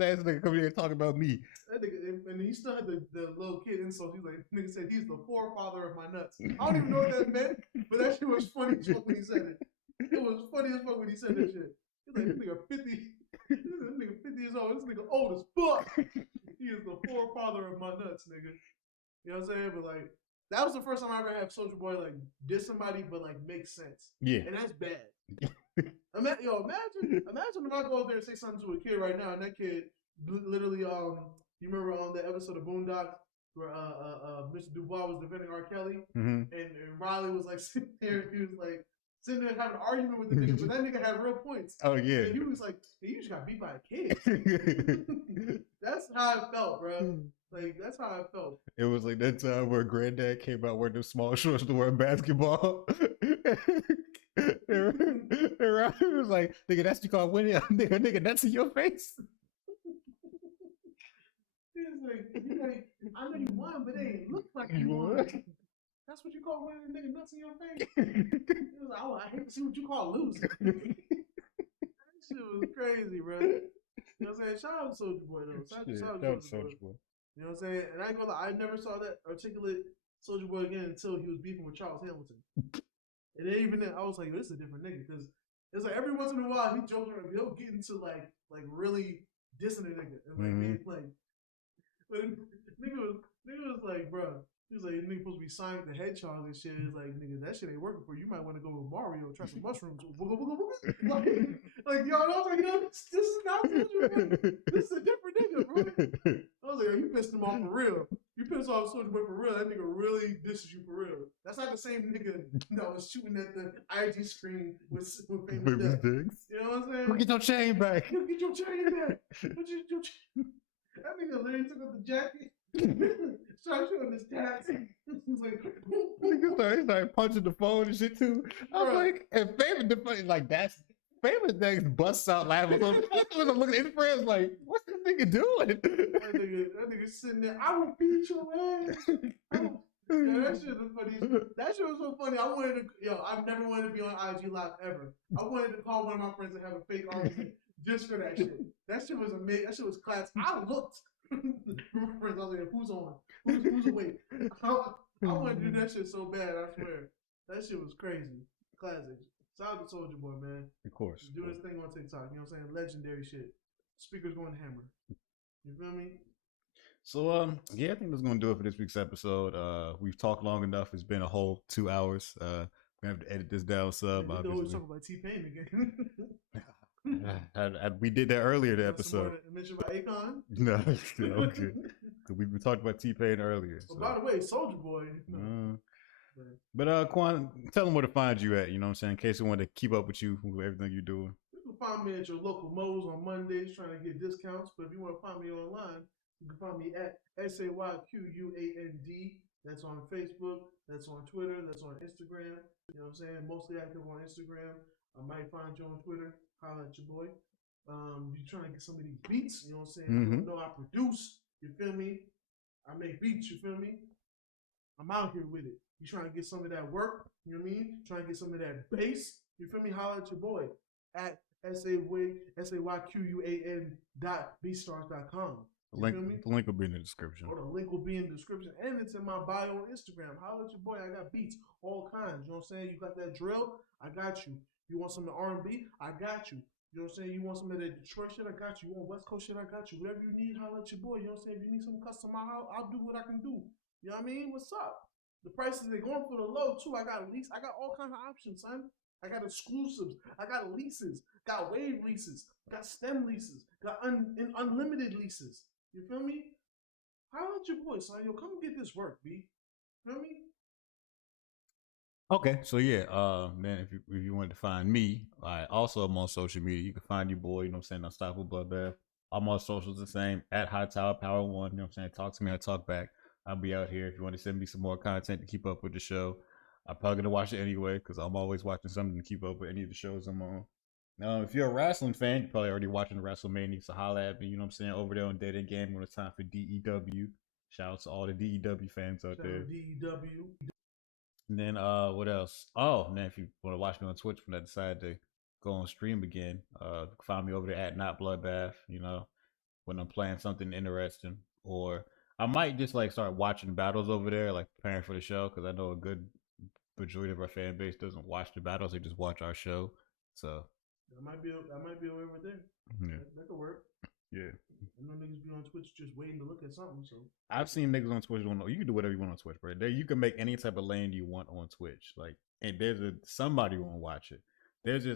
ass nigga coming here talking about me. That nigga, and he still had the little kid insult. He's like, nigga said he's the forefather of my nuts. I don't even know what that meant, but that shit was funny as fuck when he said it. It was funny as fuck when he said that shit. He's like, this nigga 50. This nigga 50 years old. This nigga old as fuck. He is the forefather of my nuts, nigga. You know what I'm saying? But like, that was the first time I ever had Soulja Boy like diss somebody, but like make sense. Yeah, and that's bad. Imagine if I go out there and say something to a kid right now, and that kid literally, you remember on the episode of Boondocks where Mr. Dubois was defending R. Kelly, and Riley was like sitting there, he was like sitting there having an argument with the nigga, but that nigga had real points. Oh yeah, and he was like, hey, you just got beat by a kid. That's how I felt, bro. Like that's how I felt. It was like that time where Granddad came out wearing the small shorts to wear basketball. He was like, "Nigga, that's what you call winning, nigga, that's in your face." He's like, I know you won, but it ain't look like you won. That's what you call winning, nigga, nuts in your face. He was like, oh, I hate to see what you call losing. That shit was crazy, bro. You know what I'm saying? Shout out to Soulja Boy though. Shout out to Soulja Boy. You know what I'm saying? And I ain't gonna lie, I never saw that articulate Soulja Boy again until he was beefing with Charles Hamilton. And then even then, I was like, this is a different nigga because it's like every once in a while he jokes around, he'll get into like really dissing a nigga and like but nigga was like, bro, he was like, nigga supposed to be signing the hedgehogs and shit. It's like, nigga, that shit ain't working for you. You might want to go with Mario, try some mushrooms. Like, yo, I was like, yo, this is not Soulja Boy. This is a different nigga, bro. I was like, yo, you pissed him off for real. You pissed off Soulja Boy for real. That nigga really disses you for real. That's not the same nigga that was shooting at the IG screen with famous Diggs. You know what I'm saying? Go get your chain back. Go get your chain back. That nigga literally took off the jacket, started showing his tats. He's like, he started punching the phone and shit too. I was like, and Famous like that's Famous next busts out laughing. So I was looking at his friends like, what's this nigga doing? That nigga sitting there. I will beat your ass. Yeah, that shit was funny. That shit was so funny. I've never wanted to be on IG Live ever. I wanted to call one of my friends and have a fake argument just for that shit. That shit was amazing. That shit was class. I looked. My friends, I was like, who's on? Who's awake? I wanted to do that shit so bad, I swear. That shit was crazy. Classic. Shout out to Soulja Boy, man. Of course. Do his thing on TikTok. You know what I'm saying? Legendary shit. Speakers going hammer. You feel me? So yeah, I think that's gonna do it for this week's episode. We've talked long enough. It's been a whole 2 hours. We have to edit this down some. We always talk about T-Pain again. We did that earlier in the episode. Mention about Akon? No, okay. We talked about T-Pain earlier. Well, by the way, Soulja Boy. But Quan, tell them where to find you at. You know what I'm saying? In case they want to keep up with you, with everything you're doing. You can find me at your local Moe's on Mondays, trying to get discounts. But if you want to find me online, you can find me at SAYQUAND. That's on Facebook. That's on Twitter. That's on Instagram. You know what I'm saying? Mostly active on Instagram. I might find you on Twitter. Holla at your boy. You trying to get some of these beats. You know what I'm saying? Mm-hmm. You know I produce. You feel me? I make beats. You feel me? I'm out here with it. You trying to get some of that work. You know what I mean? Trying to get some of that bass. You feel me? Holla at your boy. At SAYQUAN.beatstars.com. The link will be in the description. Or the link will be in the description. And it's in my bio on Instagram. Holla at your boy. I got beats. All kinds. You know what I'm saying? You got that drill? I got you. You want some of the R&B? I got you. You know what I'm saying? You want some of that Detroit shit? I got you. You want West Coast shit? I got you. Whatever you need, holla at your boy. You know what I'm saying? If you need some custom, I'll do what I can do. You know what I mean? What's up? The prices, they're going for the low, too. I got all kinds of options, son. I got exclusives. I got leases. Got wave leases. Got stem leases. Got unlimited leases. You feel me? Holla at your boy, son. Yo, come get this work, B. Feel me? Okay, so yeah, man, if you wanted to find me, I also am on social media. You can find your boy, you know what I'm saying, Unstoppable Bloodbath. I'm on socials the same, at High Tower Power 1, you know what I'm saying? Talk to me, I talk back. I'll be out here if you want to send me some more content to keep up with the show. I'm probably going to watch it anyway because I'm always watching something to keep up with any of the shows I'm on. Now, if you're a wrestling fan, you're probably already watching the WrestleMania, so holla at me, you know what I'm saying, over there on Dead End Game when it's time for DEW. Shout out to all the DEW fans out there. DEW. And then what else? Oh, man, if you want to watch me on Twitch when I decide to go on stream again, you can find me over there at Not Bloodbath, you know, when I'm playing something interesting. Or I might just like start watching battles over there, like preparing for the show, because I know a good majority of our fan base doesn't watch the battles, they just watch our show. So that might be a way over there. Yeah. That could work. Yeah. I know niggas be on Twitch just waiting to look at something. So I've seen niggas on Twitch doing. You can do whatever you want on Twitch, bro. There, you can make any type of lane you want on Twitch. Like, and there's somebody won't watch it.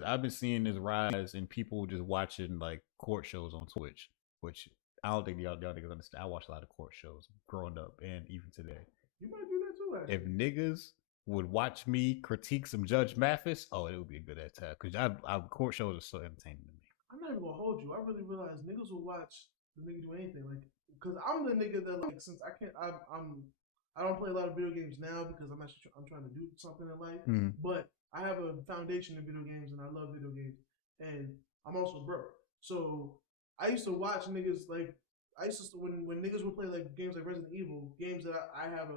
I've been seeing this rise in people just watching like court shows on Twitch, which I don't think y'all niggas understand. I watch a lot of court shows growing up and even today. You might do that too, actually. If niggas would watch me critique some Judge Mathis, oh, it would be a good attack because court shows are so entertaining to me. I'm not even gonna hold you. I really realized niggas will watch The nigga do anything like, cause I'm the nigga that like since I can't I don't play a lot of video games now because I'm trying to do something in life, but I have a foundation in video games and I love video games and I'm also broke. So I used to watch niggas like when niggas would play like games like Resident Evil, games that I have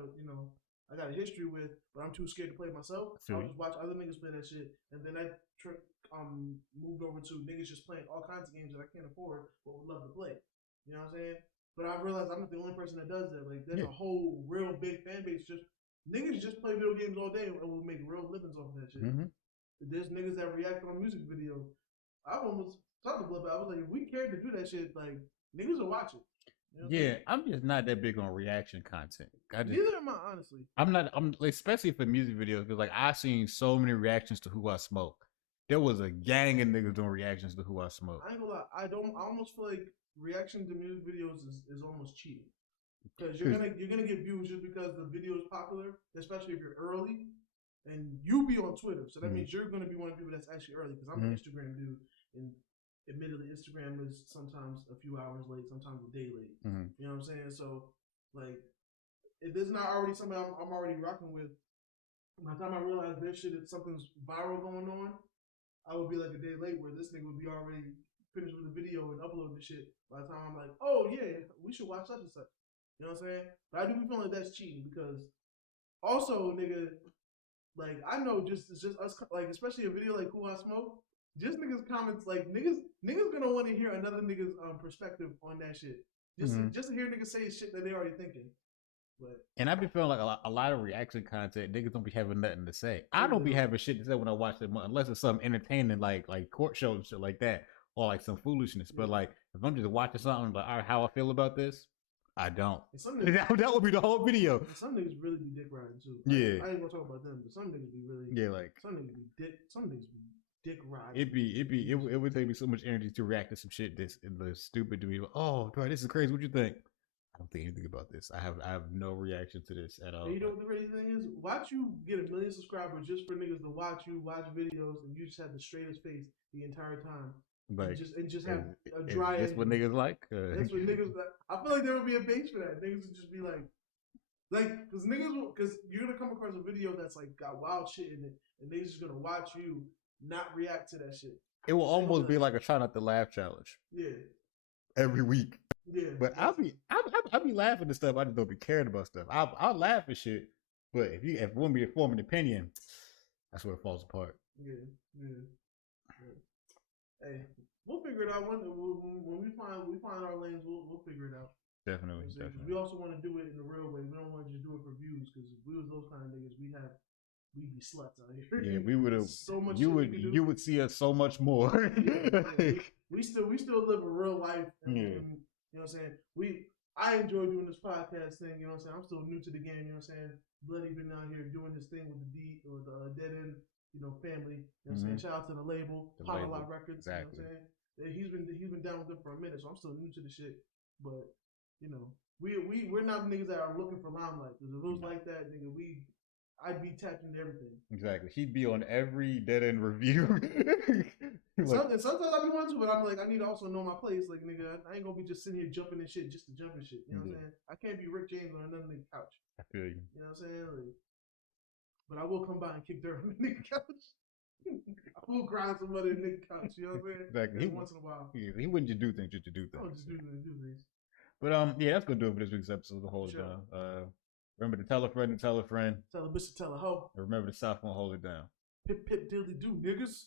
I got a history with, but I'm too scared to play myself. I would just watch other niggas play that shit, and then I moved over to niggas just playing all kinds of games that I can't afford but would love to play. You know what I'm saying? But I realized I'm not the only person that does that. Like, there's a whole real big fan base. Just niggas just play video games all day and will make real livings off of that shit. There's niggas that react on music videos. I almost talked to Bloodbath. I was like, if we cared to do that shit, like niggas will watch it. You know I'm just not that big on reaction content. Neither am I, honestly. I'm especially for music videos because like I seen so many reactions to Who I Smoke. There was a gang of niggas doing reactions to Who I Smoke. I ain't gonna lie. I almost feel like reaction to music videos is almost cheating because you're gonna get views just because the video is popular, especially if you're early, and you be on Twitter, so that means you're gonna be one of the people that's actually early. Because I'm an Instagram dude, and admittedly, Instagram is sometimes a few hours late, sometimes a day late. You know what I'm saying? So, like, if there's not already something I'm already rocking with, by the time I realize this shit is something's viral going on, I would be like a day late where this nigga would be already finished with the video and uploading the shit. By the time I'm like, oh yeah, we should watch such and such. You know what I'm saying? But I do be feeling like that's cheating because also, nigga, like I know it's just us, like especially a video like Who I Smoke. Just niggas comments like niggas gonna want to hear another nigga's perspective on that shit. Just to hear niggas say shit that they already thinking. And I be feeling like a lot of reaction content, niggas don't be having nothing to say. I don't be having shit to say when I watch them unless it's something entertaining like court shows and shit like that, or like some foolishness. But like if I'm just watching something like, all right, how I feel about this, I don't. That would be the whole video. Some niggas really be dick riding too. I ain't gonna talk about them, but some niggas be really some niggas be dick riding. It would take me so much energy to react to some shit that's stupid to me. Oh, bro, this is crazy. What you think? I don't think anything about this. I have no reaction to this at all. And you know what the crazy thing is? Watch you get 1 million subscribers just for niggas to watch you watch videos, and you just have the straightest face the entire time. Like, and just have a dry. That's what niggas like. That's what niggas like. I feel like there would be a base for that. Niggas would just be like, because you're gonna come across a video that's like got wild shit in it, and niggas just gonna watch you not react to that shit. It will almost be like a try not to laugh challenge. Yeah. Every week. Yeah. But I'll be laughing at stuff. I just don't be caring about stuff. I'll laugh at shit. But if you want me to form an opinion, that's where it falls apart. Yeah. Hey, we'll figure it out when we find our lanes. We'll figure it out. Definitely. We also want to do it in the real way. We don't want to just do it for views because if we was those kind of niggas, we'd be sluts out here. Yeah, we would have so much. You would see us so much more. we still live a real life. And, you know what I'm saying? I enjoy doing this podcast thing. You know what I'm saying? I'm still new to the game. You know what I'm saying? Bloody been out here doing his thing with the Dead End, family. You know what I'm saying? Shout out to the label, Lot Records. Exactly. You know what I'm saying? He's been down with them for a minute, so I'm still new to the shit. But we're not niggas that are looking for limelight. Because if it was like that, nigga, I'd be tapped into everything. Exactly. He'd be on every Dead End review. Sometimes I be wanting to, but I'm like, I need to also know my place. Like, nigga, I ain't gonna be just sitting here jumping in shit just to jump in shit. You know what I'm saying? I can't be Rick James on another nigga couch. I feel you. You know what I'm saying? Like, but I will come by and kick dirt on the nigga couch. I will grind somebody on the nigga couch. You know what I'm saying? Exactly. Once in a while. He wouldn't just do things just to do things. I would just do things. But that's gonna do it for this week's episode of The Hold It Down. Remember to tell a friend to tell a friend. Tell a bitch to tell a hoe. And remember the South won't hold it down. Pip, pip, diddly do, niggas.